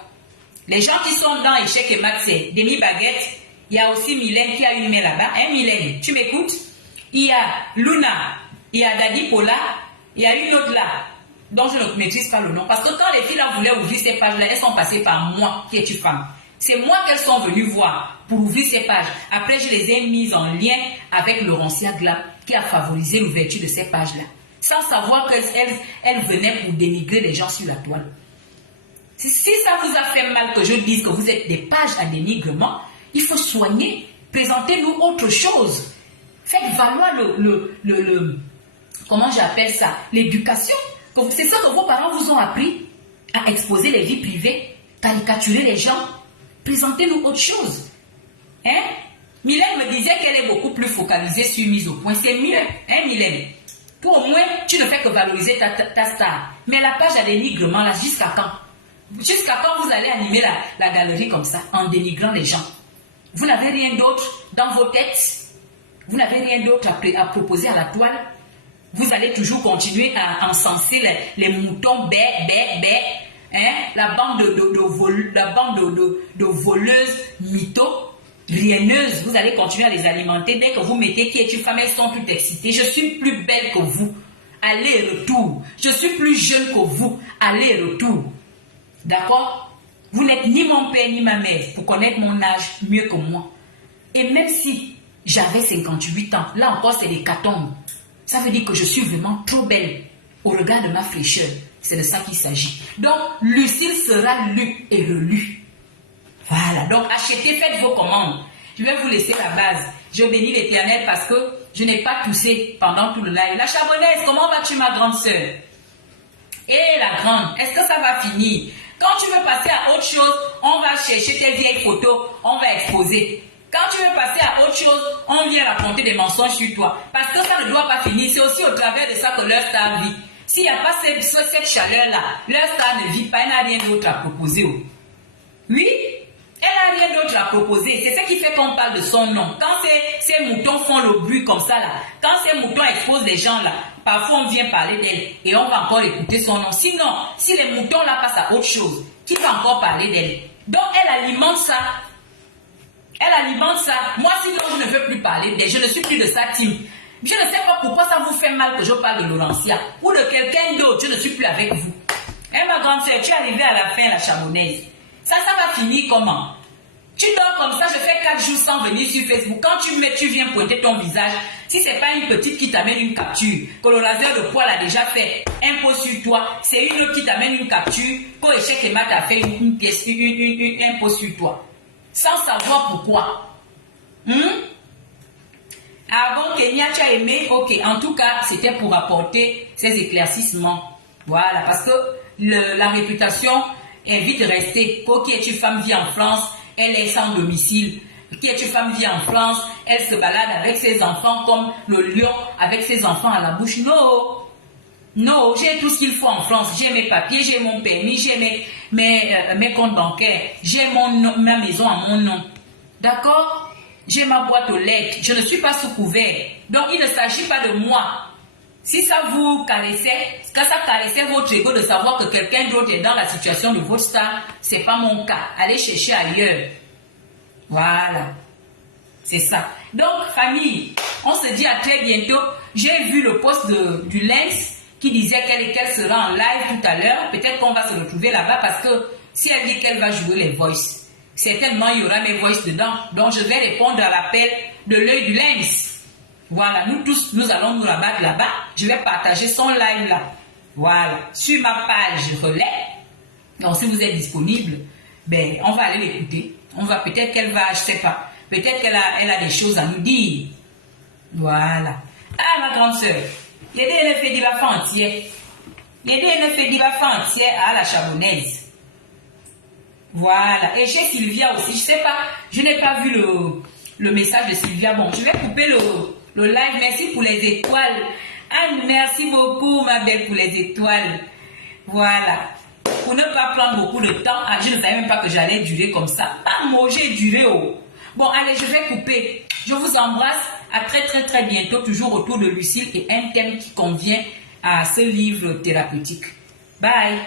Les gens qui sont dans Échec et Mat, c'est Demi Baguette. Il y a aussi Mylène qui a une main là-bas. Hein, Mylène, tu m'écoutes? Il y a Luna, il y a Dadi Pola, il y a une autre là, dont je ne maîtrise pas le nom. Parce que quand les filles là voulaient ouvrir ces pages-là, elles sont passées par moi, qui est une femme. C'est moi qu'elles sont venues voir pour ouvrir ces pages. Après, je les ai mises en lien avec Laurentia Glab, qui a favorisé l'ouverture de ces pages-là. Sans savoir qu'elles venaient pour dénigrer les gens sur la toile. Si ça vous a fait mal que je dise que vous êtes des pages à dénigrement, il faut soigner, présentez-nous autre chose. Faites valoir comment j'appelle ça, l'éducation. C'est ça que vos parents vous ont appris, à exposer les vies privées, caricaturer les gens. Présentez-nous autre chose. Hein? Mylène me disait qu'elle est beaucoup plus focalisée sur mise au point. C'est mieux, hein Mylène? Pour au moins, tu ne fais que valoriser ta star. Mais la page à dénigrement, là, jusqu'à quand? Jusqu'à quand vous allez animer la galerie comme ça, en dénigrant les gens? Vous n'avez rien d'autre dans vos têtes? Vous n'avez rien d'autre à proposer à la toile? Vous allez toujours continuer à encenser les moutons hein? La bande de voleuses, mythos, rienneuses. Vous allez continuer à les alimenter. Dès que vous mettez qui est une femme, elles sont toutes excitées. Je suis plus belle que vous. Aller-retour. Je suis plus jeune que vous. Aller-retour. D'accord? Vous n'êtes ni mon père ni ma mère pour connaître mon âge mieux que moi. Et même si j'avais 58 ans, là encore c'est des catombes. Ça veut dire que je suis vraiment trop belle au regard de ma fraîcheur. C'est de ça qu'il s'agit. Donc, Lucille sera lue et relue. Voilà. Donc, achetez, faites vos commandes. Je vais vous laisser la base. Je bénis l'Éternel parce que je n'ai pas toussé pendant tout le live. La Chabonnaise, comment vas-tu, ma grande sœur? Et la grande, est-ce que ça va finir? Quand tu veux passer à autre chose, on va chercher tes vieilles photos, on va exposer. Quand tu veux passer à autre chose, on vient raconter des mensonges sur toi. Parce que ça ne doit pas finir. C'est aussi au travers de ça que leur star vit. S'il n'y a pas cette chaleur-là, leur star ne vit pas, elle n'a rien d'autre à proposer. Oui, elle n'a rien d'autre à proposer. C'est ce qui fait qu'on parle de son nom. Quand ces moutons font le bruit comme ça, là, quand ces moutons exposent les gens, là, parfois on vient parler d'elle et on va encore écouter son nom. Sinon, si les moutons là passent à autre chose, qui va encore parler d'elle? Donc elle alimente ça. Elle alimente ça. Moi, sinon, je ne veux plus parler d'elle. Je ne suis plus de sa team. Je ne sais pas pourquoi ça vous fait mal que je parle de Laurentia ou de quelqu'un d'autre. Je ne suis plus avec vous. Eh, ma grande sœur, tu es arrivée à la fin, la Chabonnaise. Ça va finir comment? Tu dors comme ça, je fais 4 jours sans venir sur Facebook. Quand tu viens pointer ton visage, si c'est pas une petite qui t'amène une capture, que le raseur de poil a déjà fait un pot sur toi, c'est une autre qui t'amène une capture, qu'au Échec et Mat a fait une pièce, un pot sur toi. Sans savoir pourquoi. Ah bon, Kenya, tu as aimé? Ok, en tout cas, c'était pour apporter ces éclaircissements. Voilà, parce que la réputation est vite restée. Qui est une femme vit en France, elle est sans domicile. Qui est une femme vit en France, elle se balade avec ses enfants comme le lion avec ses enfants à la bouche. Non, j'ai tout ce qu'il faut en France. J'ai mes papiers, j'ai mon permis, j'ai mes comptes bancaires, j'ai ma maison à mon nom. D'accord? J'ai ma boîte aux lettres. Je ne suis pas sous couvert. Donc, il ne s'agit pas de moi. Si ça vous caressait, quand ça caressait votre ego de savoir que quelqu'un d'autre est dans la situation de votre star, ce n'est pas mon cas. Allez chercher ailleurs. Voilà. C'est ça. Donc, famille, on se dit à très bientôt. J'ai vu le post du Lens qui disait qu'elle sera en live tout à l'heure. Peut-être qu'on va se retrouver là-bas parce que si elle dit qu'elle va jouer les voices, certainement il y aura mes voices dedans. Donc je vais répondre à l'appel de l'œil du Lens. Voilà, nous tous, nous allons nous rabattre là-bas. Je vais partager son live là. Voilà, sur ma page relais. Donc si vous êtes disponible, ben on va aller l'écouter. On va peut-être qu'elle va, je sais pas. Peut-être qu'elle a des choses à nous dire. Voilà. Ah, ma grande sœur. L'aider elle fait du bafin entier. L'aider elle fait du bafin entier à la Chabonnaise. Voilà. Et chez Sylvia aussi, je sais pas, je n'ai pas vu le message de Sylvia. Bon, je vais couper le live. Merci pour les étoiles. Anne, merci beaucoup, ma belle, pour les étoiles. Voilà. Pour ne pas prendre beaucoup de temps, je ne savais même pas que j'allais durer comme ça. Ah, moi, j'ai duré. Oh. Bon, allez, je vais couper. Je vous embrasse. À très, très, très bientôt. Toujours autour de Lucille et un thème qui convient à ce livre thérapeutique. Bye.